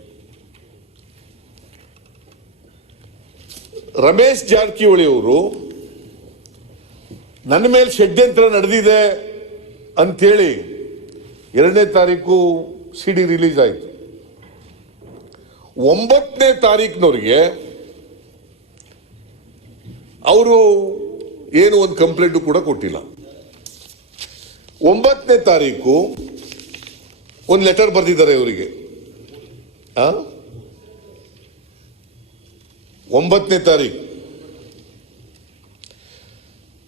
Ramesh Jarkiholi ಅವರು ನನ್ನ ಮೇಲೆ ಷಡ್ಯಂತ್ರ ನಡೆದಿದೆ ಅಂತೇಳಿ 2ನೇ ತಾರೀಕು ಸಿಡಿ ರಿಲೀಸ್ ಆಯಿತು. 9ನೇ ತಾರೀಕಿನವ್ರಿಗೆ ಅವರು ಏನು ಒಂದು ಕಂಪ್ಲೇಂಟ್ ಕೂಡ ಕೊಟ್ಟಿಲ್ಲ. 9ನೇ ತಾರೀಕು ಒಂದು ಲೆಟರ್ ಬರೆದಿದ್ದಾರೆ ಇವರಿಗೆ. 9ನೇ ತಾರೀಕು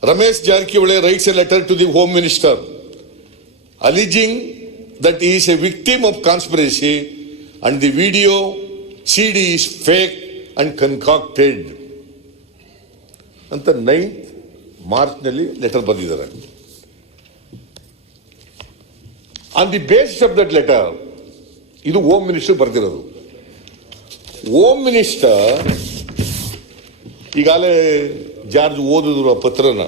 Ramesh Jarkiwale writes a letter to the Home Minister alleging that he is a victim of conspiracy and the video CD is fake and concocted. ಅಂತ 9th ಮಾರ್ಚ್ನಲ್ಲಿ ಲೆಟರ್ ಬರೆದಿದ್ದಾರೆ. On the basis of that letter, ಇದು home minister ಬರೆದಿರೋದು. Home minister ಈಗಾಗಲೇ George ಓದಿದ್ರು ಆ ಪತ್ರನ.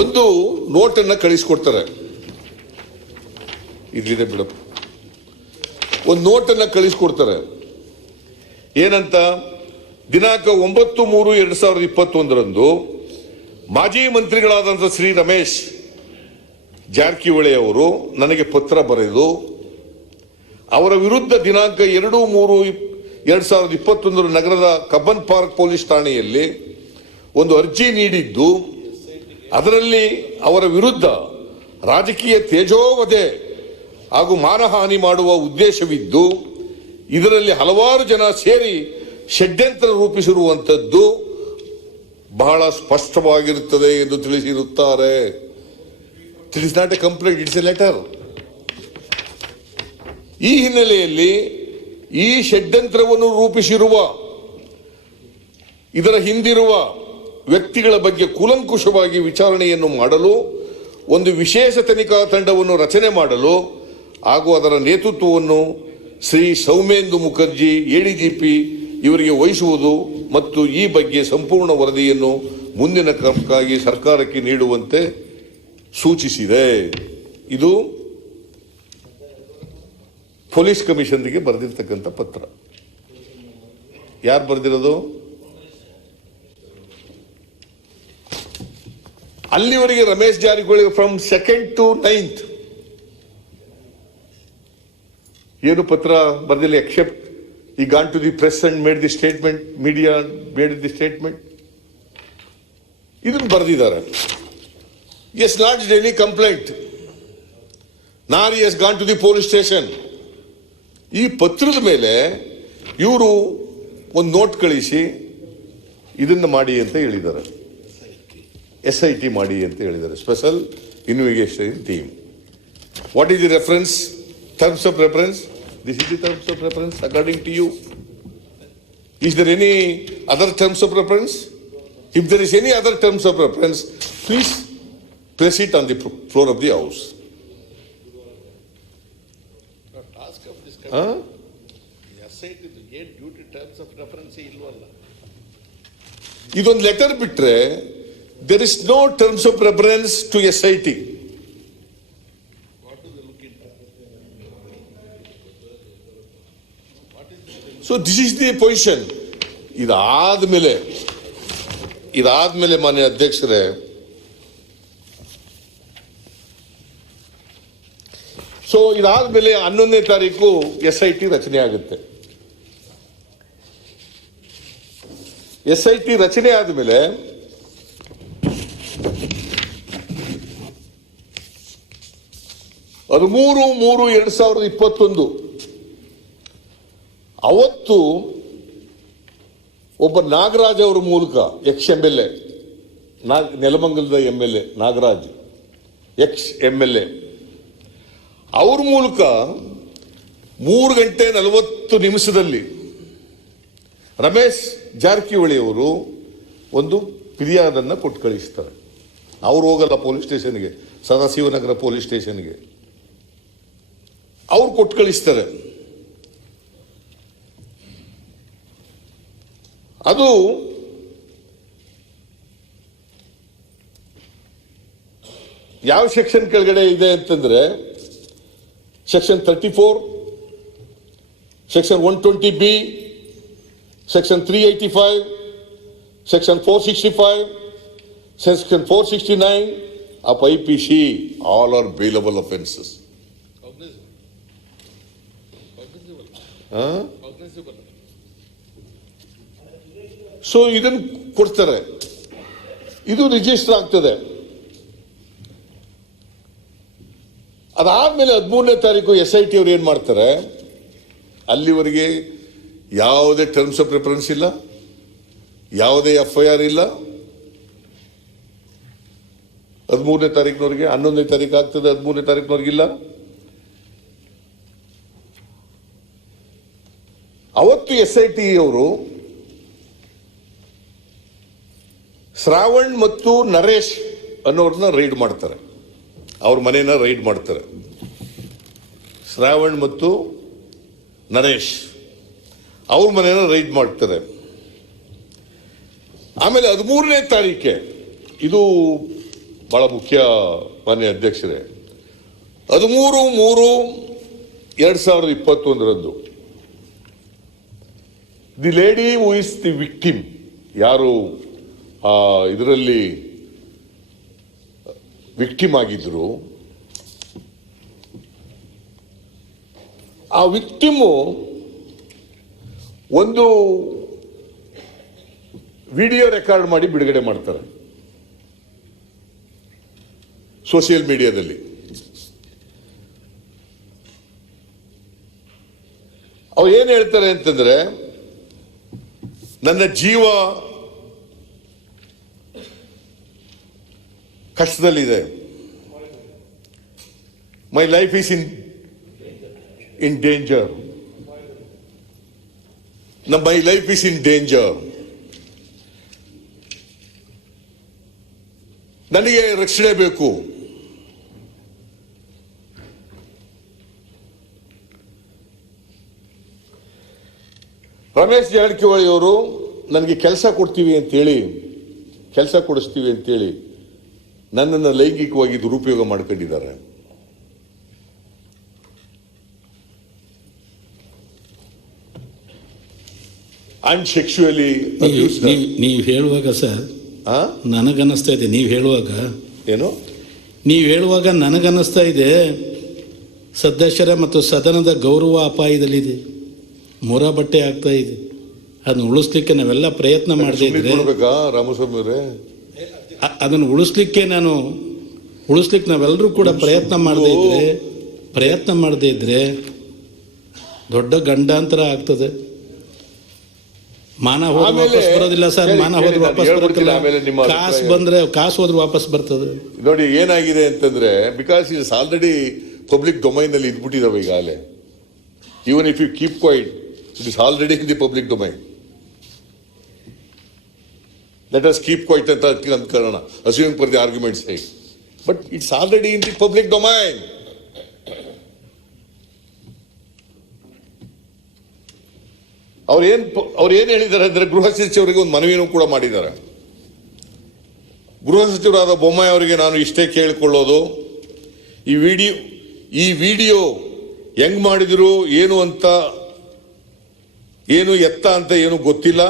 ಒಂದು ನೋಟನ್ನ ಕಳಿಸ್ಕೊಡ್ತಾರೆ, ಇಲ್ಲಿದೆ ಬಿಡಪ್ಪ. ಒಂದು ನೋಟನ್ನ ಕಳಿಸ್ಕೊಡ್ತಾರೆ. ಏನಂತ? ದಿನಾಂಕ 9/3/2021 ಮಾಜಿ ಮಂತ್ರಿಗಳಾದಂಥ ಶ್ರೀ ರಮೇಶ್ ಜಾರಕಿಹೊಳಿ ಅವರು ನನಗೆ ಪತ್ರ ಬರೆದು ಅವರ ವಿರುದ್ಧ ದಿನಾಂಕ 2/3/2021 ನಗರದ ಕಬ್ಬನ್ ಪಾರ್ಕ್ ಪೊಲೀಸ್ ಠಾಣೆಯಲ್ಲಿ ಒಂದು ಅರ್ಜಿ ನೀಡಿದ್ದು, ಅದರಲ್ಲಿ ಅವರ ವಿರುದ್ಧ ರಾಜಕೀಯ ತೇಜೋವಧೆ ಹಾಗೂ ಮಾನಹಾನಿ ಮಾಡುವ ಉದ್ದೇಶವಿದ್ದು, ಇದರಲ್ಲಿ ಹಲವಾರು ಜನ ಸೇರಿ ಷಡ್ಯಂತ್ರ ರೂಪಿಸಿರುವಂಥದ್ದು ಬಹಳ ಸ್ಪಷ್ಟವಾಗಿರುತ್ತದೆ ಎಂದು ತಿಳಿಸಿರುತ್ತಾರೆ. It is not a complaint, it's a letter. ಈ ಹಿನ್ನೆಲೆಯಲ್ಲಿ ಈ ಷಡ್ಯಂತ್ರವನ್ನು ರೂಪಿಸಿರುವ ಇದರ ಹಿಂದಿರುವ ವ್ಯಕ್ತಿಗಳ ಬಗ್ಗೆ ಕೂಲಂಕುಷವಾಗಿ ವಿಚಾರಣೆಯನ್ನು ಮಾಡಲು ಒಂದು ವಿಶೇಷ ತನಿಖಾ ತಂಡವನ್ನು ರಚನೆ ಮಾಡಲು ಹಾಗೂ ಅದರ ನೇತೃತ್ವವನ್ನು ಶ್ರೀ ಸೌಮೇಂದು ಮುಖರ್ಜಿ ADGP ಇವರಿಗೆ ವಹಿಸುವುದು ಮತ್ತು ಈ ಬಗ್ಗೆ ಸಂಪೂರ್ಣ ವರದಿಯನ್ನು ಮುಂದಿನ ಕ್ರಮಕ್ಕಾಗಿ ಸರ್ಕಾರಕ್ಕೆ ನೀಡುವಂತೆ ಸೂಚಿಸಿದೆ. ಇದು ಪೊಲೀಸ್ ಕಮಿಷನ್ಗೆ ಬರೆದಿರ್ತಕ್ಕಂಥ ಪತ್ರ. ಯಾರು ಬರೆದಿರೋದು? ಅಲ್ಲಿವರೆಗೆ Ramesh Jarkiholi from 2nd to 9th ಏನು ಪತ್ರ ಬರೆದಿಲ್ಲ, except he gone to the press and made the statement, media made the statement, ಇದನ್ನು ಬರೆದಿದ್ದಾರೆ. Has lodged any complaint nor has gone to the police station. ಈ ಪತ್ರದ ಮೇಲೆ ಇವರು ಒಂದು ನೋಟ್ ಕಳಿಸಿ ಇದನ್ನು ಮಾಡಿ ಅಂತ ಹೇಳಿದ್ದಾರೆ, SIT ಮಾಡಿ ಅಂತ ಹೇಳಿದ್ದಾರೆ, special investigation team. What is the reference, terms of reference? This is the terms of reference according to you. Is there any other terms of reference? If there is any other terms of reference, please place it on the floor of the house. ಇದೊಂದು letter ಬಿಟ್ರೆ there is no terms of reference to SIT. So this is the position. ಇದಾದ್ಮೇಲೆ ಮಾನ್ಯ ಅಧ್ಯಕ್ಷರೇ, so ಇದಾದ್ಮೇಲೆ 11ನೇ ತಾರೀಕು SIT ರಚನೆ ಆಗುತ್ತೆ. SIT ರಚನೆ ಆದ್ಮೇಲೆ ಅದು 3/3/2021 ಅವತ್ತು ಒಬ್ಬ ನಾಗರಾಜ್ ಅವರ ಮೂಲಕ ex-MLA, ನೆಲಮಂಗಲದ MLA ನಾಗರಾಜ್, ex-MLA, ಅವ್ರ ಮೂಲಕ 3:40 ರಮೇಶ್ ಜಾರಕಿಹೊಳಿ ಅವರು ಒಂದು ಫಿರ್ಯಾದನ್ನು ಕೊಟ್ಟು ಕಳಿಸ್ತಾರೆ. ಅವ್ರು ಹೋಗಲ್ಲ ಪೊಲೀಸ್ ಸ್ಟೇಷನ್ಗೆ, ಸದಾಶಿವನಗರ ಪೊಲೀಸ್ ಸ್ಟೇಷನ್ಗೆ ಅವ್ರು ಕೊಟ್ಟು ಕಳಿಸ್ತಾರೆ. ಅದು ಯಾವ ಸೆಕ್ಷನ್ ಕೆಳಗಡೆ ಇದೆ ಅಂತಂದ್ರೆ section 34, section 120B, section 385, section 465, section 469 of IPC. All are bailable offenses. So ಇದನ್ನು ಕೊಡ್ತಾರೆ, ಇದು ರಿಜಿಸ್ಟರ್ ಆಗ್ತದೆ. ಅದಾದ್ಮೇಲೆ 13ನೇ ತಾರೀಕು SIT ಅವ್ರು ಏನ್ ಮಾಡ್ತಾರೆ, ಅಲ್ಲಿವರೆಗೆ ಯಾವುದೇ ಟರ್ಮ್ಸ್ ಆಫ್ ರೆಫರೆನ್ಸ್ ಇಲ್ಲ, ಯಾವುದೇ FIR ಇಲ್ಲ. 13ನೇ ತಾರೀಕಿನವ್ರಿಗೆ 11ನೇ ತಾರೀಕು ಆಗ್ತದೆ, 13ನೇ ತಾರೀಕಿನವ್ರಿಗಿಲ್ಲ. ಅವತ್ತು SIT ಅವರು ಶ್ರಾವಣ್ ಮತ್ತು ನರೇಶ್ ಅನ್ನೋರನ್ನ ರೈಡ್ ಮಾಡ್ತಾರೆ, ಅವ್ರ ಮನೇನ ರೈಡ್ ಮಾಡ್ತಾರೆ. ಶ್ರಾವಣ್ ಮತ್ತು ನರೇಶ್ ಅವ್ರ ಮನೇನ ರೈಡ್ ಮಾಡ್ತಾರೆ. ಆಮೇಲೆ 13ನೇ ತಾರೀಕೆ, ಇದು ಬಹಳ ಮುಖ್ಯ ಮಾನ್ಯ ಅಧ್ಯಕ್ಷರೇ, 13/3/2021 the lady who is the victim, ಯಾರು ಇದರಲ್ಲಿ ವಿಕ್ಟಿಮ್ ಆಗಿದ್ರು, ಆ ವಿಕ್ಟಿಮು ಒಂದು ವಿಡಿಯೋ ರೆಕಾರ್ಡ್ ಮಾಡಿ ಬಿಡುಗಡೆ ಮಾಡ್ತಾರೆ ಸೋಷಿಯಲ್ ಮೀಡಿಯಾದಲ್ಲಿ. ಅವ್ರು ಏನ್ ಹೇಳ್ತಾರೆ ಅಂತಂದ್ರೆ, ನನ್ನ ಜೀವ ಕಷ್ಟದಲ್ಲಿದೆ. My life is in danger. My life is in danger. ನನಗೆ ರಕ್ಷಣೆ ಬೇಕು. ರಮೇಶ್ ಜಾರಕಿಹೊಳಿ ಅವರು ನನಗೆ ಕೆಲಸ ಕೊಡ್ತೀವಿ ಅಂತೇಳಿ ನನ್ನನ್ನು ಲೈಂಗಿಕವಾಗಿ ದುರುಪಯೋಗ ಮಾಡ್ಕೊಂಡಿದ್ದಾರೆ. ಅಂಡ್ ಸೆಕ್ಸುಯಲಿ ನೀವು ಹೇಳುವಾಗ ಸರ್ ನನಗನ್ನಿಸ್ತಾ ಇದೆ, ನೀವು ಹೇಳುವಾಗ ನನಗನ್ನಿಸ್ತಾ ಇದೆ ಸದಸ್ಯರ ಮತ್ತು ಸದನದ ಗೌರವ ಅಪಾಯದಲ್ಲಿದೆ, ಮೊರ ಬಟ್ಟೆ ಆಗ್ತಾ ಇದೆ. ಅದನ್ನ ಉಳಿಸ್ಲಿಕ್ಕೆ ನಾವೆಲ್ಲ ಪ್ರಯತ್ನ ಮಾಡದೇ ಇದ್ರೆ, ರಾಮಸ್ವಾಮಿ ಅವರೇ, ಅದನ್ನು ಉಳಿಸ್ಲಿಕ್ಕೆ ನಾವೆಲ್ಲರೂ ಕೂಡ ಪ್ರಯತ್ನ ಮಾಡದೇ ಇದ್ರೆ ದೊಡ್ಡ ಗಂಡಾಂತರ ಆಗ್ತದೆ. ಮಾನ ಹೋದ್ರೆ ವಾಪಸ್ ಬರೋದಿಲ್ಲ ಸರ್. ಮಾನ ಹೋದ್ರೆ ವಾಪಸ್ ಬರೋದಿಲ್ಲ. ಕಾಸು ಹೋದ್ರೆ ವಾಪಸ್ ಬರ್ತದೆ. ನೋಡಿ ಏನಾಗಿದೆ ಅಂತಂದ್ರೆ, because is already public domain ಅಲ್ಲಿ ಇದ್ಬಿಟ್ಟಿದಾವೆ ಈಗಾಗಲೇ. Even if you keep quiet, it is already in the public domain. Let us keep quiet ಅಂತ ಅಂದ್ಕೊಳ್ಳೋಣ, assuming for the argument side, but it's already in the public domain. ಅವ್ರು ಏನ್ ಹೇಳಿದ್ದಾರೆ ಅಂದ್ರೆ, ಗೃಹ ಸಚಿವರಿಗೆ ಒಂದು ಮನವಿಯನ್ನು ಕೂಡ ಮಾಡಿದ್ದಾರೆ. ಗೃಹ ಸಚಿವರಾದ ಬೊಮ್ಮಾಯಿ ಅವರಿಗೆ ನಾನು ಇಷ್ಟೇ ಕೇಳಿಕೊಳ್ಳೋದು, ಈ ವಿಡಿಯೋ ಹೆಂಗ್ ಮಾಡಿದ್ರು ಏನು ಎತ್ತ ಅಂತ ಏನು ಗೊತ್ತಿಲ್ಲ.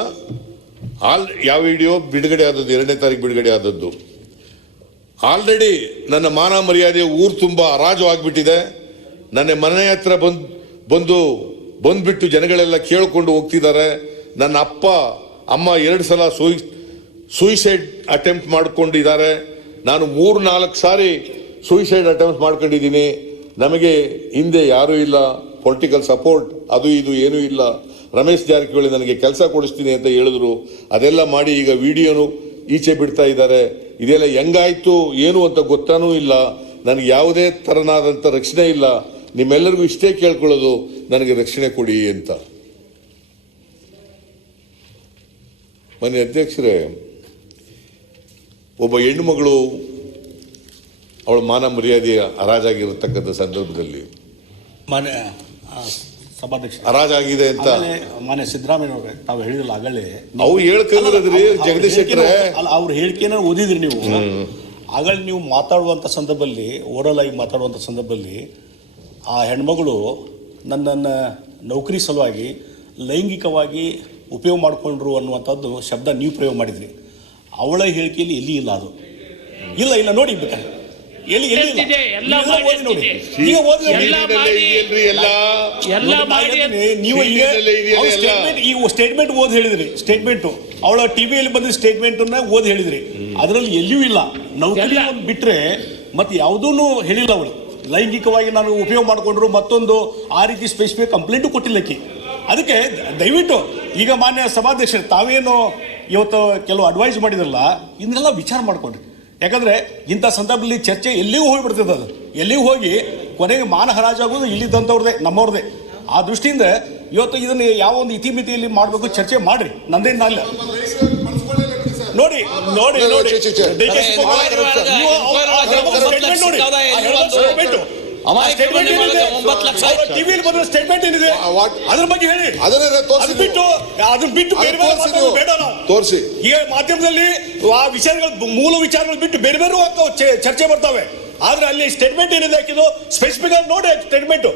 ಯಾವ ವಿಡಿಯೋ ಬಿಡುಗಡೆ ಆದದ್ದು 2ನೇ ತಾರೀಕು ಬಿಡುಗಡೆ ಆದದ್ದು. ಆಲ್ರೆಡಿ ನನ್ನ ಮಾನ ಮರ್ಯಾದೆ ಊರು ತುಂಬ ಹರಾಜು ಆಗ್ಬಿಟ್ಟಿದೆ. ನನ್ನ ಮನೆ ಹತ್ರ ಬಂದ್ಬಿಟ್ಟು ಜನಗಳೆಲ್ಲ ಕೇಳ್ಕೊಂಡು ಹೋಗ್ತಿದ್ದಾರೆ. ನನ್ನ ಅಪ್ಪ ಅಮ್ಮ 2 ಸಲ ಸೂಯಿಸೈಡ್ ಅಟೆಂಪ್ಟ್ ಮಾಡ್ಕೊಂಡಿದ್ದಾರೆ. ನಾನು 3-4 ಸಾರಿ ಸೂಯಿಸೈಡ್ ಅಟೆಂಪ್ಟ್ ಮಾಡ್ಕೊಂಡಿದ್ದೀನಿ. ನಮಗೆ ಹಿಂದೆ ಯಾರೂ ಇಲ್ಲ, ಪೊಲಿಟಿಕಲ್ ಸಪೋರ್ಟ್ ಅದು ಇದು ಏನೂ ಇಲ್ಲ. ರಮೇಶ್ ಜಾರಕಿಹೊಳಿ ನನಗೆ ಕೆಲಸ ಕೊಡಿಸ್ತೀನಿ ಅಂತ ಹೇಳಿದ್ರು. ಅದೆಲ್ಲ ಮಾಡಿ ಈಗ ವಿಡಿಯೋನು ಈಚೆ ಬಿಡ್ತಾ ಇದ್ದಾರೆ. ಇದೆಲ್ಲ ಹೆಂಗಾಯ್ತು ಏನು ಅಂತ ಗೊತ್ತಾನೂ ಇಲ್ಲ. ನನಗೆ ಯಾವುದೇ ತರನಾದಂಥ ರಕ್ಷಣೆ ಇಲ್ಲ. ನಿಮ್ಮೆಲ್ಲರಿಗೂ ಇಷ್ಟೇ ಕೇಳ್ಕೊಳ್ಳೋದು, ನನಗೆ ರಕ್ಷಣೆ ಕೊಡಿ ಅಂತ. ಮನೆ ಅಧ್ಯಕ್ಷರೇ, ಒಬ್ಬ ಹೆಣ್ಣುಮಗಳು ಅವಳ ಮಾನ ಮರ್ಯಾದೆಯ ಹರಾಜಾಗಿರತಕ್ಕಂಥ ಸಂದರ್ಭದಲ್ಲಿ ಹರಾಜಾಗಿದೆ ಅಂತ ಮಾನ್ಯ ಸಿದ್ದರಾಮಯ್ಯ ತಾವು ಹೇಳಿದಿಲ್ಲ ಆಗಲೇ, ಅವು ಹೇಳ್ಕೊಂಡ್ರಿ ಜಗದೀಶ್ ಶೆಟ್ಟರೆ, ಅವ್ರ ಹೇಳಿಕೆನ ಓದಿದ್ರಿ ನೀವು. ಆಗಲೇ ನೀವು ಮಾತಾಡುವಂಥ ಸಂದರ್ಭದಲ್ಲಿ, ಓರಲ್ ಆಗಿ ಮಾತಾಡುವಂಥ ಸಂದರ್ಭದಲ್ಲಿ, ಆ ಹೆಣ್ಮಗಳು ನನ್ನನ್ನು ನೌಕರಿ ಸಲುವಾಗಿ ಲೈಂಗಿಕವಾಗಿ ಉಪಯೋಗ ಮಾಡಿಕೊಂಡ್ರು ಅನ್ನುವಂಥದ್ದು ಶಬ್ದ ನೀವು ಪ್ರಯೋಗ ಮಾಡಿದ್ರಿ. ಅವಳ ಹೇಳಿಕೆಯಲ್ಲಿ ಎಲ್ಲಿ ಇಲ್ಲ ಅದು. ಇಲ್ಲ ನೋಡಿ ಬೇಕಾದ್ರೆ ಎಲ್ಲಿ ನೋಡಿ ಈಗ ಸ್ಟೇಟ್ಮೆಂಟ್ ಓದಿ ಹೇಳಿದ್ರಿ. ಸ್ಟೇಟ್ಮೆಂಟು ಅವಳ ಟಿವಿಯಲ್ಲಿ ಬಂದ ಸ್ಟೇಟ್ಮೆಂಟನ್ನ ಓದಿ ಹೇಳಿದ್ರಿ. ಅದರಲ್ಲಿ ಎಲ್ಲಿಯೂ ಇಲ್ಲ ನೌಕರಿ ಬಿಟ್ರೆ ಮತ್ತೆ ಯಾವುದೂ ಹೇಳಿಲ್ಲ ಅವಳು. ಲೈಂಗಿಕವಾಗಿ ನಾನು ಉಪಯೋಗ ಮಾಡಿಕೊಂಡ್ರು ಮತ್ತೊಂದು ಆ ರೀತಿ ಸ್ಪೆಸಿಫಿಕ್ ಕಂಪ್ಲೇಂಟು ಕೊಟ್ಟಿಲ್ಲಕ್ಕೆ. ಅದಕ್ಕೆ ದಯವಿಟ್ಟು ಈಗ ಮಾನ್ಯ ಸಭಾಧ್ಯಕ್ಷರು ತಾವೇನು ಇವತ್ತು ಕೆಲವು ಅಡ್ವೈಸ್ ಮಾಡಿದ್ರಲ್ಲ, ಇದನ್ನೆಲ್ಲ ವಿಚಾರ ಮಾಡ್ಕೊಂಡ್ರಿ. ಯಾಕಂದ್ರೆ ಇಂಥ ಸಂದರ್ಭದಲ್ಲಿ ಚರ್ಚೆ ಎಲ್ಲಿಗೂ ಹೋಗಿಬಿಡ್ತದೆ. ಅದು ಎಲ್ಲಿಗೂ ಹೋಗಿ ಕೊನೆಗೆ ಮಾನ ಹರಾಜಾಗೋದು ಇಲ್ಲಿದ್ದಂಥವ್ರದೇ, ನಮ್ಮವ್ರದೇ. ಆ ದೃಷ್ಟಿಯಿಂದ ಇವತ್ತು ಇದನ್ನ ಯಾವ ಒಂದು ಇತಿಮಿತಿಯಲ್ಲಿ ಮಾಡಬೇಕು ಚರ್ಚೆ ಮಾಡ್ರಿ. ನಂದೇನು ಅಲ್ಲ. ನೋಡಿ ಟಿವಿಯಲ್ಲಿ ಬಂದ ಸ್ಟೇಟ್ಮೆಂಟ್ ಏನಿದೆ ಅದ್ರ ಬಗ್ಗೆ ಹೇಳಿ. ಅದನ್ನ ಬಿಟ್ಟು ಬೇರೆ ಬೇಡ ನಾವು ತೋರಿಸಿ. ಈಗ ಮಾಧ್ಯಮದಲ್ಲಿ ಆ ವಿಚಾರಗಳು, ಮೂಲ ವಿಚಾರಗಳು ಬಿಟ್ಟು ಬೇರೆ ಬೇರೆ ಚರ್ಚೆ ಬರ್ತಾವೆ. ಆದ್ರೆ ಅಲ್ಲಿ ಸ್ಟೇಟ್ಮೆಂಟ್ ಏನಿದೆ ಹಾಕಿದ್ದು ಸ್ಪೆಸಿಫಿಕ್ ಆಗಿ ನೋಡಿ. ಸ್ಟೇಟ್ಮೆಂಟ್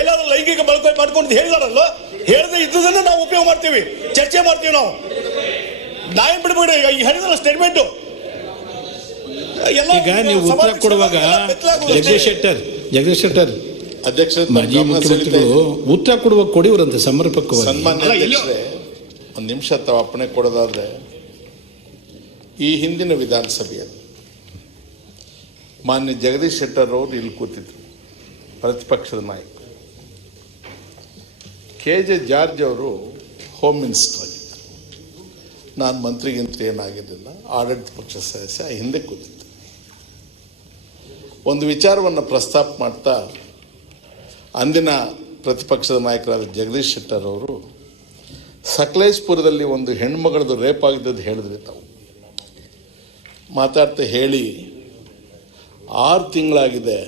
ಎಲ್ಲಾದ್ರೂ ಲೈಂಗಿಕ ಬಳಕೆ ಮಾಡ್ಕೊಂಡು ಹೇಳಿದಾರಲ್ಲ, ಹೇಳದೆ ಇದ್ದದನ್ನ ನಾವು ಉಪಯೋಗ ಮಾಡ್ತೀವಿ, ಚರ್ಚೆ ಮಾಡ್ತೀವಿ ನಾವು. ನಾಯಿ ಬಿಡ್ಬೇಡಿ. ಈಗ ಹೇಳಿದಾರ ಸ್ಟೇಟ್ಮೆಂಟ್ ಈಗ ನೀವು ಉತ್ತರ ಕೊಡುವಾಗ ಜಗದೀಶ್ ಶೆಟ್ಟರ್ ಅಧ್ಯಕ್ಷ ಮಾಜಿ ಮುಖ್ಯಮಂತ್ರಿಗಳು ಉತ್ತರ ಕೊಡುವಾಗ ಕೊಡಿವರಂತೆ ಸಮರ್ಪಕವಾಗಿ. ಸನ್ಮಾನ್ಯ ಅಧ್ಯಕ್ಷರೇ, ಒಂದು ನಿಮಿಷ ತಾವು ಅಪ್ಪಣೆ ಕೊಡೋದಾದ್ರೆ, ಈ ಹಿಂದಿನ ವಿಧಾನಸಭೆಯಲ್ಲಿ ಮಾನ್ಯ ಜಗದೀಶ್ ಶೆಟ್ಟರ್ ಅವರು ಇಲ್ಲಿ ಕೂತಿದ್ರು, ಪ್ರತಿಪಕ್ಷದ ನಾಯಕ. KJ ಜಾರ್ಜ್ ಅವರು ಹೋಮ್ ಮಿನಿಸ್ಟರ್ ಆಗಿದ್ದರು. ನಾನು ಮಂತ್ರಿಗಿಂತ ಏನಾಗಿರಲಿಲ್ಲ, ಆಡಳಿತ ಪಕ್ಷ ಸದಸ್ಯ ಹಿಂದೆ ಕೂತಿದ್ದೆ. ಒಂದು ವಿಚಾರವನ್ನು ಪ್ರಸ್ತಾಪ ಮಾಡ್ತಾ ಅಂದಿನ ಪ್ರತಿಪಕ್ಷದ ನಾಯಕರಾದ ಜಗದೀಶ್ ಶೆಟ್ಟರ್ ಅವರು ಸಕಲೇಶ್ಪುರದಲ್ಲಿ ಒಂದು ಹೆಣ್ಮಗಳದು ರೇಪ್ ಆಗಿದ್ದದ್ದು ಹೇಳಿದ್ರಿ ತಾವು. ಮಾತಾಡ್ತಾ ಹೇಳಿ 6 ತಿಂಗಳಾಗಿದೆ,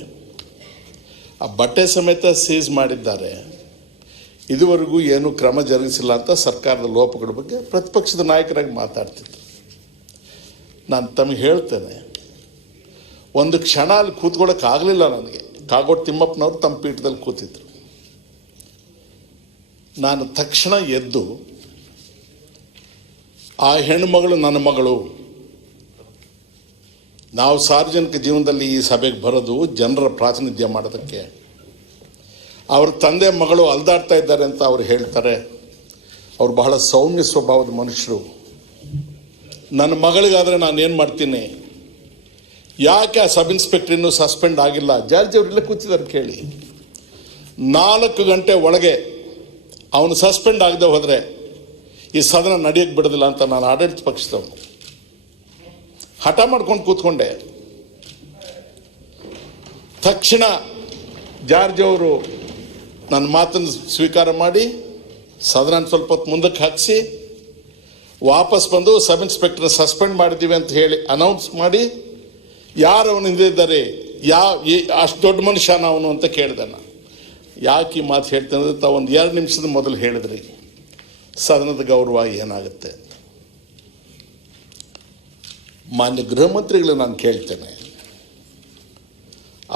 ಆ ಬಟ್ಟೆ ಸಮೇತ ಸೀಸ್ ಮಾಡಿದ್ದಾರೆ, ಇದುವರೆಗೂ ಏನೂ ಕ್ರಮ ಜರುಗಿಸಿಲ್ಲ ಅಂತ ಸರ್ಕಾರದ ಲೋಪಗಳ ಬಗ್ಗೆ ಪ್ರತಿಪಕ್ಷದ ನಾಯಕರಾಗಿ ಮಾತಾಡ್ತಿದ್ರು. ನಾನು ತಮಗೆ ಹೇಳ್ತೇನೆ, ಒಂದು ಕ್ಷಣ ಅಲ್ಲಿ ಕೂತ್ಕೊಳ್ಳೋಕ್ಕಾಗಲಿಲ್ಲ ನನಗೆ. ಕಾಗೋಡು ತಿಮ್ಮಪ್ಪನವರು ತಮ್ಮ ಪೀಠದಲ್ಲಿ ಕೂತಿದ್ರು. ನಾನು ತಕ್ಷಣ ಎದ್ದು, ಆ ಹೆಣ್ಣುಮಗಳು ನನ್ನ ಮಗಳು, ನಾವು ಸಾರ್ವಜನಿಕ ಜೀವನದಲ್ಲಿ ಈ ಸಭೆಗೆ ಬರೋದು ಜನರ ಪ್ರಾತಿನಿಧ್ಯ ಮಾಡೋದಕ್ಕೆ, ಅವ್ರ ತಂದೆ ಮಗಳು ಅಲ್ದಾಡ್ತಾ ಇದ್ದಾರೆ ಅಂತ ಅವ್ರು ಹೇಳ್ತಾರೆ. ಅವ್ರು ಬಹಳ ಸೌಮ್ಯ ಸ್ವಭಾವದ ಮನುಷ್ಯರು. ನನ್ನ ಮಗಳಿಗಾದರೆ ನಾನು ಏನು ಮಾಡ್ತೀನಿ, ಯಾಕೆ ಆ ಸಬ್ ಇನ್ಸ್ಪೆಕ್ಟರ್ ಇನ್ನೂ ಸಸ್ಪೆಂಡ್ ಆಗಿಲ್ಲ? ಜಾರ್ಜ್ ಅವರೆಲ್ಲ ಕೂತಿದ್ದಾರೆ ಕೇಳಿ. 4 ಗಂಟೆ ಒಳಗೆ ಅವನು ಸಸ್ಪೆಂಡ್ ಆಗದೆ ಹೋದರೆ ಈ ಸದನ ನಡೆಯೋಕ್ಕೆ ಬಿಡೋದಿಲ್ಲ ಅಂತ ನಾನು ಆಡಳಿತ ಪಕ್ಷದವನು ಹಠ ಮಾಡ್ಕೊಂಡು ಕೂತ್ಕೊಂಡೆ. ತಕ್ಷಣ ಜಾರ್ಜ್ ಅವರು ನನ್ನ ಮಾತನ್ನು ಸ್ವೀಕಾರ ಮಾಡಿ ಸದನ ಸ್ವಲ್ಪ ಹೊತ್ತು ಮುಂದಕ್ಕೆ ಹಾಕಿಸಿ ವಾಪಸ್ ಬಂದು ಸಬ್ ಇನ್ಸ್ಪೆಕ್ಟರ್ನ ಸಸ್ಪೆಂಡ್ ಮಾಡಿದ್ದೀವಿ ಅಂತ ಹೇಳಿ ಅನೌನ್ಸ್ ಮಾಡಿ, ಯಾರು ಅವನು ಹಿಂದೆ ಇದ್ದಾರೆ, ಅಷ್ಟು ದೊಡ್ಡ ಮನುಷ್ಯನ ಅವನು ಅಂತ ಕೇಳಿದೆ ನಾನು. ಯಾಕೆ ಈ ಮಾತು ಹೇಳ್ತೇನೆ ಅಂದರೆ, ತಾವು ಒಂದು 2 ನಿಮಿಷದ ಮೊದಲು ಹೇಳಿದ್ರಿ ಸದನದ ಗೌರವ ಏನಾಗುತ್ತೆ ಅಂತ. ಮಾನ್ಯ ಗೃಹ ಮಂತ್ರಿಗಳು ನಾನು ಕೇಳ್ತೇನೆ,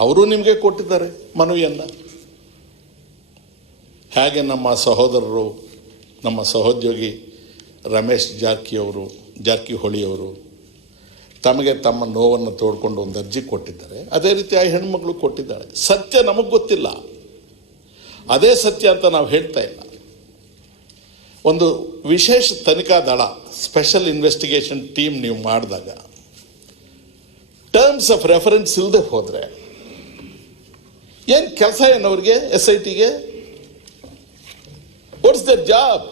ಅವರು ನಿಮಗೆ ಕೊಟ್ಟಿದ್ದಾರೆ ಮನವಿಯನ್ನು. ಹೇಗೆ ನಮ್ಮ ಸಹೋದರರು, ನಮ್ಮ ಸಹೋದ್ಯೋಗಿ ರಮೇಶ್ ಜಾರಕಿಹೊಳಿಯವರು ತಮಗೆ ತಮ್ಮ ನೋವನ್ನು ತೋಡ್ಕೊಂಡು ಒಂದು ಅರ್ಜಿ ಕೊಟ್ಟಿದ್ದಾರೆ, ಅದೇ ರೀತಿ ಆ ಹೆಣ್ಮಗಳು ಕೊಟ್ಟಿದ್ದಾಳೆ. ಸತ್ಯ ನಮಗೆ ಗೊತ್ತಿಲ್ಲ, ಅದೇ ಸತ್ಯ ಅಂತ ನಾವು ಹೇಳ್ತಾ ಇಲ್ಲ. ಒಂದು ವಿಶೇಷ ತನಿಖಾ ದಳ, ಸ್ಪೆಷಲ್ ಇನ್ವೆಸ್ಟಿಗೇಷನ್ ಟೀಮ್ ನೀವು ಮಾಡಿದಾಗ ಟರ್ಮ್ಸ್ ಆಫ್ ರೆಫರೆನ್ಸ್ ಇಲ್ಲದೆ ಹೋದರೆ ಏನು ಕೆಲಸ ಏನವ್ರಿಗೆ? SITಗೆ ವಾಟ್ಸ್ ದರ್ ಜಾಬ್?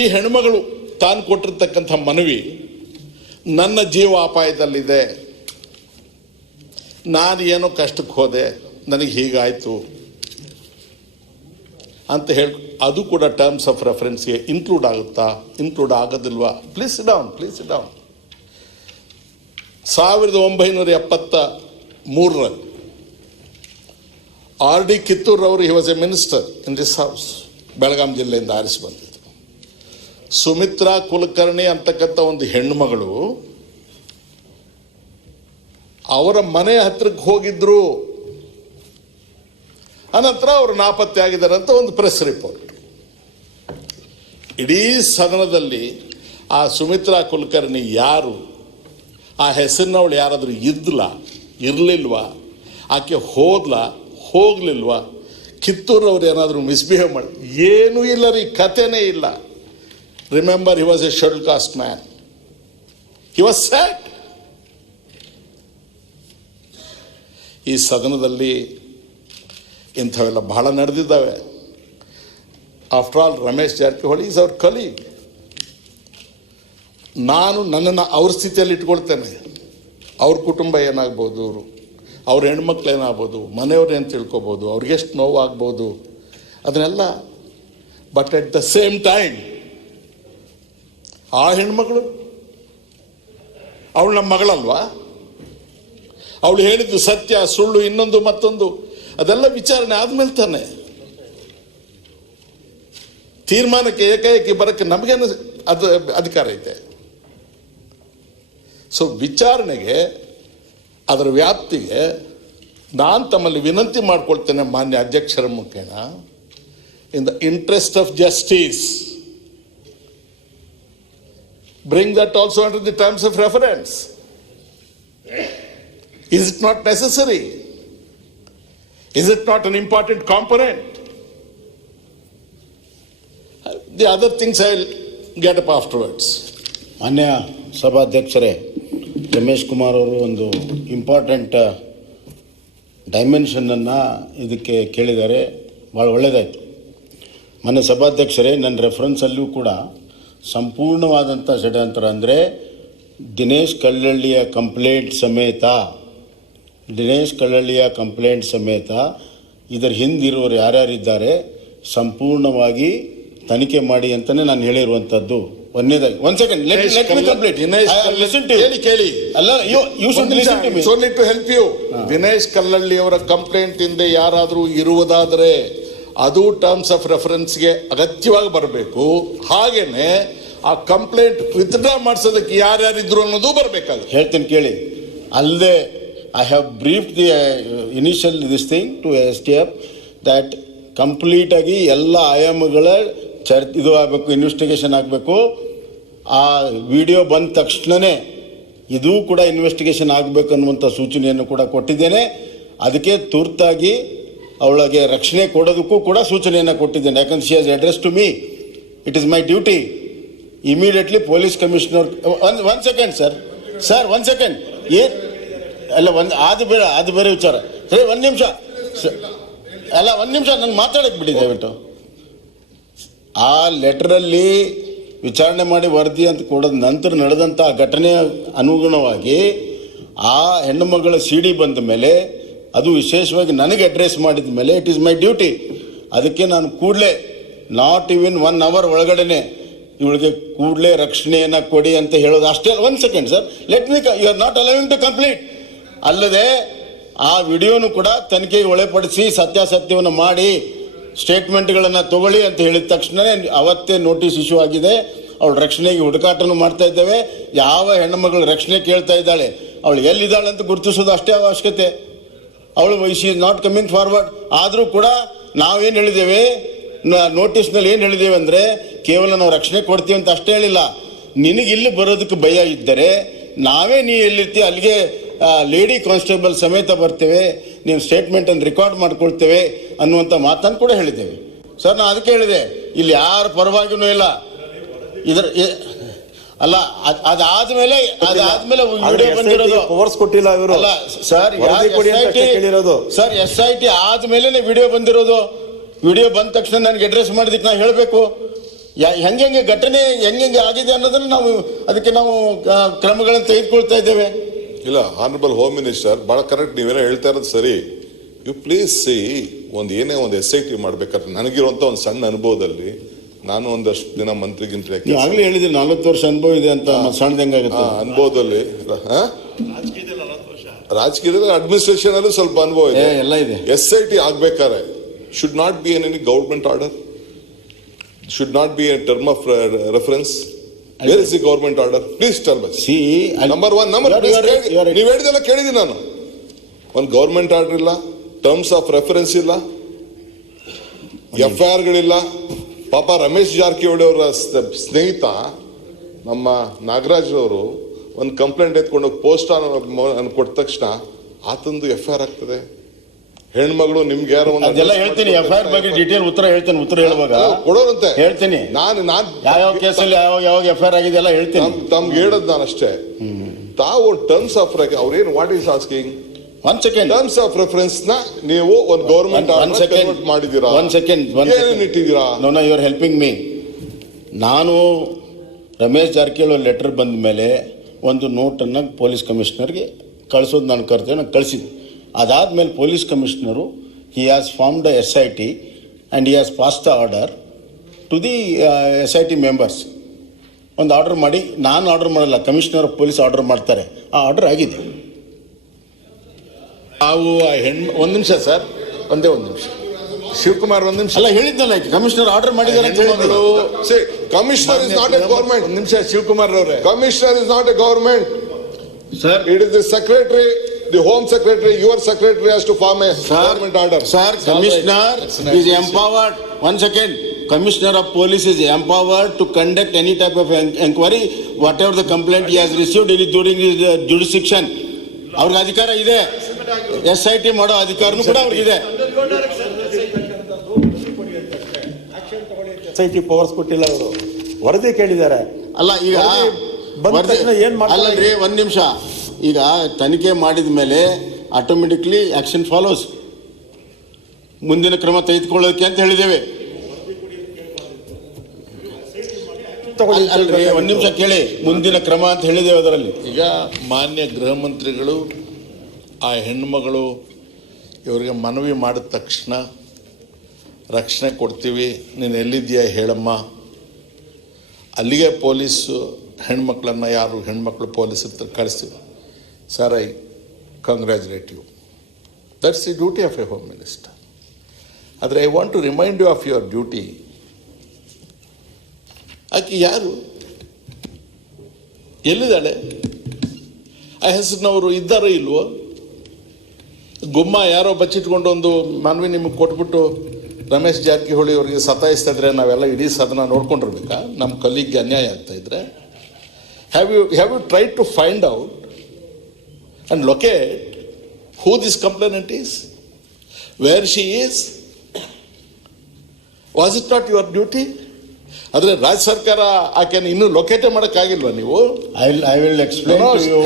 ಈ ಹೆಣ್ಮಗಳು ತಾನು ಕೊಟ್ಟಿರ್ತಕ್ಕಂಥ ಮನವಿ, ನನ್ನ ಜೀವ ಅಪಾಯದಲ್ಲಿದೆ, ನಾನು ಏನೋ ಕಷ್ಟಕ್ಕೆ ಹೋದೆ, ನನಗೆ ಹೀಗಾಯಿತು ಅಂತ ಹೇಳಿ, ಅದು ಕೂಡ ಟರ್ಮ್ಸ್ ಆಫ್ ರೆಫರೆನ್ಸ್ಗೆ ಇನ್ಕ್ಲೂಡ್ ಆಗುತ್ತಾ, ಇನ್ಕ್ಲೂಡ್ ಆಗೋದಿಲ್ವಾ? ಪ್ಲೀಸ್ ಡೌನ್ 1973ರಲ್ಲಿ RD ಕಿತ್ತೂರ್ ಅವರು, he was a minister in this house, Belgaum ಜಿಲ್ಲೆಯಿಂದ ಆರಿಸಿ ಬಂದಿದ್ರು. ಸುಮಿತ್ರಾ ಕುಲಕರ್ಣಿ ಅಂತಕ್ಕಂಥ ಒಂದು ಹೆಣ್ಣುಮಗಳು ಅವರ ಮನೆ ಹತ್ರಕ್ಕೆ ಹೋಗಿದ್ರು. ಅನಂತರ ಅವರು ನಾಪತ್ತೆ ಆಗಿದ್ದಾರೆ ಅಂತ ಒಂದು ಪ್ರೆಸ್ ರಿಪೋರ್ಟ್. ಇಡೀ ಸದನದಲ್ಲಿ ಆ ಸುಮಿತ್ರಾ ಕುಲಕರ್ಣಿ ಯಾರು, ಆ ಹೆಸರಿನವಳು ಯಾರಾದರೂ ಇರಲಿಲ್ವಾ, ಆಕೆ ಹೋಗ್ಲಿಲ್ವಾ, ಕಿತ್ತೂರವ್ರು ಏನಾದರೂ ಮಿಸ್ಬಿಹೇವ್ ಮಾಡಿ? ಏನೂ ಇಲ್ಲ ರೀ, ಕಥೆನೇ ಇಲ್ಲ. Remember, he was a schedule caste man, he was sad. ಈ ಸದನದಲ್ಲಿ ಇಂಥವೆಲ್ಲ ಬಹಳ ನಡೆದಿದ್ದಾವೆ. After all Ramesh Jarkiholi is our colleague. ನಾನು ನನ್ನನ್ನು ಅವ್ರ ಸ್ಥಿತಿಯಲ್ಲಿ ಇಟ್ಕೊಳ್ತೇನೆ. ಅವ್ರ ಕುಟುಂಬ ಏನಾಗ್ಬೋದು, ಅವ್ರ ಹೆಣ್ಮಕ್ಳು ಏನಾಗ್ಬೋದು, ಮನೆಯವ್ರು ಏನು ತಿಳ್ಕೊಬೋದು, ಅವ್ರಿಗೆಷ್ಟು ನೋವಾಗ್ಬೋದು, ಅದನ್ನೆಲ್ಲ. But at the same time ಆ ಹೆಣ್ಮಗಳು, ಅವಳು ನಮ್ಮ ಮಗಳಲ್ವಾ? ಅವಳು ಹೇಳಿದ್ದು ಸತ್ಯ ಸುಳ್ಳು ಇನ್ನೊಂದು ಮತ್ತೊಂದು ಅದೆಲ್ಲ ವಿಚಾರಣೆ ಆದ್ಮೇಲೆ ತಾನೆ ತೀರ್ಮಾನಕ್ಕೆ ಏಕಾಏಕಿ ಬರೋಕ್ಕೆ ನಮಗೇನು ಅದು ಅಧಿಕಾರ ಐತೆ? ಸೊ ವಿಚಾರಣೆಗೆ, ಅದರ ವ್ಯಾಪ್ತಿಗೆ ನಾನು ತಮ್ಮಲ್ಲಿ ವಿನಂತಿ ಮಾಡ್ಕೊಳ್ತೇನೆ ಮಾನ್ಯ ಅಧ್ಯಕ್ಷರ ಮುಖೇನ, in the interest of justice, bring that also under the terms of reference. Is it not necessary? Is it not an important component? The other things I will get up afterwards. ಮಾನ್ಯ ಸಭಾಧ್ಯಕ್ಷರೇ, ರಮೇಶ್ ಕುಮಾರ್ ಅವರು ಒಂದು important ಡೈಮೆನ್ಷನನ್ನು ಇದಕ್ಕೆ ಕೇಳಿದ್ದಾರೆ, ಭಾಳ ಒಳ್ಳೆಯದಾಯಿತು. ಮಾನ್ಯ ಸಭಾಧ್ಯಕ್ಷರೇ, ನನ್ನ ರೆಫರೆನ್ಸಲ್ಲೂ ಕೂಡ ಸಂಪೂರ್ಣವಾದಂಥ ಷಡ್ಯಂತ್ರ ಅಂದರೆ ದಿನೇಶ್ ಕಲ್ಲಳ್ಳಿಯ ಕಂಪ್ಲೇಂಟ್ ಸಮೇತ ಇದರ ಹಿಂದಿರುವವರು ಯಾರ್ಯಾರಿದ್ದಾರೆ ಸಂಪೂರ್ಣವಾಗಿ ತನಿಖೆ ಮಾಡಿ ಅಂತಲೇ ನಾನು ಹೇಳಿರುವಂಥದ್ದು. ಒಂದನೇದಾಗಿ ಒನ್ ಸೆಕೆಂಡ್ ಕೇಳಿ ಅಲ್ಲ you should listen to me. To help you. Dinesh Kallahalli ಅವರ ಕಂಪ್ಲೇಂಟ್ ಹಿಂದೆ ಯಾರಾದರೂ ಇರುವುದಾದರೆ ಅದು ಟರ್ಮ್ಸ್ ಆಫ್ ರೆಫರೆನ್ಸ್ಗೆ ಅಗತ್ಯವಾಗಿ ಬರಬೇಕು. ಹಾಗೇನೆ ಆ ಕಂಪ್ಲೇಂಟ್ ವಿತ್ಡ್ರಾ ಮಾಡಿಸೋದಕ್ಕೆ ಯಾರ್ಯಾರಿದ್ರು ಅನ್ನೋದು ಬರಬೇಕಾಗುತ್ತೆ. ಹೇಳ್ತೀನಿ ಕೇಳಿ. ಅಲ್ಲದೆ I have brief the initial this thing to STF that ಕಂಪ್ಲೀಟಾಗಿ ಎಲ್ಲ ಆಯಾಮಗಳ ಇದು ಆಗಬೇಕು, ಇನ್ವೆಸ್ಟಿಗೇಷನ್ ಆಗಬೇಕು. ಆ ವಿಡಿಯೋ ಬಂದ ತಕ್ಷಣವೇ ಇದೂ ಕೂಡ ಇನ್ವೆಸ್ಟಿಗೇಷನ್ ಆಗಬೇಕು ಅನ್ನುವಂಥ ಸೂಚನೆಯನ್ನು ಕೂಡ ಕೊಟ್ಟಿದ್ದೇನೆ. ಅದಕ್ಕೆ ತುರ್ತಾಗಿ ಅವಳಿಗೆ ರಕ್ಷಣೆ ಕೊಡೋದಕ್ಕೂ ಕೂಡ ಸೂಚನೆಯನ್ನು ಕೊಟ್ಟಿದ್ದೇನೆ. ಯಾಕಂದ್ರೆ she has address to me, it is my duty. Immediately police commissioner one second sir one second ಅಲ್ಲ ಅದು ಬೇರೆ ವಿಚಾರ. ಸರಿ ಒಂದು ನಿಮಿಷ ನಾನು ಮಾತಾಡಕ್ಕೆ ಬಿಡಿ ದಯವಿಟ್ಟು. ಆ ಲೆಟರಲ್ಲಿ ವಿಚಾರಣೆ ಮಾಡಿ ವರದಿ ಅಂತ ಕೊಡೋದ ನಂತರ ನಡೆದಂಥ ಘಟನೆಯ ಅನುಗುಣವಾಗಿ ಆ ಹೆಣ್ಣು ಮಗಳ CD ಬಂದ ಮೇಲೆ, ಅದು ವಿಶೇಷವಾಗಿ ನನಗೆ ಅಡ್ರೆಸ್ ಮಾಡಿದ ಮೇಲೆ ಇಟ್ ಈಸ್ ಮೈ ಡ್ಯೂಟಿ. ಅದಕ್ಕೆ ನಾನು ಕೂಡಲೇ ನಾಟ್ ಇವನ್ 1 hour ಒಳಗಡೆ ಇವಳಿಗೆ ಕೂಡಲೇ ರಕ್ಷಣೆಯನ್ನು ಕೊಡಿ ಅಂತ ಹೇಳೋದು ಅಷ್ಟೇ. One second sir, let me you are not allowing to complete. ಅಲ್ಲದೆ ಆ ವಿಡಿಯೋನು ಕೂಡ ತನಿಖೆಗೆ ಒಳಪಡಿಸಿ ಸತ್ಯಾಸತ್ಯವನ್ನು ಮಾಡಿ ಸ್ಟೇಟ್ಮೆಂಟ್ಗಳನ್ನು ತಗೊಳ್ಳಿ ಅಂತ ಹೇಳಿದ ತಕ್ಷಣವೇ ಅವತ್ತೇ ನೋಟಿಸ್ ಇಶ್ಯೂ ಆಗಿದೆ. ಅವಳು ರಕ್ಷಣೆಗೆ ಹುಡುಕಾಟನೂ ಮಾಡ್ತಾ ಇದ್ದೇವೆ. ಯಾವ ಹೆಣ್ಣುಮಗಳು ರಕ್ಷಣೆ ಕೇಳ್ತಾ ಇದ್ದಾಳೆ, ಅವಳು ಎಲ್ಲಿದ್ದಾಳೆ ಅಂತ ಗುರುತಿಸೋದು ಅಷ್ಟೇ ಅವಶ್ಯಕತೆ. ಅವಳು she is not coming forward. ಆದರೂ ಕೂಡ ನಾವೇನು ಹೇಳಿದ್ದೇವೆ, ನೋಟಿಸ್ನಲ್ಲಿ ಏನು ಹೇಳಿದ್ದೇವೆ ಅಂದರೆ ಕೇವಲ ನಾವು ರಕ್ಷಣೆ ಕೊಡ್ತೀವಿ ಅಂತ ಅಷ್ಟೇ ಹೇಳಿಲ್ಲ. ನಿನಗೆ ಇಲ್ಲಿ ಬರೋದಕ್ಕೆ ಭಯ ಇದ್ದರೆ ನಾವೇ ನೀ ಎಲ್ಲಿರ್ತೀವಿ ಅಲ್ಲಿಗೆ ಲೇಡಿ ಕಾನ್ಸ್ಟೇಬಲ್ ಸಮೇತ ಬರ್ತೇವೆ, ನೀವು ಸ್ಟೇಟ್ಮೆಂಟನ್ನು ರೆಕಾರ್ಡ್ ಮಾಡ್ಕೊಳ್ತೇವೆ ಅನ್ನುವಂಥ ಮಾತನ್ನು ಕೂಡ ಹೇಳಿದ್ದೇವೆ. ಸರ್ ನಾನು ಅದಕ್ಕೆ ಹೇಳಿದೆ, ಇಲ್ಲಿ ಯಾರ ಪರವಾಗಿಯೂ ಇಲ್ಲ. ಅಲ್ಲ ಅದಾದ್ಮೇಲೆ ವಿಡಿಯೋ ಬಂದಿರೋದು ಕೊಟ್ಟಿಲ್ಲ ಇವರು. ಅಲ್ಲ ಸರ್, SIT ಆದ್ಮೇಲೆ ವಿಡಿಯೋ ಬಂದಿರೋದು. ವಿಡಿಯೋ ಬಂದ ತಕ್ಷಣ ನನಗೆ ಅಡ್ರೆಸ್ ಮಾಡಿದಕ್ಕೆ ನಾವು ಹೇಳಬೇಕು ಹೆಂಗೆ ಘಟನೆ ಹೆಂಗೆ ಆಗಿದೆ ಅನ್ನೋದನ್ನು ಅದಕ್ಕೆ ನಾವು ಕ್ರಮಗಳನ್ನು ತೆಗೆದುಕೊಳ್ತಾ ಇದ್ದೇವೆ. ಇಲ್ಲ, ಆನರಬಲ್ ಹೋಮ್ ಮಿನಿಸ್ಟರ್ ಭಾಳ ಕರೆಕ್ಟ್, ನೀವೇನೋ ಹೇಳ್ತಾ ಇರೋದು ಸರಿ. ಯು ಪ್ಲೀಸ್ ಸಿ, ಏನೇ ಒಂದು SIT ಮಾಡ್ಬೇಕಾದ್ರೆ ನನಗಿರುವಂಥ ಒಂದು ಸಣ್ಣ ಅನುಭವದಲ್ಲಿ, ನಾನು ಒಂದಷ್ಟು ದಿನ ಮಂತ್ರಿಗಿಂತ ಆಗಲೇ ಹೇಳಿದ್ರೆ 40 ವರ್ಷ ಅನುಭವ ಇದೆ ಅಂತ ಸಣ್ಣದಂಗಾಗುತ್ತೆ. ಅನುಭವದಲ್ಲಿ ರಾಜಕೀಯದಲ್ಲಿ ಅಡ್ಮಿನಿಸ್ಟ್ರೇಷನ್ ಅಲ್ಲೂ ಸ್ವಲ್ಪ ಅನುಭವ ಇದೆ, ಎಲ್ಲ ಇದೆ. SIT ಆಗ್ಬೇಕಾದ್ರೆ should not be any government order, should not be A term of reference. Where is the government order? Please tell us. See, number one, ನೀವು ಹೇಳಿದೆಲ್ಲ ಕೇಳಿದ್ದೀನಿ ನಾನು. ಒಂದು ಗೌರ್ಮೆಂಟ್ ಆರ್ಡರ್ ಇಲ್ಲ, ಟರ್ಮ್ಸ್ ಆಫ್ ರೆಫರೆನ್ಸ್ ಇಲ್ಲ, FIRಗಳಿಲ್ಲ. ಪಾಪ ರಮೇಶ್ ಜಾರಕಿಹೊಳಿ ಅವರ ಸ್ನೇಹಿತ ನಮ್ಮ ನಾಗರಾಜ್ ಅವರು ಒಂದು ಕಂಪ್ಲೇಂಟ್ ಎತ್ಕೊಂಡು ಪೋಸ್ಟ್ ಕೊಟ್ಟ ತಕ್ಷಣ ಆತಂದು FIR ಆಗ್ತದೆ. ಹೆಣ್ಮಗಳು ನಿಮ್ಗೆ ಯಾರೋ ಅದೆಲ್ಲ ಹೇಳ್ತೀನಿ, FIR ಬಗ್ಗೆ ಡೀಟೇಲ್ ಉತ್ತರ ಹೇಳ್ತೇನೆ. ಉತ್ತರ ಹೇಳುವಾಗ ಕೊಡೋರಂತೆ ಹೇಳ್ತೀನಿ. ನಾನು ಯಾವ ಕೇಸಲ್ಲಿ ಯಾವಾಗ FIR ಆಗಿದೆ ಎಲ್ಲ ಹೇಳ್ತೀನಿ. ತಮ್ಗೆ ಹೇಳದ್ ನಾನು ಅಷ್ಟೇ. ತಾವು ಟರ್ಮ್ಸ್ ಆಫ್ ಅವ್ರೇನು what is asking, one second, terms of reference ನ ನೀವು ಒಂದು ಗೌರ್ಮೆಂಟ್ ಮಾಡಿದೀರಾ? ಒನ್ ಸೆಕೆಂಡ್ ಇಟ್ಟಿದ್ದೀರಾ? No you are helping me. ನಾನು ರಮೇಶ್ ಜಾರಕಿಹೊಳಿ ಲೆಟರ್ ಬಂದ ಮೇಲೆ ಒಂದು ನೋಟನ್ನು ಪೊಲೀಸ್ ಕಮಿಷನರ್ಗೆ ಕಳಿಸೋದು ನಾನು ಕರ್ತೇವೆ, ನಾನು ಕಳಿಸಿದ್ದೆ. ಅದಾದಮೇಲೆ police commissioner he has formed SIT and he has pass the order to the SIT members. ಒಂದು ಆರ್ಡರ್ ಮಾಡಿ, ನಾನು ಆರ್ಡರ್ ಮಾಡಲ್ಲ, ಕಮಿಷನರ್ ಆಫ್ ಪೊಲೀಸ್ ಆರ್ಡರ್ ಮಾಡ್ತಾರೆ. ಆ ಆರ್ಡರ್ ಆಗಿದೆ. ನಾವು ಒಂದು ನಿಮಿಷ ಸರ್, ಒಂದೇ ಒಂದು ನಿಮಿಷ. ಶಿವಕುಮಾರ್ ಒಂದು ನಿಮಿಷ. ಅಲ್ಲ ಹೇಳಿದ್ನಲ್ಲ, ಕಮಿಷನರ್ ಆರ್ಡರ್ ಮಾಡಿದ್ದಾರೆ ಅಂತ ಹೇಳಿದ್ರು. Commissioner is not A government. ಒಂದು ನಿಮಿಷ ಶಿವಕುಮಾರ್ ಅವರೇ. Commissioner is not A government sir. It is the secretary, the home secretary, your secretary has to form a government order. Sir, commissioner is empowered. One second. Commissioner of police is empowered to conduct any type of inquiry, whatever the complaint he has received during his jurisdiction. ಅವ್ರಿಗೆ ಅಧಿಕಾರ ಇದೆ. SIT ಮಾಡೋ ಅಧಿಕಾರನೂ ಕೂಡ ಅವ್ರಿಗಿದೆ. SIT powers ಕೊಟ್ಟಿಲ್ಲ ಅವರು, ವರದಿ ಕೇಳಿದ್ದಾರೆ. ಅಲ್ಲ ಈಗ ಅಲ್ಲರಿ, ಒಂದು ನಿಮಿಷ. ಈಗ ತನಿಖೆ ಮಾಡಿದ ಮೇಲೆ ಆಟೋಮೆಟಿಕ್ಲಿ ಆಕ್ಷನ್ ಫಾಲೋಸ್, ಮುಂದಿನ ಕ್ರಮ ತೆಗೆದುಕೊಳ್ಳೋದಕ್ಕೆ ಅಂತ ಹೇಳಿದ್ದೇವೆ. ತಗೊಳ್ಳಿ. ಅಲ್ರಿ, ಒಂದ್ ನಿಮಿಷ ಕೇಳಿ, ಮುಂದಿನ ಕ್ರಮ ಅಂತ ಹೇಳಿದ್ದೇವೆ ಅದರಲ್ಲಿ. ಈಗ ಮಾನ್ಯ ಗೃಹ ಮಂತ್ರಿಗಳು ಆ ಹೆಣ್ಣುಮಗಳು ಇವರಿಗೆ ಮನವಿ ಮಾಡಿದ ತಕ್ಷಣ ರಕ್ಷಣೆ ಕೊಡ್ತೀವಿ, ನೀನು ಎಲ್ಲಿದ್ದೀಯಾ ಹೇಳಮ್ಮ, ಅಲ್ಲಿಗೆ ಪೊಲೀಸು ಹೆಣ್ಮಕ್ಳನ್ನು ಯಾರು ಹೆಣ್ಮಕ್ಳು ಪೊಲೀಸ್ ಹತ್ರ ಕಳಿಸ್ತೀವಿ. Sir, I congratulate you, that's the duty of a home minister. ಆದರೆ I want to remind you of your duty. ಆಕೆ ಯಾರು, ಎಲ್ಲಿದ್ದಾಳೆ, ಆ ಹೆಸರಿನವರು ಇದ್ದಾರೋ ಇಲ್ವೋ? ಗುಮ್ಮ ಯಾರೋ ಬಚ್ಚಿಟ್ಕೊಂಡು ಒಂದು ಮನವಿ ನಿಮಗೆ ಕೊಟ್ಬಿಟ್ಟು ರಮೇಶ್ ಜಾರಕಿಹೊಳಿ ಅವರಿಗೆ ಸತಾಯಿಸ್ತಾ ಇದ್ರೆ ನಾವೆಲ್ಲ ಇಡೀ ಸದನ ನೋಡ್ಕೊಂಡಿರ್ಬೇಕಾ? ನಮ್ಮ ಕಲೀಗ್ಗೆ ಅನ್ಯಾಯ ಆಗ್ತಾ ಇದ್ರೆ have you try to find out and locate who this complainant is, where she is? Was it not your duty? ಆದರೆ ರಾಜ್ಯ ಸರ್ಕಾರ ಆಕೆಯನ್ನು ಇನ್ನೂ ಲೊಕೇಟೇ ಮಾಡೋಕ್ಕಾಗಿಲ್ವಾ ನೀವು? I will explain to you.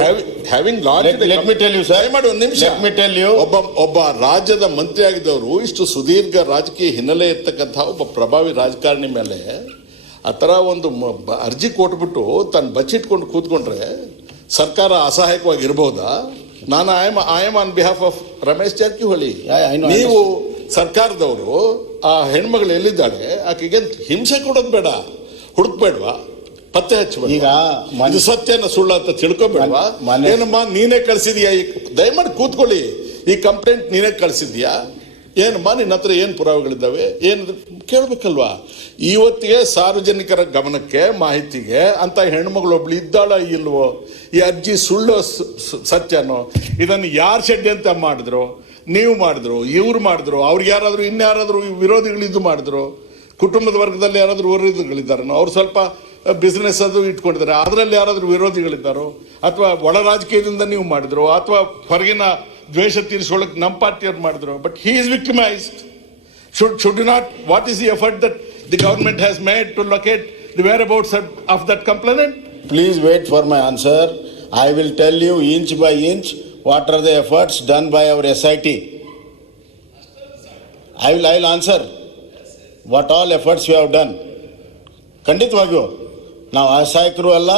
Having lot, Let me tell you, sir. ಮಾಡಿ ಒಂದು ನಿಮಿಷ. Let me tell you. ಒಬ್ಬ ರಾಜ್ಯದ ಮಂತ್ರಿ ಆಗಿದ್ದವರು, ಇಷ್ಟು ಸುದೀರ್ಘ ರಾಜಕೀಯ ಹಿನ್ನೆಲೆ ಇರ್ತಕ್ಕಂಥ ಒಬ್ಬ ಪ್ರಭಾವಿ ರಾಜಕಾರಣಿ ಮೇಲೆ ಆ ಥರ ಒಂದು ಅರ್ಜಿ ಕೊಟ್ಬಿಟ್ಟು ತಾನು ಬಚ್ಚಿಟ್ಕೊಂಡು ಕೂತ್ಕೊಂಡ್ರೆ ಸರ್ಕಾರ ಅಸಹಾಯಕವಾಗಿ ಇರ್ಬೋದಾ? ನಾನು I am on behalf of Ramesh Jarkiholi. ನೀವು ಸರ್ಕಾರದವರು ಆ ಹೆಣ್ಮಗಳು ಎಲ್ಲಿದ್ದಾಳೆ, ಆಕೆಗೆ ಹಿಂಸೆ ಕೊಡೋದು ಬೇಡ, ಹುಡುಕ್ಬೇಡ್ವಾ, ಪತ್ತೆ ಹಚ್ಚಬೇಡ. ಈಗ ಇದು ಸತ್ಯನ ಸುಳ್ಳು ಅಂತ ತಿಳ್ಕೊಬೇಡ್ವಾ? ಏನಮ್ಮ ನೀನೇ ಕಳಿಸಿದ್ಯಾ? ದಯಮಾಡಿ ಕೂತ್ಕೊಳ್ಳಿ. ಈ ಕಂಪ್ಲೇಂಟ್ ನೀನೇ ಕಳಿಸಿದ್ಯಾ? ಏನಮ್ಮ ನಿನ್ನ ಹತ್ರ ಏನು ಪುರಾವೆಗಳಿದ್ದಾವೆ, ಏನು ಕೇಳಬೇಕಲ್ವಾ? ಇವತ್ತಿಗೆ ಸಾರ್ವಜನಿಕರ ಗಮನಕ್ಕೆ, ಮಾಹಿತಿಗೆ ಅಂತ ಹೆಣ್ಮಗಳೊಬ್ಳು ಇದ್ದಾಳ ಇಲ್ವೋ, ಈ ಅರ್ಜಿ ಸುಳ್ಳು ಸತ್ಯನೋ, ಇದನ್ನು ಯಾರು ಷಡ್ಯಂತ್ರ ಮಾಡಿದ್ರು? ನೀವು ಮಾಡಿದ್ರು, ಇವ್ರು ಮಾಡಿದ್ರು, ಅವ್ರಿಗೆ ಯಾರಾದರೂ ಇನ್ಯಾರಾದರೂ ವಿರೋಧಿಗಳಿದ್ದು ಮಾಡಿದ್ರು? ಕುಟುಂಬದ ವರ್ಗದಲ್ಲಿ ಯಾರಾದರೂ ವಿರೋಧಿಗಳಿದ್ದಾರೋ? ಅವ್ರು ಸ್ವಲ್ಪ ಬಿಸ್ನೆಸ್ ಅದು ಇಟ್ಕೊಂಡಿದ್ದಾರೆ, ಅದರಲ್ಲಿ ಯಾರಾದರೂ ವಿರೋಧಿಗಳಿದ್ದಾರೋ? ಅಥವಾ ಒಳ ರಾಜಕೀಯದಿಂದ ನೀವು ಮಾಡಿದ್ರು, ಅಥವಾ ಹೊರಗಿನ ದ್ವೇಷ ತೀರಿಸ್ಕೊಳ್ಳೋಕೆ ನಮ್ಮ ಪಾರ್ಟಿಯವ್ರು ಮಾಡಿದ್ರು? But he is victimised. Should you not, what is the effort that the government has made to locate the whereabouts of that complainant? Please wait for my answer. I will tell you inch by inch what are the efforts done by our SIT. I will answer what all efforts we have done. ಖಂಡಿತವಾಗಿಯೂ ನಾವು ಅಸಹಾಯಕರು ಅಲ್ಲ.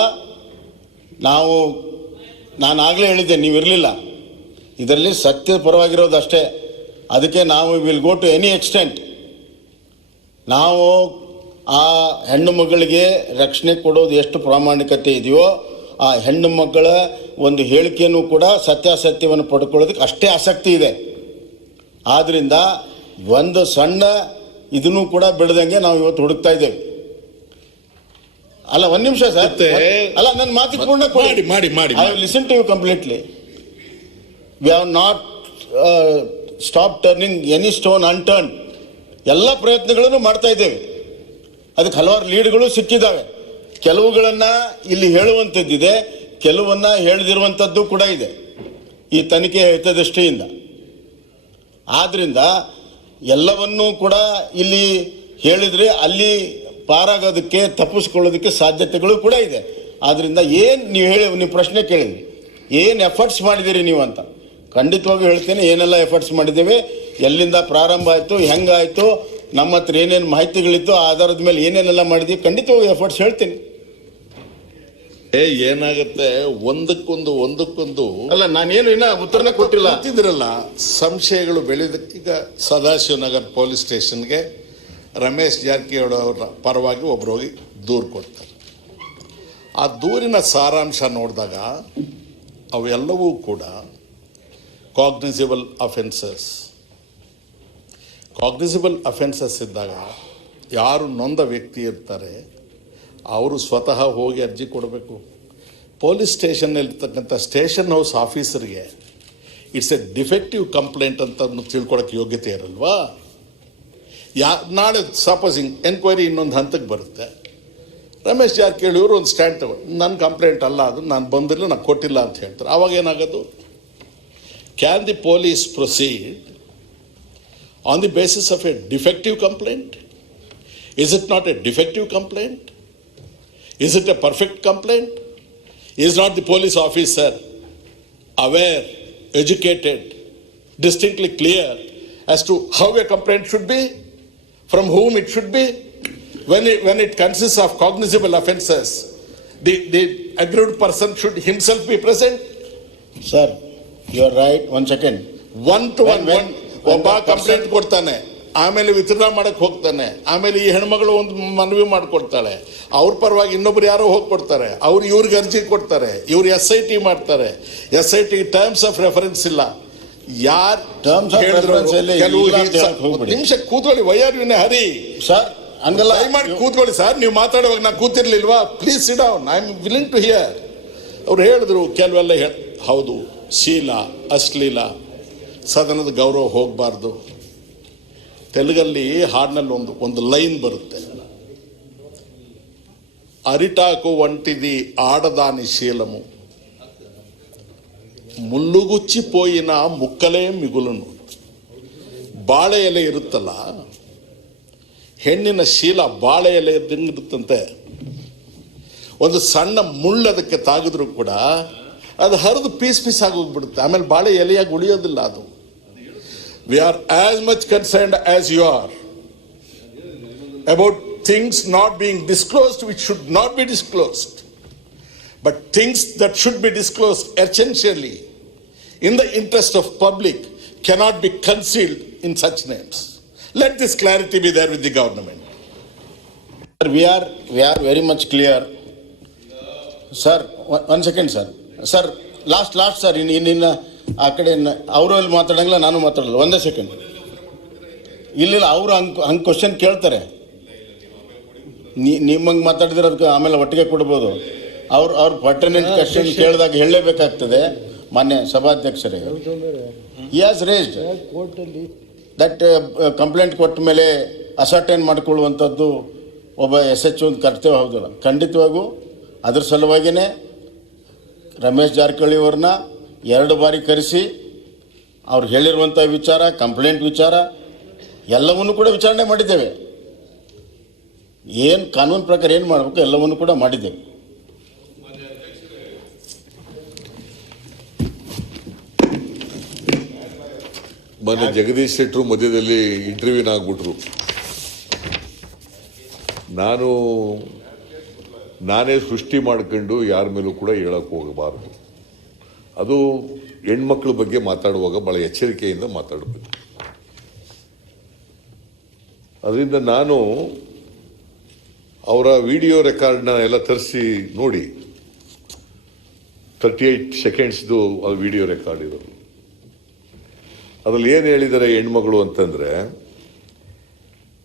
ನಾನು ಆಗಲೇ ಹೇಳಿದ್ದೆ, ನೀವು ಇರಲಿಲ್ಲ. ಇದರಲ್ಲಿ ಸತ್ಯದ ಪರವಾಗಿರೋದು ಅಷ್ಟೇ. ಅದಕ್ಕೆ ನಾವು will go to any extent. ನಾವು ಆ ಹೆಣ್ಣು ಮಗಳಿಗೆ ರಕ್ಷಣೆ ಕೊಡೋದು ಎಷ್ಟು ಪ್ರಾಮಾಣಿಕತೆ ಇದೆಯೋ, ಆ ಹೆಣ್ಣು ಮಕ್ಕಳ ಒಂದು ಹೇಳಿಕೆಯನ್ನು ಕೂಡ ಸತ್ಯಾಸತ್ಯವನ್ನು ಪಡ್ಕೊಳ್ಳೋದಕ್ಕೆ ಅಷ್ಟೇ ಆಸಕ್ತಿ ಇದೆ. ಆದ್ದರಿಂದ ಒಂದು ಸಣ್ಣ ಇದನ್ನು ಕೂಡ ಬಿಡದಂಗೆ ನಾವು ಇವತ್ತು ಹುಡುಕ್ತಾ ಇದ್ದೇವೆ. ಅಲ್ಲ, ಒಂದು ನಿಮಿಷ ಸರ್. ಅಲ್ಲ, ನನ್ನ ಮಾತಿಗೆ ಪೂರ್ಣ ಮಾಡಿ. I listen to you completely. We have not stop turning any stone unturn. ಎಲ್ಲ ಪ್ರಯತ್ನಗಳನ್ನು ಮಾಡ್ತಾ ಇದ್ದೇವೆ. ಅದಕ್ಕೆ ಹಲವಾರು ಲೀಡ್ಗಳು ಸಿಕ್ಕಿದ್ದಾವೆ. ಕೆಲವುಗಳನ್ನು ಇಲ್ಲಿ ಹೇಳುವಂಥದ್ದಿದೆ, ಕೆಲವನ್ನ ಹೇಳದಿರುವಂಥದ್ದು ಕೂಡ ಇದೆ ಈ ತನಿಖೆ ಹಿತದೃಷ್ಟಿಯಿಂದ. ಆದ್ದರಿಂದ ಎಲ್ಲವನ್ನೂ ಕೂಡ ಇಲ್ಲಿ ಹೇಳಿದರೆ ಅಲ್ಲಿ ಪಾರಾಗೋದಕ್ಕೆ, ತಪ್ಪಿಸ್ಕೊಳ್ಳೋದಕ್ಕೆ ಸಾಧ್ಯತೆಗಳು ಕೂಡ ಇದೆ. ಆದ್ದರಿಂದ ಏನು ನೀವು ನಿಮ್ಮ ಪ್ರಶ್ನೆ ಕೇಳಿದ್ರಿ, ಏನು ಎಫರ್ಟ್ಸ್ ಮಾಡಿದ್ದೀರಿ ನೀವು ಅಂತ. ಖಂಡಿತವಾಗಿ ಹೇಳ್ತೇನೆ, ಏನೆಲ್ಲ ಎಫರ್ಟ್ಸ್ ಮಾಡಿದ್ದೇವೆ, ಎಲ್ಲಿಂದ ಪ್ರಾರಂಭ ಆಯಿತು, ಹೆಂಗಾಯಿತು, ನಮ್ಮ ಹತ್ರ ಏನೇನು ಮಾಹಿತಿಗಳಿತ್ತು, ಆಧಾರದ ಮೇಲೆ ಏನೇನೆಲ್ಲ ಮಾಡಿದ್ವಿ, ಖಂಡಿತವಾಗಿ ಎಫರ್ಟ್ಸ್ ಹೇಳ್ತೀನಿ. ಏನಾಗುತ್ತೆ, ಒಂದಕ್ಕೊಂದು ಅಲ್ಲ, ನಾನೇನು ಇನ್ನ ಉತ್ತರನ ಕೊಟ್ಟಿಲ್ಲ. ಗೊತ್ತಿದ್ರಲ್ಲ, ಸಂಶಯಗಳು ಬೆಳೆದಕ್ಕೆ ಈಗ ಸದಾಶಿವನಗರ್ ಪೊಲೀಸ್ ಸ್ಟೇಷನ್ಗೆ ರಮೇಶ್ ಜಾರಕಿಹೊಳಿ ಅವರ ಪರವಾಗಿ ಒಬ್ರು ಹೋಗಿ ದೂರು ಕೊಡ್ತಾರೆ. ಆ ದೂರಿನ ಸಾರಾಂಶ ನೋಡಿದಾಗ ಅವೆಲ್ಲವೂ ಕೂಡ ಕಾಗ್ನಿಸಿಬಲ್ ಅಫೆನ್ಸಸ್ ಇದ್ದಾಗ ಯಾರು ನೊಂದ ವ್ಯಕ್ತಿ ಇರ್ತಾರೆ ಅವರು ಸ್ವತಃ ಹೋಗಿ ಅರ್ಜಿ ಕೊಡಬೇಕು. ಪೊಲೀಸ್ ಸ್ಟೇಷನ್ನಲ್ಲಿರ್ತಕ್ಕಂಥ ಸ್ಟೇಷನ್ ಹೌಸ್ ಆಫೀಸರ್ಗೆ ಇಟ್ಸ್ ಎ ಡಿಫೆಕ್ಟಿವ್ ಕಂಪ್ಲೇಂಟ್ ಅಂತ ತಿಳ್ಕೊಳಕ್ಕೆ ಯೋಗ್ಯತೆ ಇರಲ್ವಾ? ನಾಳೆ ಸಪೋಸಿಂಗ್ ಎನ್ಕ್ವೈರಿ ಇನ್ನೊಂದು ಹಂತಕ್ಕೆ ಬರುತ್ತೆ, ರಮೇಶ್ ಜಾರಕಿಹೊಳಿ ಅವರು ಒಂದು ಸ್ಟ್ಯಾಂಡ್ ತಗೊಂಡು ನನ್ನ ಕಂಪ್ಲೇಂಟ್ ಅಲ್ಲ, ಅದು ನಾನು ಬಂದಿಲ್ಲ, ನಾನು ಕೊಟ್ಟಿಲ್ಲ ಅಂತ ಹೇಳ್ತಾರೆ. ಆವಾಗ ಏನಾಗೋದು? Can the police proceed on the basis of a defective complaint? Is it not a defective complaint? Is it a perfect complaint? Is not the police officer aware, educated, distinctly clear as to how a complaint should be, from whom it should be? when it consists of cognizable offences, the aggrieved person should himself be present. Sir, you are right. 1 second. One to one. When ಒಬ್ಬ the person- complaint ಕೊಡ್ತಾನೆ, ಆಮೇಲೆ ವಿತರಣಾ ಮಾಡಕ್ ಹೋಗ್ತಾನೆ, ಆಮೇಲೆ ಈ ಹೆಣ್ಮಗಳು ಒಂದು ಮನವಿ ಮಾಡ್ಕೊಡ್ತಾಳೆ, ಅವ್ರ ಪರವಾಗಿ ಇನ್ನೊಬ್ರು ಯಾರೋ ಹೋಗಿ ಕೊಡ್ತಾರೆ, ಅವ್ರು ಇವ್ರಿಗೆ ಅರ್ಜಿ ಕೊಡ್ತಾರೆ, ಇವ್ರು SIT ಮಾಡ್ತಾರೆ. SIT ಟರ್ಮ್ಸ್ ಆಫ್ ರೆಫರೆನ್ಸ್ ಇಲ್ಲ. ಯಾರ್ Terms of reference ಇಲ್ಲ, ಕೆಲವು ಇಲ್ಲ ಅಂತ ಹೇಳಕ್ ಹೋಗ್ಬೇಡಿ. ನಿಮಿಷ ಕೂತ್ಕೊಳ್ಳಿ. Why are you in a hurry? Sir ಹಂಗಲ್ಲ. ದಯಮಾಡಿ ಕೂತ್ಕೊಳ್ಳಿ ಸರ್. ನೀವು ಮಾತಾಡುವಾಗ ನಾ ಕೂತಿರ್ಲಿಲ್ವಾ? Please sit down, I am willing to hear. ಅವ್ರು ಹೇಳಿದ್ರು ಕೆಲವೆಲ್ಲ ಹೌದು, ಶೀಲ ಅಶ್ಲೀಲ, ಸದನದ ಗೌರವ ಹೋಗಬಾರ್ದು. ತೆಲುಗಲ್ಲಿ ಹಾಡಿನಲ್ಲಿ ಒಂದು ಲೈನ್ ಬರುತ್ತೆ, అరిటాకు వంటిది ఆడదాని శీలము, ಮುಳ್ಳುಗುಚ್ಚಿపోయిನ ಮುಕ್ಕಲೇ ಮಿಗುಲುನು. ಬಾಳೆ ಎಲೆ ಇರುತ್ತಲ್ಲ, ಹೆಣ್ಣಿನ ಶೀಲ ಬಾಳೆ ಎಲೆ ಇದ್ದಂಗಿರುತ್ತಂತೆ. ಒಂದು ಸಣ್ಣ ಮುಳ್ಳು ಅದಕ್ಕೆ ತಾಗಿದ್ರು ಕೂಡ ಅದು ಹರಿದು ಪೀಸ್ ಆಗೋಗ್ಬಿಡುತ್ತೆ, ಆಮೇಲೆ ಬಾಳೆ ಎಲೆಯಾಗಿ ಉಳಿಯೋದಿಲ್ಲ ಅದು. We are as much concerned as you are about things not being disclosed which should not be disclosed, but things that should be disclosed essentially in the interest of public cannot be concealed in such names. Let this clarity be there with the government. We are very much clear. Sir, 1 second sir. Sir, last sir, ಇನ್ನ ಆ ಕಡೆ ಅವರು ಅಲ್ಲಿ ಮಾತಾಡಂಗಿಲ್ಲ, ನಾನು ಮಾತಾಡಲ್ಲ. 1 second. ಇಲ್ಲ ಅವರು ಹಂಗೆ ಕ್ವಶನ್ ಕೇಳ್ತಾರೆ, ನಿಮ್ಮಂಗೆ ಮಾತಾಡಿದ್ರೆ ಅದಕ್ಕೆ ಆಮೇಲೆ ಒಟ್ಟಿಗೆ ಕೊಡ್ಬೋದು. ಅವ್ರು ಪರ್ಟಿನೆಂಟ್ ಕ್ವಶನ್ ಕೇಳಿದಾಗ ಹೇಳಲೇಬೇಕಾಗ್ತದೆ. ಮಾನ್ಯ ಸಭಾಧ್ಯಕ್ಷರೇ, he has raised that complaint ಕೊಟ್ಟ ಮೇಲೆ ಅಸರ್ಟೈನ್ ಮಾಡಿಕೊಳ್ಳುವಂಥದ್ದು ಒಬ್ಬ SHO ಒಂದು ಕರ್ತವ್ಯ. ಹೌದಲ್ಲ, ಖಂಡಿತವಾಗೂ ಅದ್ರ ಸಲುವಾಗಿಯೇ ರಮೇಶ್ ಜಾರಕಿಹೊಳಿ ಅವ್ರನ್ನ 2 ಬಾರಿ ಕರೆಸಿ ಅವ್ರು ಹೇಳಿರುವಂಥ ವಿಚಾರ, ಕಂಪ್ಲೇಂಟ್ ವಿಚಾರ ಎಲ್ಲವನ್ನೂ ಕೂಡ ವಿಚಾರಣೆ ಮಾಡಿದ್ದೇವೆ. ಏನು ಕಾನೂನು ಪ್ರಕಾರ ಏನು ಮಾಡಬೇಕು ಎಲ್ಲವನ್ನೂ ಕೂಡ ಮಾಡಿದ್ದೇವೆ. ಮೊನ್ನೆ ಜಗದೀಶ್ ಶೆಟ್ಟರು ಮಧ್ಯದಲ್ಲಿ ಇಂಟರ್ವ್ಯೂನ ಆಗ್ಬಿಟ್ರು. ನಾನೇ ಸೃಷ್ಟಿ ಮಾಡ್ಕೊಂಡು ಯಾರ ಮೇಲೂ ಕೂಡ ಹೇಳಕ್ಕೆ ಹೋಗಬಾರ್ದು. ಅದು ಹೆಣ್ಮಕ್ಳ ಬಗ್ಗೆ ಮಾತಾಡುವಾಗ ಭಾಳ ಎಚ್ಚರಿಕೆಯಿಂದ ಮಾತಾಡಬೇಕು. ಅದರಿಂದ ನಾನು ಅವರ ವಿಡಿಯೋ ರೆಕಾರ್ಡ್ನ ಎಲ್ಲ ತರಿಸಿ ನೋಡಿ, 38 ಸೆಕೆಂಡ್ಸ್ದು ಅದು ವಿಡಿಯೋ ರೆಕಾರ್ಡ್ ಇರೋದು. ಅದರಲ್ಲಿ ಏನು ಹೇಳಿದ್ದಾರೆ ಹೆಣ್ಮಗಳು ಅಂತಂದರೆ,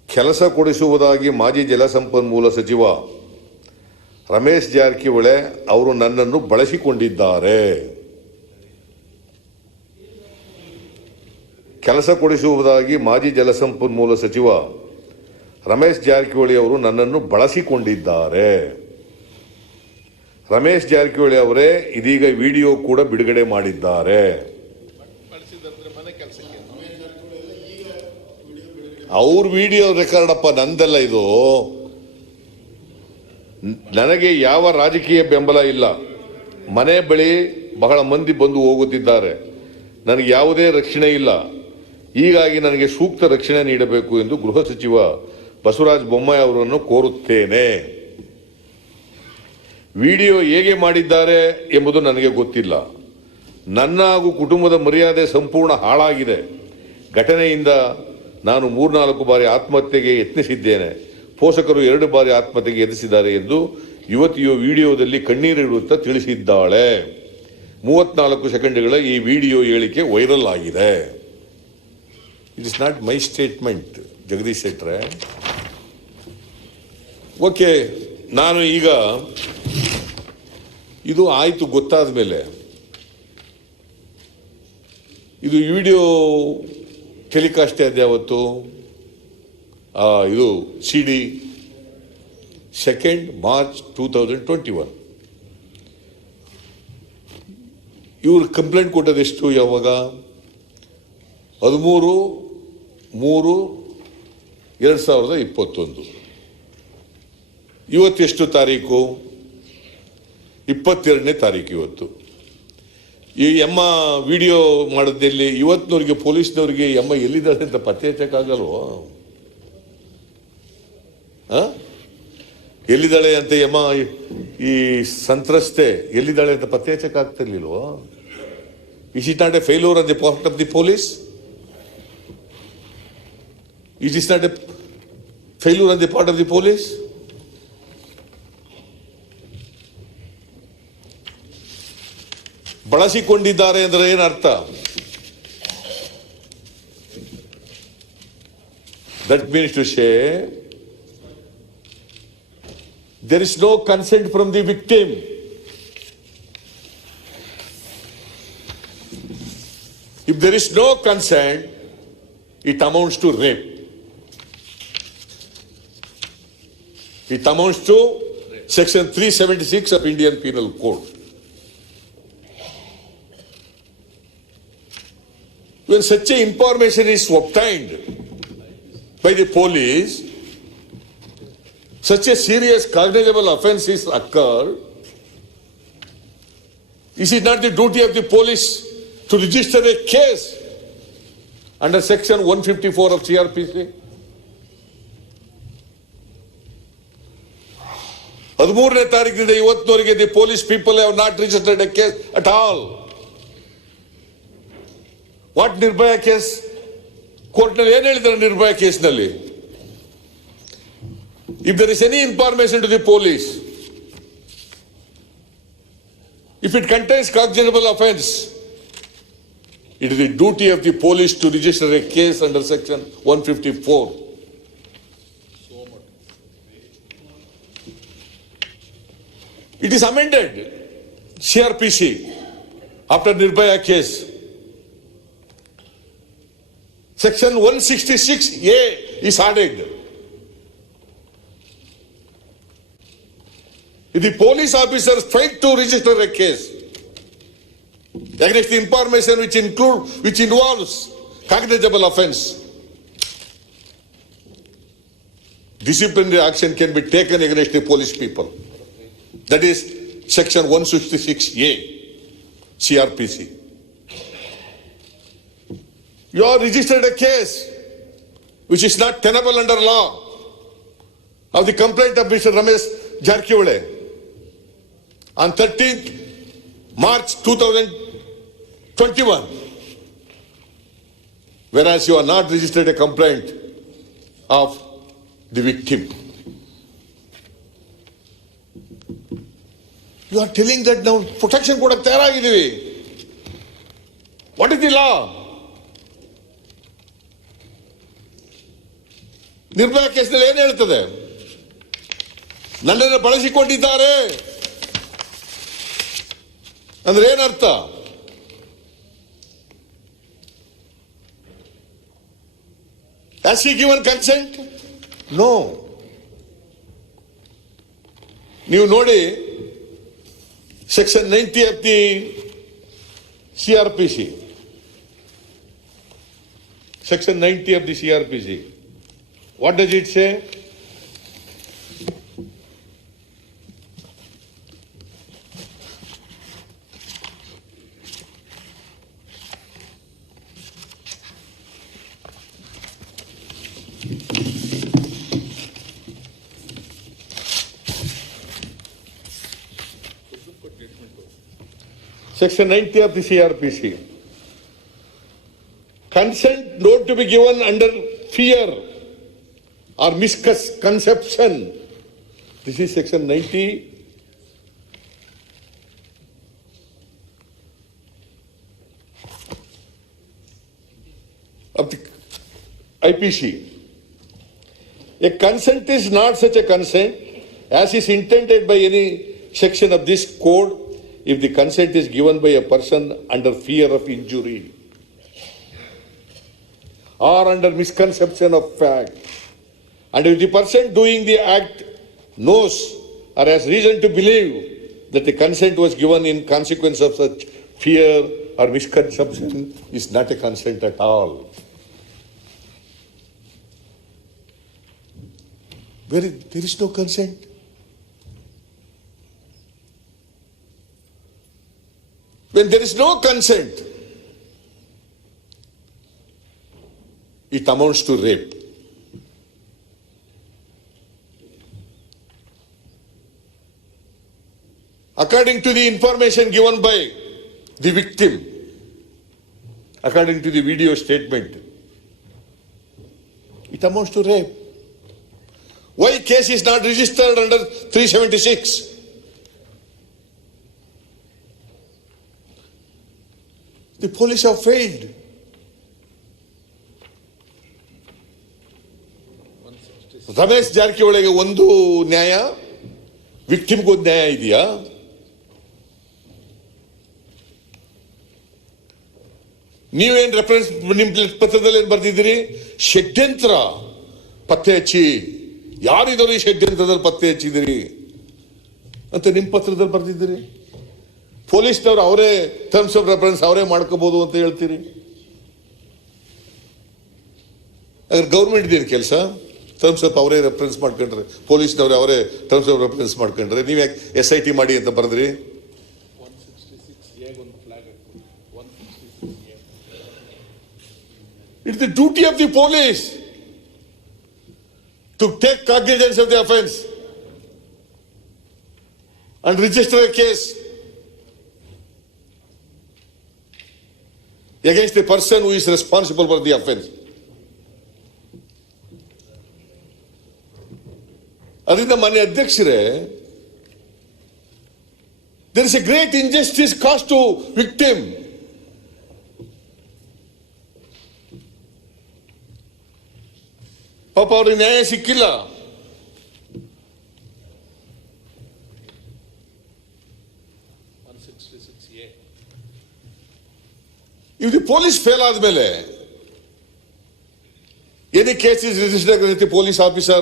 ಕೆಲಸ ಕೊಡಿಸುವುದಾಗಿ ಮಾಜಿ ಜಲಸಂಪನ್ಮೂಲ ಸಚಿವ ರಮೇಶ್ ಜಾರಕಿಹೊಳಿ ಅವರು ನನ್ನನ್ನು ಬಳಸಿಕೊಂಡಿದ್ದಾರೆ. ಕೆಲಸ ಕೊಡಿಸುವುದಾಗಿ ಮಾಜಿ ಜಲಸಂಪನ್ಮೂಲ ಸಚಿವ ರಮೇಶ್ ಜಾರಕಿಹೊಳಿ ಅವರು ನನ್ನನ್ನು ಬಳಸಿಕೊಂಡಿದ್ದಾರೆ. ರಮೇಶ್ ಜಾರಕಿಹೊಳಿ ಅವರೇ ಇದೀಗ ವಿಡಿಯೋ ಕೂಡ ಬಿಡುಗಡೆ ಮಾಡಿದ್ದಾರೆ. ಅವ್ರ ವಿಡಿಯೋ ರೆಕಾರ್ಡ್ ಅಪ್ಪ, ನಂದಲ್ಲ ಇದು. ನನಗೆ ಯಾವ ರಾಜಕೀಯ ಬೆಂಬಲ ಇಲ್ಲ. ಮನೆ ಬಳಿ ಬಹಳ ಮಂದಿ ಬಂದು ಹೋಗುತ್ತಿದ್ದಾರೆ. ನನಗೆ ಯಾವುದೇ ರಕ್ಷಣೆ ಇಲ್ಲ. ಹೀಗಾಗಿ ನನಗೆ ಸೂಕ್ತ ರಕ್ಷಣೆ ನೀಡಬೇಕು ಎಂದು ಗೃಹ ಸಚಿವ ಬಸವರಾಜ ಬೊಮ್ಮಾಯಿ ಅವರನ್ನು ಕೋರುತ್ತೇನೆ. ವಿಡಿಯೋ ಹೇಗೆ ಮಾಡಿದ್ದಾರೆ ಎಂಬುದು ನನಗೆ ಗೊತ್ತಿಲ್ಲ. ನನ್ನ ಹಾಗೂ ಕುಟುಂಬದ ಮರ್ಯಾದೆ ಸಂಪೂರ್ಣ ಹಾಳಾಗಿದೆ. ಘಟನೆಯಿಂದ ನಾನು 3-4 ಬಾರಿ ಆತ್ಮಹತ್ಯೆಗೆ ಯತ್ನಿಸಿದ್ದೇನೆ. ಪೋಷಕರು 2 ಬಾರಿ ಆತ್ಮಹತ್ಯೆಗೆ ಯತ್ನಿಸಿದ್ದಾರೆ ಎಂದು ಯುವತಿಯು ವಿಡಿಯೋದಲ್ಲಿ ಕಣ್ಣೀರಿಡುತ್ತಾ ತಿಳಿಸಿದ್ದಾಳೆ. 34 ಸೆಕೆಂಡ್ಗಳ ಈ ವಿಡಿಯೋ ಹೇಳಿಕೆ ವೈರಲ್ ಆಗಿದೆ. It is not my statement, Jagadish ಶೆಟ್ಟರೆ. ಓಕೆ, ನಾನು ಈಗ ಇದು ಆಯಿತು ಗೊತ್ತಾದ ಮೇಲೆ ಇದು ವಿಡಿಯೋ ಟೆಲಿಕಾಸ್ಟ್ ಆದ ಯಾವತ್ತು? ಇದು CD 2 ಮಾರ್ಚ್ 2021. ಇವರು ಕಂಪ್ಲೇಂಟ್ ಕೊಟ್ಟದೆಷ್ಟು? ಯಾವಾಗ? 13/3/2021. ಇವತ್ತೆಷ್ಟು ತಾರೀಕು? 22ನೇ ತಾರೀಕು ಇವತ್ತು. ಈ ಅಮ್ಮ ವಿಡಿಯೋ ಮಾಡೋದಲ್ಲಿ ಇವತ್ತಿನವ್ರಿಗೆ ಪೊಲೀಸ್ನವ್ರಿಗೆ ಅಮ್ಮ ಎಲ್ಲಿದ್ದಾರೆ ಅಂತ ಪತ್ತೆ ಹಚ್ಚಕ್ಕಾಗಲ್ವೋ? ಎಲ್ಲಿದ್ದಾಳೆ ಅಂತ ಯಮ್ಮ ಈ ಸಂತ್ರಸ್ತೆ ಎಲ್ಲಿದ್ದಾಳೆ ಅಂತ ಪತ್ತೆ ಹಚ್ಚಕ್ ಆಗ್ತಿರ್ಲಿಲ್ವೋ? Is it not a failure on the part of the police? It is not a failure on the part of the police? ಬಳಸಿಕೊಂಡಿದ್ದಾರೆ ಅಂದ್ರೆ ಏನರ್ಥ? That means to say there is no consent from the victim. If there is no consent, it amounts to rape. It amounts to section 376 of Indian Penal Code. When such a information is obtained by the police, such a serious cognizable offense is occurred, is it not the duty of the police to register a case under section 154 of CRPC? 13ನೇ ತಾರೀಕಿನಿಂದ ಇವತ್ತಿನವರೆಗೆ the police people have not registered a case at all. What Nirbhaya case? ಕೋರ್ಟ್ನಲ್ಲಿ ಏನ್ ಹೇಳಿದ್ದಾರೆ ನಿರ್ಭಯ ಕೇಸ್ನಲ್ಲಿ? If there is any information to the police, if it contains cognizable offense, it is the duty of the police to register a case under section 154. It is amended CRPC after Nirbhaya case. Section 166A is added. If the police officers fail to register a case against the information which involves cognizable offense, disciplinary action can be taken against the police people. That is section 166A CRPC. You have registered a case which is not tenable under law of the complaint of Mr. Ramesh Jarkiwale on 13th March 2021, whereas you are not registered a complaint of the victim. You are telling that now protection kodake tayaragidivi. What is the law? ನಿರ್ಭಯ ಕೇಸ್ನಲ್ಲಿ ಏನ್ ಹೇಳ್ತದೆ? ನನ್ನನ್ನು ಬಳಸಿಕೊಂಡಿದ್ದಾರೆ ಅಂದ್ರೆ ಏನರ್ಥ? Has he given consent? No. ನೀವು ನೋಡಿ section 90 of the CRPC. Section 90 of the CRPC. What does it say? Section 90 of the CRPC. Consent not to be given under fear or misconception. This is section 90 of the IPC. A consent is not such a consent as is intended by any section of this code if the consent is given by a person under fear of injury or under misconception of fact. And if the person doing the act knows or has reason to believe that the consent was given in consequence of such fear or misconception, is not a consent at all. There is no consent. When there is no consent, it amounts to rape. According to the information given by the victim, according to the video statement, it amounts to rape. Why case is not registered under 376? The police have failed. Ramesh ಜಾರಕಿಹೊಳಿಗೆ ಒಂದು ನ್ಯಾಯ, ವಿಕ್ಟಿಮ್ಗೊಂದು ನ್ಯಾಯ ಇದೆಯಾ? ನೀವೇನ್ reference ನಿಮ್ ಪತ್ರದಲ್ಲಿ ಏನ್ ಬರ್ದಿದ್ದೀರಿ? ಷಡ್ಯಂತ್ರ ಪತ್ತೆ ಹಚ್ಚಿ, ಯಾರಿದ್ರು ಈ ಷಡ್ಯಂತ್ರದಲ್ಲಿ ಪತ್ತೆ ಹಚ್ಚಿದಿರಿ ಅಂತ ನಿಮ್ ಪತ್ರದಲ್ಲಿ ಬರ್ದಿದ್ದೀರಿ. ಪೊಲೀಸ್ನವ್ರು ಅವರೇ ಟರ್ಮ್ಸ್ ಆಫ್ ರೆಫರೆನ್ಸ್ ಅವರೇ ಮಾಡ್ಕೋಬಹುದು ಅಂತ ಹೇಳ್ತೀರಿ. ಅದ್ರ ಗೌರ್ಮೆಂಟ್ ಏನು ಕೆಲಸ? ಟರ್ಮ್ಸ್ ಆಫ್ ಅವರೇ ರೆಫರೆನ್ಸ್ ಮಾಡ್ಕೊಂಡ್ರೆ, ಪೊಲೀಸ್ನವ್ರು ಅವರೇ ಟರ್ಮ್ಸ್ ಆಫ್ ರೆಫರೆನ್ಸ್ ಮಾಡ್ಕೊಂಡ್ರೆ, ನೀವು ಯಾಕೆ SIT ಮಾಡಿ ಅಂತ ಬರೆದ್ರಿ? It's the duty of the police to take cognizance of the offence and register a case against the person who is responsible for the offence. ಅದರಿಂದ ಮಾನ್ಯ ಅಧ್ಯಕ್ಷರೇ, there is a great injustice caused to victim. ಪಾಪ ಅವ್ರಿಗೆ ನ್ಯಾಯ ಸಿಕ್ಕಿಲ್ಲ. If the police fail ಆದ್ಮೇಲೆ, any case is registered against the police officer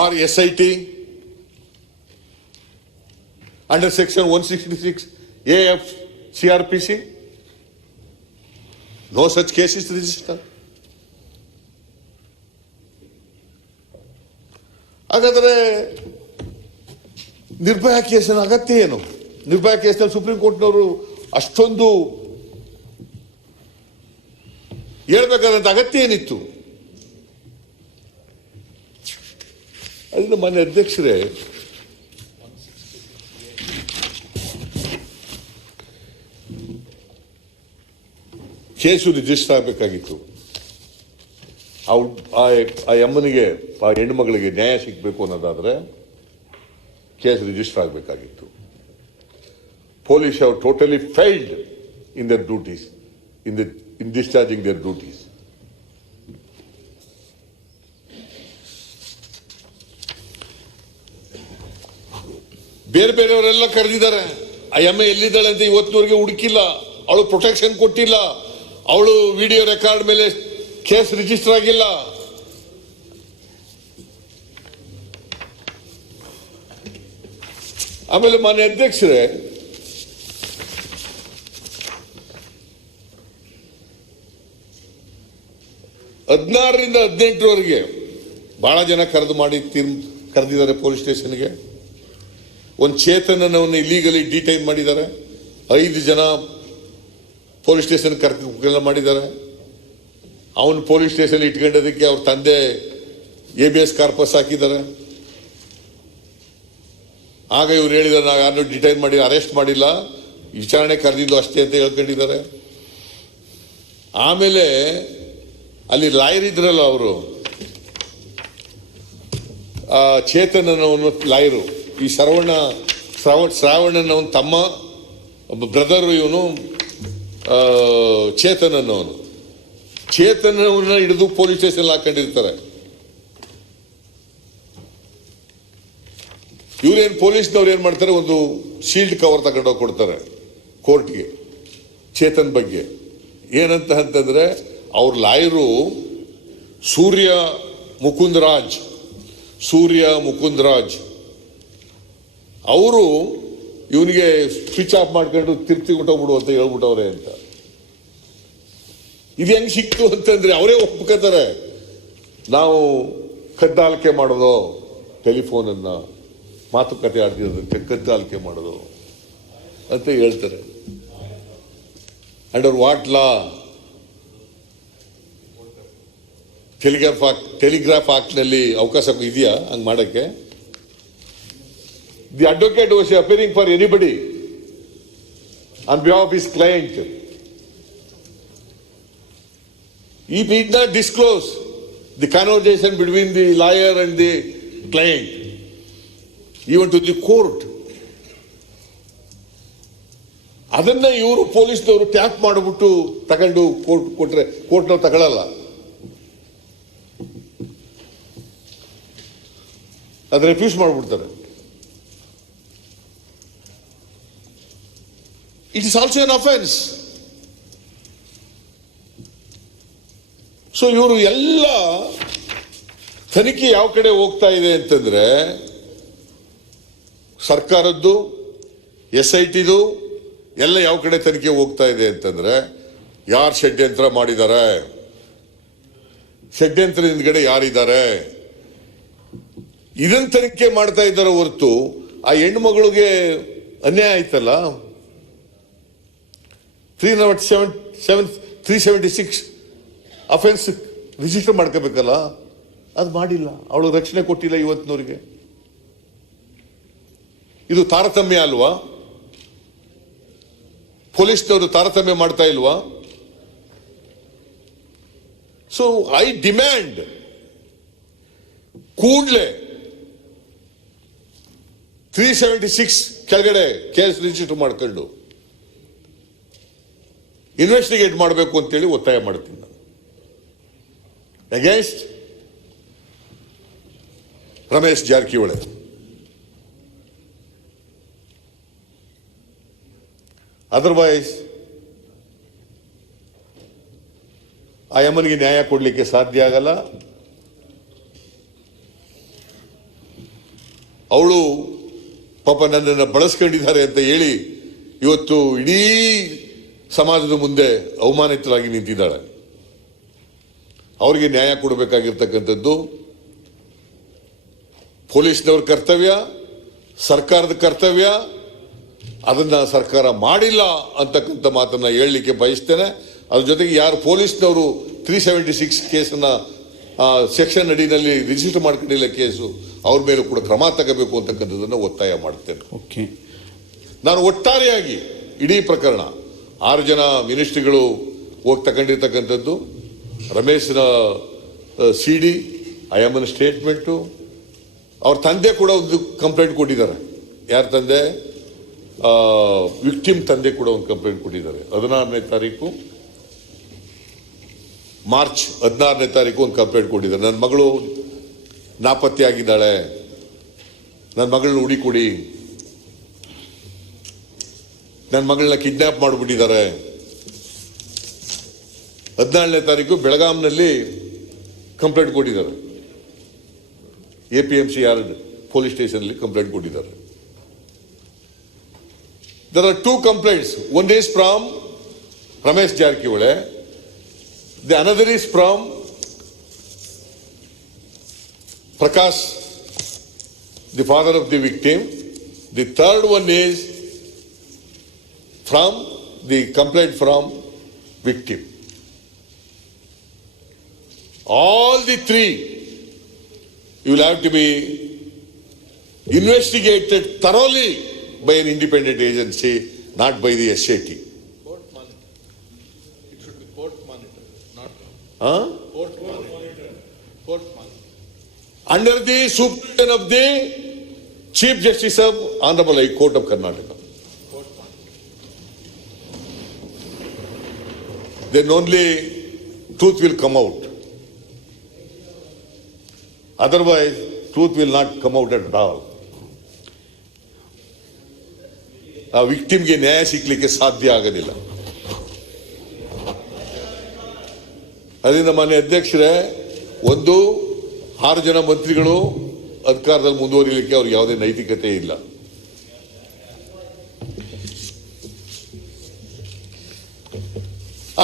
or SIT under section 166 AF CRPC, no such case is registered. ಹಾಗಾದರೆ ನಿರ್ಭಯ ಕೇಸಿನ ಅಗತ್ಯ ಏನು? ನಿರ್ಭಯ ಕೇಸ್ನಲ್ಲಿ supreme ಕೋರ್ಟ್ನವರು ಅಷ್ಟೊಂದು ಹೇಳ್ಬೇಕಾದಂತ ಅಗತ್ಯ ಏನಿತ್ತು? ಅದರಿಂದ ಮಾನ್ಯ ಅಧ್ಯಕ್ಷರೇ, ಕೇಸು ರಿಜಿಸ್ಟರ್ ಆಗಬೇಕಾಗಿತ್ತು. ಆ ಅಮ್ಮನಿಗೆ, ಆ ಹೆಣ್ಣು ಮಗಳಿಗೆ ನ್ಯಾಯ ಸಿಗಬೇಕು ಅನ್ನೋದಾದ್ರೆ ಕೇಸ್ ರಿಜಿಸ್ಟರ್ ಆಗಬೇಕಾಗಿತ್ತು. Police have totally failed in their duties, in discharging there duties. ಬೇರೆ ಬೇರೆಯವರೆಲ್ಲ ಕರೆದಿದ್ದಾರೆ. ಆ ಎಮ್ಮೆ ಎಲ್ಲಿದ್ದಾಳೆ ಅಂತ ಇವತ್ತಿನವರೆಗೆ ಹುಡುಕಿಲ್ಲ. ಅವಳು ಪ್ರೊಟೆಕ್ಷನ್ ಕೊಟ್ಟಿಲ್ಲ. ಅವಳು ವಿಡಿಯೋ ರೆಕಾರ್ಡ್ ಮೇಲೆ ಕೇಸ್ ರಿಜಿಸ್ಟರ್ ಆಗಿಲ್ಲ. ಆಮೇಲೆ ಮಾನ್ಯ ಅಧ್ಯಕ್ಷರೇ, ಹದಿನಾರರಿಂದ 18ರವರೆಗೆ ಬಹಳ ಜನ ಕರೆದಿದ್ದಾರೆ ಪೊಲೀಸ್ ಸ್ಟೇಷನ್ಗೆ. ಒಂದು ಚೇತನವನ್ನು ಇಲ್ಲೀಗಲಿ ಡಿಟೈನ್ ಮಾಡಿದ್ದಾರೆ. 5 ಜನ ಪೊಲೀಸ್ ಸ್ಟೇಷನ್ ಕರ್ಕೆಲ್ಲ ಮಾಡಿದ್ದಾರೆ. ಅವನು ಪೊಲೀಸ್ ಸ್ಟೇಷನ್ ಇಟ್ಕೊಂಡೋದಕ್ಕೆ ಅವ್ರ ತಂದೆ ABS ಕಾರ್ಪಸ್ ಹಾಕಿದ್ದಾರೆ. ಆಗ ಇವ್ರು ಹೇಳಿದ್ದಾರೆ, ನಾವು ಯಾರನ್ನೂ ಡಿಟೈನ್ ಮಾಡಿ ಅರೆಸ್ಟ್ ಮಾಡಿಲ್ಲ, ವಿಚಾರಣೆ ಕರೆದಿದ್ದು ಅಷ್ಟೇ ಅಂತ ಹೇಳ್ಕೊಂಡಿದ್ದಾರೆ. ಆಮೇಲೆ ಅಲ್ಲಿ ಲಾಯರ್ ಇದ್ರಲ್ಲ, ಅವರು ಚೇತನನವನು ಲಾಯರು, ಈ ಶ್ರಾವಣನ ತಮ್ಮ ಬ್ರದರು, ಇವನು ಚೇತನನವನು. ಚೇತನವನ್ನ ಹಿಡಿದು ಪೊಲೀಸ್ ಸ್ಟೇಷನ್ ಹಾಕೊಂಡಿರ್ತಾರೆ. ಇವ್ರೇನು ಪೊಲೀಸ್ನವ್ರು ಏನ್ ಮಾಡ್ತಾರೆ, ಒಂದು ಶೀಲ್ಡ್ ಕವರ್ ತಗೊಂಡೋಗಿ ಕೊಡ್ತಾರೆ ಕೋರ್ಟ್ಗೆ ಚೇತನ್ ಬಗ್ಗೆ. ಏನಂತ ಅಂತಂದ್ರೆ, ಅವ್ರ ಲಾಯರು ಸೂರ್ಯ ಮುಕುಂದ್ ರಾಜ್ ಅವರು ಇವನಿಗೆ ಸ್ವಿಚ್ ಆಫ್ ಮಾಡ್ಕೊಂಡು ತಿರ್ತಿಬಿಟ್ಟೋಗ್ಬಿಡು ಅಂತ ಹೇಳ್ಬಿಟ್ಟವ್ರೆ ಅಂತ. ಇದು ಹೆಂಗ್ ಸಿಕ್ತು ಅಂತಂದ್ರೆ, ಅವರೇ ಒಪ್ಕೋತಾರೆ, ನಾವು ಕದ್ದಾಲಿಕೆ ಮಾಡೋದು, ಟೆಲಿಫೋನನ್ನ ಮಾತುಕತೆ ಆಡ್ತಿರೋದಕ್ಕೆ ಕದ್ದಾಲಿಕೆ ಮಾಡೋದು ಅಂತ ಹೇಳ್ತಾರೆ. Under what law? Telegraph act ನಲ್ಲಿ ಅವಕಾಶ ಇದೆಯಾ ಹಂಗ್ ಮಾಡಕ್ಕೆ? The advocate was appearing for anybody on behalf of his client. He did not disclose the conversation between the lawyer and the client, even to the court. ಅದನ್ನ ಇವರು ಪೊಲೀಸ್ನವರು tap ಮಾಡಿಬಿಟ್ಟು ತಗೊಂಡು court ಕೊಟ್ರೆ ಕೋರ್ಟ್ನವ್ರು ತಗೊಳ್ಳಲ್ಲ. ಅದು ರೆಫ್ಯೂಸ್ ಮಾಡಿಬಿಡ್ತಾರೆ. It is also an offense. So ಇವರು ಎಲ್ಲ ತನಿಖೆ ಯಾವ ಕಡೆ ಹೋಗ್ತಾ ಇದೆ ಅಂತಂದ್ರೆ ಸರ್ಕಾರದ್ದು SITದು ಎಲ್ಲ ಯಾವ ಕಡೆ ತನಿಖೆ ಹೋಗ್ತಾ ಇದೆ ಅಂತಂದ್ರೆ ಯಾರು ಷಡ್ಯಂತ್ರ ಮಾಡಿದ್ದಾರೆ, ಷಡ್ಯಂತ್ರ ಹಿಂದ್ಗಡೆ ಯಾರಿದ್ದಾರೆ, ಇದನ್ನ ತನಿಖೆ ಮಾಡ್ತಾ ಇದ್ದಾರೆ ಹೊರತು ಆ ಹೆಣ್ಮಗಳಿಗೆ ಅನ್ಯಾಯ ಆಯ್ತಲ್ಲ. 376 ಅಫೆನ್ಸ್ ರಿಜಿಸ್ಟರ್ ಮಾಡ್ಕೋಬೇಕಲ್ಲ, ಅದು ಮಾಡಿಲ್ಲ. ಅವಳು ರಕ್ಷಣೆ ಕೊಟ್ಟಿಲ್ಲ ಇವತ್ತಿನವರಿಗೆ. ಇದು ತಾರತಮ್ಯ ಅಲ್ವಾ? ಪೊಲೀಸ್ನವರು ತಾರತಮ್ಯ ಮಾಡ್ತಾ ಇಲ್ವಾ? ಸೊ ಐ ಡಿಮ್ಯಾಂಡ್ ಕೂಡಲೇ 376 ಕೆಳಗಡೆ ಕೇಸ್ ರಿಜಿಸ್ಟರ್ ಮಾಡ್ಕೊಂಡು ಇನ್ವೆಸ್ಟಿಗೇಟ್ ಮಾಡಬೇಕು ಅಂತೇಳಿ ಒತ್ತಾಯ ಮಾಡ್ತೀನಿ ನಾನು. ಅಗೇನ್ಸ್ಟ್ ರಮೇಶ್ ಜಾರಕಿಹೊಳಿ. ಅದರ್ವೈಸ್ ಆ ಯಮನಿಗೆ ನ್ಯಾಯ ಕೊಡಲಿಕ್ಕೆ ಸಾಧ್ಯ ಆಗಲ್ಲ. ಅವಳು ಪಾಪ ನನ್ನನ್ನು ಬಳಸ್ಕೊಂಡಿದ್ದಾರೆ ಅಂತ ಹೇಳಿ ಇವತ್ತು ಇಡೀ ಸಮಾಜದ ಮುಂದೆ ಅವಮಾನಿತರಾಗಿ ನಿಂತಿದ್ದಾಳೆ. ಅವರಿಗೆ ನ್ಯಾಯ ಕೊಡಬೇಕಾಗಿರ್ತಕ್ಕಂಥದ್ದು ಪೊಲೀಸ್ನವ್ರ ಕರ್ತವ್ಯ, ಸರ್ಕಾರದ ಕರ್ತವ್ಯ. ಅದನ್ನ ಸರ್ಕಾರ ಮಾಡಿಲ್ಲ ಅಂತಕ್ಕಂಥ ಮಾತನ್ನ ಹೇಳಲಿಕ್ಕೆ ಬಯಸ್ತೇನೆ. ಅದ್ರ ಜೊತೆಗೆ ಯಾರು ಪೊಲೀಸ್ನವರು 376 ಕೇಸನ್ನ ಸೆಕ್ಷನ್ ಅಡಿನಲ್ಲಿ ರಿಜಿಸ್ಟರ್ ಮಾಡ್ಕೊಂಡಿಲ್ಲ ಕೇಸು, ಅವ್ರ ಮೇಲೂ ಕೂಡ ಕ್ರಮ ತಗೋಬೇಕು ಅಂತಕ್ಕಂಥದ್ದನ್ನು ಒತ್ತಾಯ ಮಾಡ್ತೇನೆ. ಓಕೆ, ನಾನು ಒಟ್ಟಾರೆಯಾಗಿ ಇಡೀ ಪ್ರಕರಣ 6 ಜನ ಮಿನಿಸ್ಟ್ರಿಗಳು ಹೋಗಿ ತಗೊಂಡಿರ್ತಕ್ಕಂಥದ್ದು, ರಮೇಶ್ನ CD, ಐಎಮ್ಎನ್ ಸ್ಟೇಟ್ಮೆಂಟು, ಅವ್ರ ತಂದೆ ಕೂಡ ಒಂದು ಕಂಪ್ಲೇಂಟ್ ಕೊಟ್ಟಿದ್ದಾರೆ. ಯಾರ ತಂದೆ? ವಿಕ್ಟಿಮ್ ತಂದೆ ಕೂಡ ಒಂದು ಕಂಪ್ಲೇಂಟ್ ಕೊಟ್ಟಿದ್ದಾರೆ. 16ನೇ ತಾರೀಕು ಮಾರ್ಚ್ 16ನೇ ತಾರೀಕು ಒಂದು ಕಂಪ್ಲೇಂಟ್ ಕೊಟ್ಟಿದ್ದಾರೆ. ನನ್ನ ಮಗಳು ನಾಪತ್ತೆ ಆಗಿದ್ದಾಳೆ, ನನ್ನ ಮಗಳನ್ನ ಹುಡುಕೊಡಿ, ನನ್ನ ಮಗಳನ್ನ ಕಿಡ್ನಾಪ್ ಮಾಡಿಬಿಟ್ಟಿದ್ದಾರೆ. 14ನೇ ತಾರೀಕು ಬೆಳಗಾಂನಲ್ಲಿ ಕಂಪ್ಲೇಂಟ್ ಕೊಟ್ಟಿದ್ದಾರೆ. APMC yard police station complaint ಕೊಟ್ಟಿದ್ದಾರೆ. There are 2 complaints. One is from Ramesh Jarkiwale. The another is from Prakash, the father of the victim. The third one is from the complaint from victim. All the 3 you will have to be investigated thoroughly by an independent agency, not by the SIT. Court monitor. It should be court monitor, not Court monitor. Court monitor. Under the supervision of the Chief Justice of Honorable High Court of Karnataka. Court monitor. Then only truth will come out. Otherwise, truth will not come out at all. ಆ ವಿಕ್ಟಿಮ್ಗೆ ನ್ಯಾಯ ಸಿಗ್ಲಿಕ್ಕೆ ಸಾಧ್ಯ ಆಗೋದಿಲ್ಲ. ಅದರಿಂದ ಮಾನ್ಯ ಅಧ್ಯಕ್ಷರೇ, ಒಂದು 6 ಜನ ಮಂತ್ರಿಗಳು ಅಧಿಕಾರದಲ್ಲಿ ಮುಂದುವರಿಲಿಕ್ಕೆ ಅವ್ರಿಗೆ ಯಾವುದೇ ನೈತಿಕತೆ ಇಲ್ಲ.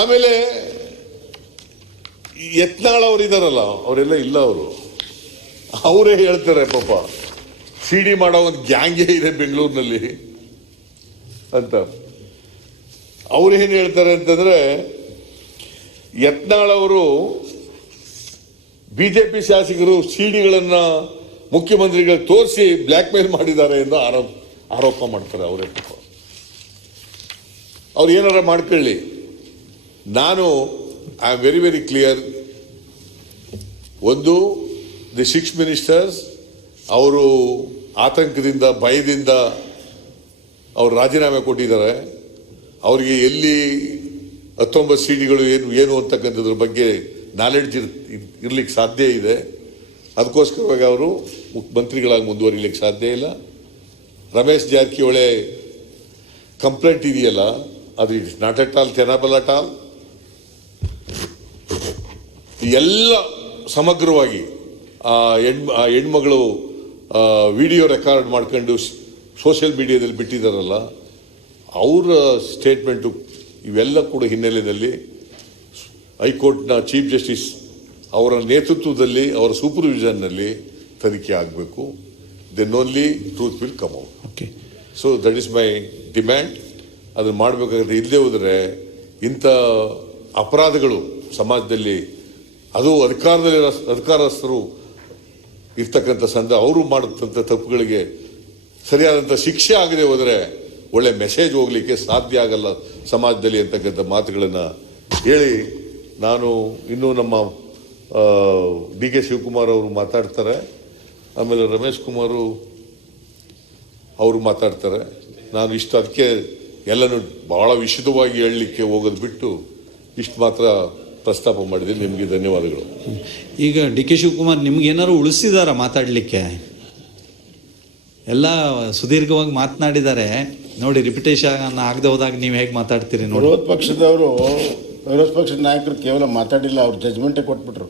ಆಮೇಲೆ ಯತ್ನಾಳ್ ಅವರು ಇದಾರಲ್ಲ, ಅವರೆಲ್ಲ ಇಲ್ಲ. ಅವರೇ ಹೇಳ್ತಾರೆ ಪಾಪ CD ಮಾಡೋ ಒಂದು ಗ್ಯಾಂಗೇ ಇದೆ ಬೆಂಗಳೂರಿನಲ್ಲಿ ಅಂತ. ಅವ್ರೇನು ಹೇಳ್ತಾರೆ ಅಂತಂದ್ರೆ, ಯತ್ನಾಳ್ ಅವರು BJP ಶಾಸಕರು CDಗಳನ್ನ ಮುಖ್ಯಮಂತ್ರಿಗಳು ತೋರಿಸಿ ಬ್ಲ್ಯಾಕ್ ಮೇಲ್ ಮಾಡಿದ್ದಾರೆ ಎಂದು ಆರೋಪ ಮಾಡ್ತಾರೆ ಅವರೇ. ಅವ್ರು ಏನಾರ ಮಾಡ್ಕೊಳ್ಳಿ. ನಾನು I am very very clear. ಒಂದು, ದಿ 6 ಮಿನಿಸ್ಟರ್ಸ್ ಅವರು ಆತಂಕದಿಂದ, ಭಯದಿಂದ ಅವರು ರಾಜೀನಾಮೆ ಕೊಟ್ಟಿದ್ದಾರೆ. ಅವರಿಗೆ ಎಲ್ಲಿ 19 ಸಿಡಿಗಳು ಏನು ಅಂತಕ್ಕಂಥದ್ರ ಬಗ್ಗೆ ನಾಲೆಡ್ಜ್ ಇರ್ಲಿಕ್ಕೆ ಸಾಧ್ಯ ಇದೆ. ಅದಕ್ಕೋಸ್ಕರವಾಗಿ ಅವರು ಮಂತ್ರಿಗಳಾಗಿ ಮುಂದುವರಿಲಿಕ್ಕೆ ಸಾಧ್ಯ ಇಲ್ಲ. ರಮೇಶ್ ಜಾರಕಿಹೊಳಿ ಕಂಪ್ಲೇಂಟ್ ಇದೆಯಲ್ಲ, ಅದು it's not at all tenable at all. ಎಲ್ಲ ಸಮಗ್ರವಾಗಿ ಆ ಹೆಣ್ಮಗಳು ವಿಡಿಯೋ ರೆಕಾರ್ಡ್ ಮಾಡ್ಕೊಂಡು ಸೋಷಿಯಲ್ ಮೀಡಿಯಾದಲ್ಲಿ ಬಿಟ್ಟಿದ್ದಾರಲ್ಲ, ಅವರ ಸ್ಟೇಟ್ಮೆಂಟು ಇವೆಲ್ಲ ಕೂಡ ಹಿನ್ನೆಲೆಯಲ್ಲಿ ಹೈಕೋರ್ಟ್ನ ಚೀಫ್ ಜಸ್ಟಿಸ್ ಅವರ ನೇತೃತ್ವದಲ್ಲಿ, ಅವರ ಸೂಪರ್ವಿಷನ್ನಲ್ಲಿ ತನಿಖೆ ಆಗಬೇಕು. Then only truth will come out. Okay, so that is my demand. ಅದನ್ನು ಮಾಡಬೇಕಾಗುತ್ತೆ. ಇಲ್ಲದೆ ಹೋದರೆ ಇಂಥ ಅಪರಾಧಗಳು ಸಮಾಜದಲ್ಲಿ, ಅದು ಅಧಿಕಾರಸ್ಥರು ಇರ್ತಕ್ಕಂಥ ಅವರು ಮಾಡತಕ್ಕಂಥ ತಪ್ಪುಗಳಿಗೆ ಸರಿಯಾದಂಥ ಶಿಕ್ಷೆ ಆಗದೆ ಹೋದರೆ ಒಳ್ಳೆ ಮೆಸೇಜ್ ಹೋಗಲಿಕ್ಕೆ ಸಾಧ್ಯ ಆಗಲ್ಲ ಸಮಾಜದಲ್ಲಿ ಅಂತಕ್ಕಂಥ ಮಾತುಗಳನ್ನು ಹೇಳಿ, ನಾನು ಇನ್ನೂ ನಮ್ಮ ಡಿ ಕೆ ಶಿವಕುಮಾರ್ ಅವರು ಮಾತಾಡ್ತಾರೆ, ಆಮೇಲೆ ರಮೇಶ್ ಕುಮಾರು ಅವರು ಮಾತಾಡ್ತಾರೆ. ನಾನು ಇಷ್ಟು ಅದಕ್ಕೆ ಎಲ್ಲನೂ ಬಹಳ ವಿಶದವಾಗಿ ಹೇಳಲಿಕ್ಕೆ ಹೋಗೋದು ಬಿಟ್ಟು ಇಷ್ಟು ಮಾತ್ರ ಪ್ರಸ್ತಾಪ ಮಾಡಿದ್ದೀನಿ. ನಿಮಗೆ ಧನ್ಯವಾದಗಳು. ಈಗ ಡಿ ಕೆ ಶಿವಕುಮಾರ್ ನಿಮ್ಗೆ ಏನಾದ್ರು ಉಳಿಸಿದಾರ ಮಾತಾಡಲಿಕ್ಕೆ? ಎಲ್ಲ ಸುದೀರ್ಘವಾಗಿ ಮಾತನಾಡಿದ್ದಾರೆ ನೋಡಿ. ರಿಪಿಟೇಷನ್ ಆಗದೆ ಹೋದಾಗ ನೀವು ಹೇಗೆ ಮಾತಾಡ್ತೀರಿ ನೋಡಿ. ವಿರೋಧ ಪಕ್ಷದ ನಾಯಕರು ಕೇವಲ ಮಾತಾಡಿಲ್ಲ, ಅವ್ರು ಜಜ್ಮೆಂಟೇ ಕೊಟ್ಬಿಟ್ರು.